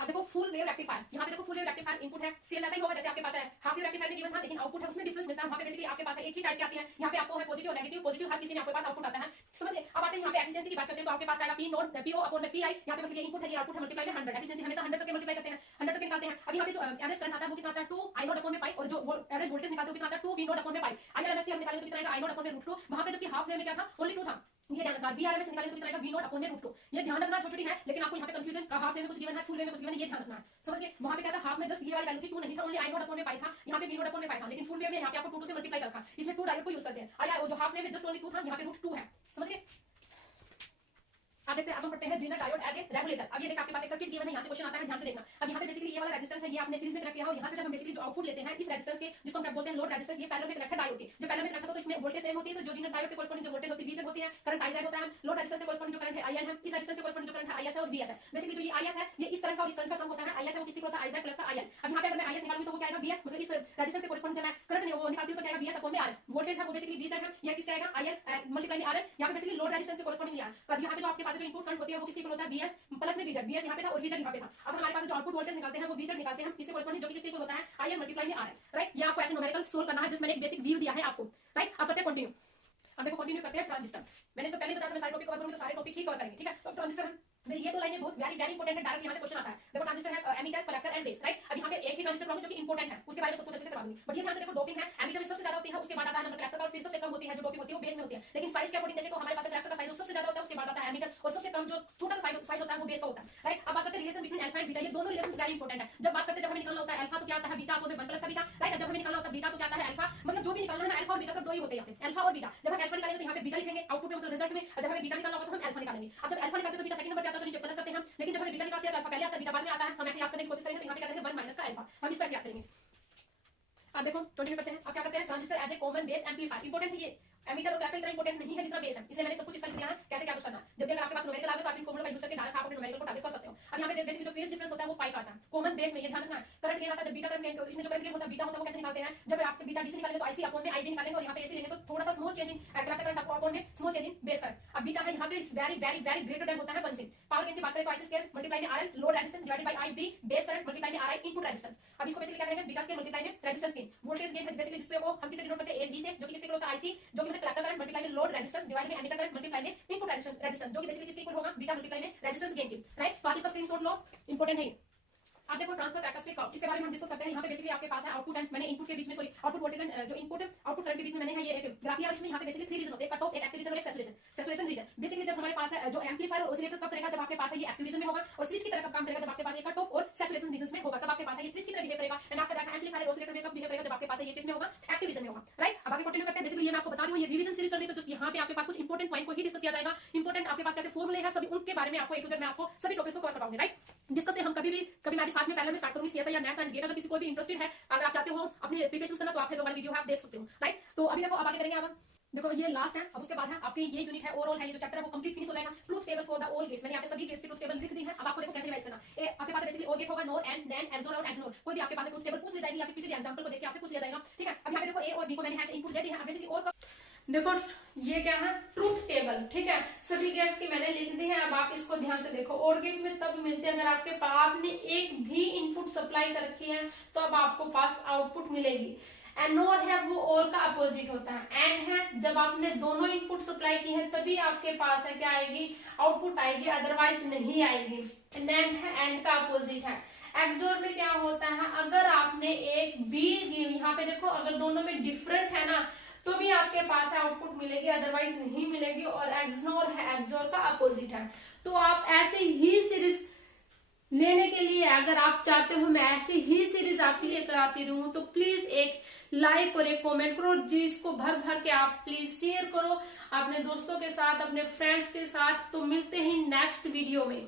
अब देखो फुल वेव रेक्टिफायर, यहाँ पे देखो फुल वेव रेक्टिफायर इनपुट है सेम ऐसा ही होगा जैसे आपके पास है हाफ वेव रेक्टिफायर में गिवन था, लेकिन आउटपुट है उसमें डिफरेंस मिलता है। वहाँ पे बेसिकली आपके पास एक ही टाइप की आती है, यहाँ पे आपको है पॉजिटिव और नेगेटिव। पॉजिटिव हर किसी में आपके पास आउटपुट आता है, समझिए? अब आते हैं यहाँ पे एफिशिएंसी की बात करते हैं, तो आपके पास आएगा P naught P O upon P I. यहाँ पे मतलब ये इनपुट है ये आउटपुट है मल्टीप्लाई में 100। एफिशिएंसी हमेशा 100 करके मल्टीप्लाई करते हैं, 100 करके निकालते हैं। अब यहाँ पे जो एवरेज करंट आता है वो कितना आता है 2 आई नॉट अपॉन में पाई, और जो एवरेज वोल्टेज निकालते हैं वो कितना आता है 2 वी नॉट अपॉन में पाई। आईआरएमएस की हम निकालेंगे तो कितना आएगा आई नॉट अपॉन में √2। वहाँ पे जबकि हाफ वेव में क्या था ओनली 2 था, ये ध्यान रखना। वीआरएमएस निकालेंगे तो कितना आएगा वी नॉट अपॉन में √2। ये ध्यान रखना, छोटी है लेकिन आपको यहाँ पे कंफ्यूजन हाफ वेव में कुछ गिवन है फुल वेव में कुछ गिवन है, ये ध्यान रखना है, समझ गए? वहाँ पे क्या था हाफ में जस्ट ये वाली वैल्यू थी 2 नहीं था, ओनली आई नॉट अपॉन में पाई था, यहाँ पे वी नॉट अपॉन में पाई था, लेकिन फुल वेव में यहाँ पे आपको 2 से मल्टीप्लाई कर रखा। इसमें 2 डायरेक्ट को यूज करते हैं। आया वो जो हाफ वेव में जस्ट ओनली 2 था, यहाँ पे √2 है, समझ गए? अब देखते हैं, अब हम पढ़ते हैं Zener diode as a regulator. अब ये देखिए आपके पास एक सर्किट गिवन है, यहाँ से क्वेश्चन आता है, ध्यान से देखना। अब यहाँ पे बेसिकली ये वाला रेजिस्टेंस है ये आपने सीरीज में कनेक्ट किया हो, यहाँ से जब हम बेसिकली जो आउटपुट लेते हैं इस रेजिस्टेंस के जिसको हम बोलते हैं लोड रेजिस्टेंस, ये पैरेलल में कनेक्ट है डायोड के। जब पैरेलल में कनेक्ट होता है तो इसमें वोल्टेज सेम होती है, तो जो जेनर डायोड के कॉरस्पॉन्डिंग जो वोल्टेज होती है वी होती है, करंट आई होता है। लोड रेजिस्टेंस से कॉरस्पॉन्डिंग जो करंट है आई है, इस रेजिस्टेंस से कॉरस्पॉन्डिंग जो करंट है आई है और वी है। बेसिकली जो ये आई है ये इस करंट का और इस करंट का सम होता है। आई है वो किसकी होता है आई प्लस का आई। अब यहाँ पे अगर मैं आई निकालूं तो वो क्या आएगा वी मतलब इस रेजिस्टेंस से कॉरस्पॉन्डिंग जब मैं करंट वो निकालती हूं तो क्या आएगा वी अपॉन में आर। वोल्टेज है वो बेसिकली वी है, ये किसका आएगा आई मल्टीप्लाई में आर। यहाँ पे बेसिकली लोड रेजिस्टेंस से कॉरस्पॉन्डिंग लिया। अब यहाँ पे जो आपके पास जो इनपुट करंट होती है वो किसकी होता है वी प्लस में वीजेड, वीएस यहाँ पे था और वीजेड यहाँ पे था। अब हमारे पास जो आउटपुट वोल्टेज निकालते हैं वो वीजेड निकालते हैं, इससे कॉरस्पॉन्डिंग जो कि किसके इक्वल होता है आई मल्टीप्लाई में आर, राइट? ये आपको ऐसे न्यूमेरिकल सोल्व करना है, जिसमें मैंने एक बेसिक व्यू दिया है आपको, राइट? अब करते हैं कंटिन्यू। अब देखो कंटिन्यू करते हैं ट्रांजिस्टर। मैंने इससे पहले बताया था मैं सारे टॉपिक कवर करूंगी तो सारे टॉपिक ही कवर करेंगे, ठीक है? तो ट्रांजिस्टर ये तो लाइनें बहुत वेरी वेरी इंपॉर्टेंट है, डायरेक्ट यहाँ से क्वेश्चन आता है। देखो ट्रांजिस्टर है emitter collector and base, right? अब यहाँ पे एक ही ट्रांजिस्टर पढ़ूंगी जो कि इंपॉर्टेंट है, उसके बारे में सब कुछ अच्छे से करवा दूंगी। बट ये ध्यान से देखो डोपिंग है एमीटर में सबसे ज्यादा होती है, उसके बाद आता है नंबर कलेक्टर का और फिर सबसे कम होती है जो डोपिंग होती है वो बेस में होती है। लेकिन साइज के अकॉर्डिंग देखें तो हमारे पास कलेक्टर का साइज सबसे ज्यादा होता है, उसके बाद आता है एमीटर और सबसे कम जो छोटा सा साइज होता है वो बेस का होता है, राइट? अब बात करते हैं relation between alpha and beta. ये दोनों रिलेशंस वेरी इंपॉर्टेंट है। जब बात करते हैं जब हमें निकालना होता है अल्फा तो क्या आता है बीटा अपॉन में 1 प्लस का बीटा, राइट? जब हमें निकालना होता है बीटा तो क्या आता है अल्फा, मतलब जो भी निकालना है ना अल्फा और बीटा सब दो ही होते हैं यहाँ पे, अल्फा और बीटा। जब हम अल्फा निकालेंगे तो यहाँ पे बीटा लिखेंगे आउटपुट में मतलब रिजल्ट में, और जब हमें बीटा निकालना होगा तो हम अल्फा निकालेंगे। अब जब अल्फा निकालते हैं तो बीटा सेकंड नंबर पे आता है तो नीचे प्लस करते हैं हम, लेकिन जब हमें बीटा निकालते हैं तो अल्फा पहले आता है बीटा बाद में आता है। हम ऐसे याद करने की कोशिश करेंगे तो यहाँ पे क्या करेंगे 1 माइनस का अल्फा, हम इसको ऐसे याद करेंगे। अब देखो कंटिन्यू करते हैं। अब क्या करते हैं transistor as a common base amplifier. Important है ये, एमीटर और कलेक्टर इतना इंपॉर्टेंट नहीं है जितना बेस है, इसलिए मैंने सब कुछ इसका दिया है कैसे क्या कुछ करना है। जब भी अगर आपके पास न्यूमेरिकल आवे तो आप इन फॉर्मूला का यूज करके डायरेक्ट आप अपने न्यूमेरिकल को टारगेट कर सकते हो। अब यहाँ पे बेसिकली जो फेज डिफरेंस होता है वो पाई का आता है कॉमन बेस में, ये ध्यान रखना है। करंट गेन आता है जब बीटा करंट गेन, तो इसमें जो करंट गेन होता है बीटा होता है वो कैसे निकालते हैं, जब आप बीटा डीसी निकालेंगे तो आईसी अपॉन में आईडी निकालेंगे और यहाँ पे एसी लेंगे तो थोड़ा सा small changing collector current upon में स्मॉल चेंजिंग बेस करंट। अब बीटा है यहाँ पे very very very greater than होता है 1 से। पावर गेन की बात करें तो आईसी स्क्वायर मल्टीप्लाई में RL load resistance divided by I B base current multiply में आरआई इनपुट रेजिस्टेंस। अब इसको बेसिकली क्या करेंगे बीटा स्क्वायर मल्टीप्लाई में रेजिस्टेंस गेन। वोल्टेज गेन है बेसिकली जिससे वो हम किसे डिनोट करते हैं ए बी से, जो कि किसके इक्वल होता है आईसी, जो कि मतलब कलेक्टर करंट मल्टीप्लाई में load resistance divided by emitter current multiply में इनपुट रेजिस्टेंस, जो कि बेसिकली किसके इक्वल होगा बीटा मल्टीप्लाई में रेजिस्टेंस गेन की, राइट? तो आप इसका स्क्रीनशॉट लो, इंपॉर्टेंट है। आप देखो ट्रांसफर कैरेक्टरिस्टिक कर्व, इसके बारे में हम डिस्कस करते हैं। यहाँ पे बेसिकली आपके पास है आउटपुट एंड मैंने इनपुट के बीच में सॉरी आउटपुट वोल्टेज एंड जो इनपुट आउटपुट करंट के बीच में मैंने है ये एक ग्राफ लिया। इसमें यहाँ पे बेसिकली 3 रीजन होते हैं, कट ऑफ, एक एक्टिव रीजन और एक सैचुरेशन रीजन। बेसिकली जब हमारे पास है जो एम्पलीफायर और ऑसिलेटर कब करेगा, जब आपके पास है ये एक्टिव रीजन में होगा, और स्विच की तरह कब काम करेगा, जब आपके पास ये कट ऑफ और सैचुरेशन रीजन में होगा, तब आपके पास है ये स्विच की तरह बिहेव करेगा। एंड आपका देखा एम्पलीफायर और ऑसिलेटर में कब बिहेव करेगा, जब आपके पास है ये किस में होगा, एक्टिव रीजन में होगा, राइट। अब आगे कंटिन्यू करते हैं। बेसिकली ये मैं आपको बता रही हूँ, ये रिवीजन सीरीज चल रही है, तो जस्ट यहाँ पे आपके पास कुछ इंपॉर्टेंट पॉइंट को ही डिस्कस किया जाएगा। इंपॉर्टेंट आपके पास कैसे फॉर्मूले हैं सभी उनके बारे में आपको ए टू जेड मैं आपको सभी टॉपिक्स को कवर करवाऊंगी, राइट। डिस्कस हम कभी मैं भी साथ में पहले में स्टार्ट करूंगी सीएसआई या नेट एंड गेट। अगर किसी कोई भी इंटरेस्टेड है, अगर आप चाहते हो अपनी प्रिपरेशन करना, तो आप वाली वीडियो आप देख सकते हो, राइट। तो अभी देखो अब आगे करेंगे। अब देखो ये लास्ट है, अब उसके बाद है आपके ये यूनिट है ओवरऑल है, ये जो चैप्टर है वो कंप्लीट फिनिश हो जाएगा। Truth table for the all gates, मैंने आपके सभी गेट्स की ट्रूथ टेबल लिख दी है। अब आपको देखो कैसे रिवाइज करना है। आपके पास बेसिकली और गेट होगा, नोर एंड नैंड एक्सओर और एक्सओर। कोई भी आपके पास ट्रूथ टेबल पूछ ले जाएगी या फिर किसी भी एग्जांपल को देख के आपसे पूछ लिया जाएगा, ठीक है। अब यहाँ पे देखो ए और बी को मैंने ऐसे इनपुट दे दिया है। बेसिकली और देखो ये क्या है, ट्रूथ टेबल, ठीक है। सभी गेट्स की मैंने लिख दी है। अब आप इसको ध्यान से देखो। और गेट में तब मिलते हैं अगर आपके पास आपने एक भी इनपुट सप्लाई कर रखी है, तो अब आपको पास आउटपुट मिलेगी। एंड नोर है वो और का अपोजिट होता है। एंड है जब आपने दोनों इनपुट सप्लाई की है तभी आपके पास है क्या आएगी, आउटपुट आएगी, अदरवाइज नहीं आएगी। नैंड है एंड का अपोजिट है। एक्सओर में क्या होता है, अगर आपने एक बी यहाँ पे देखो, अगर दोनों में डिफरेंट है ना, तो भी आपके पास आउटपुट मिलेगी, अदरवाइज नहीं मिलेगी। और एक्सनोर है, एक्सओर का अपोजिट है। तो आप ऐसे ही सीरीज लेने के लिए, अगर आप चाहते हो मैं ऐसी ही सीरीज आपके लिए कराती रहूं, तो प्लीज एक लाइक और एक कमेंट करो, जिसको भर भर के आप प्लीज शेयर करो अपने दोस्तों के साथ, अपने फ्रेंड्स के साथ। तो मिलते हैं नेक्स्ट वीडियो में।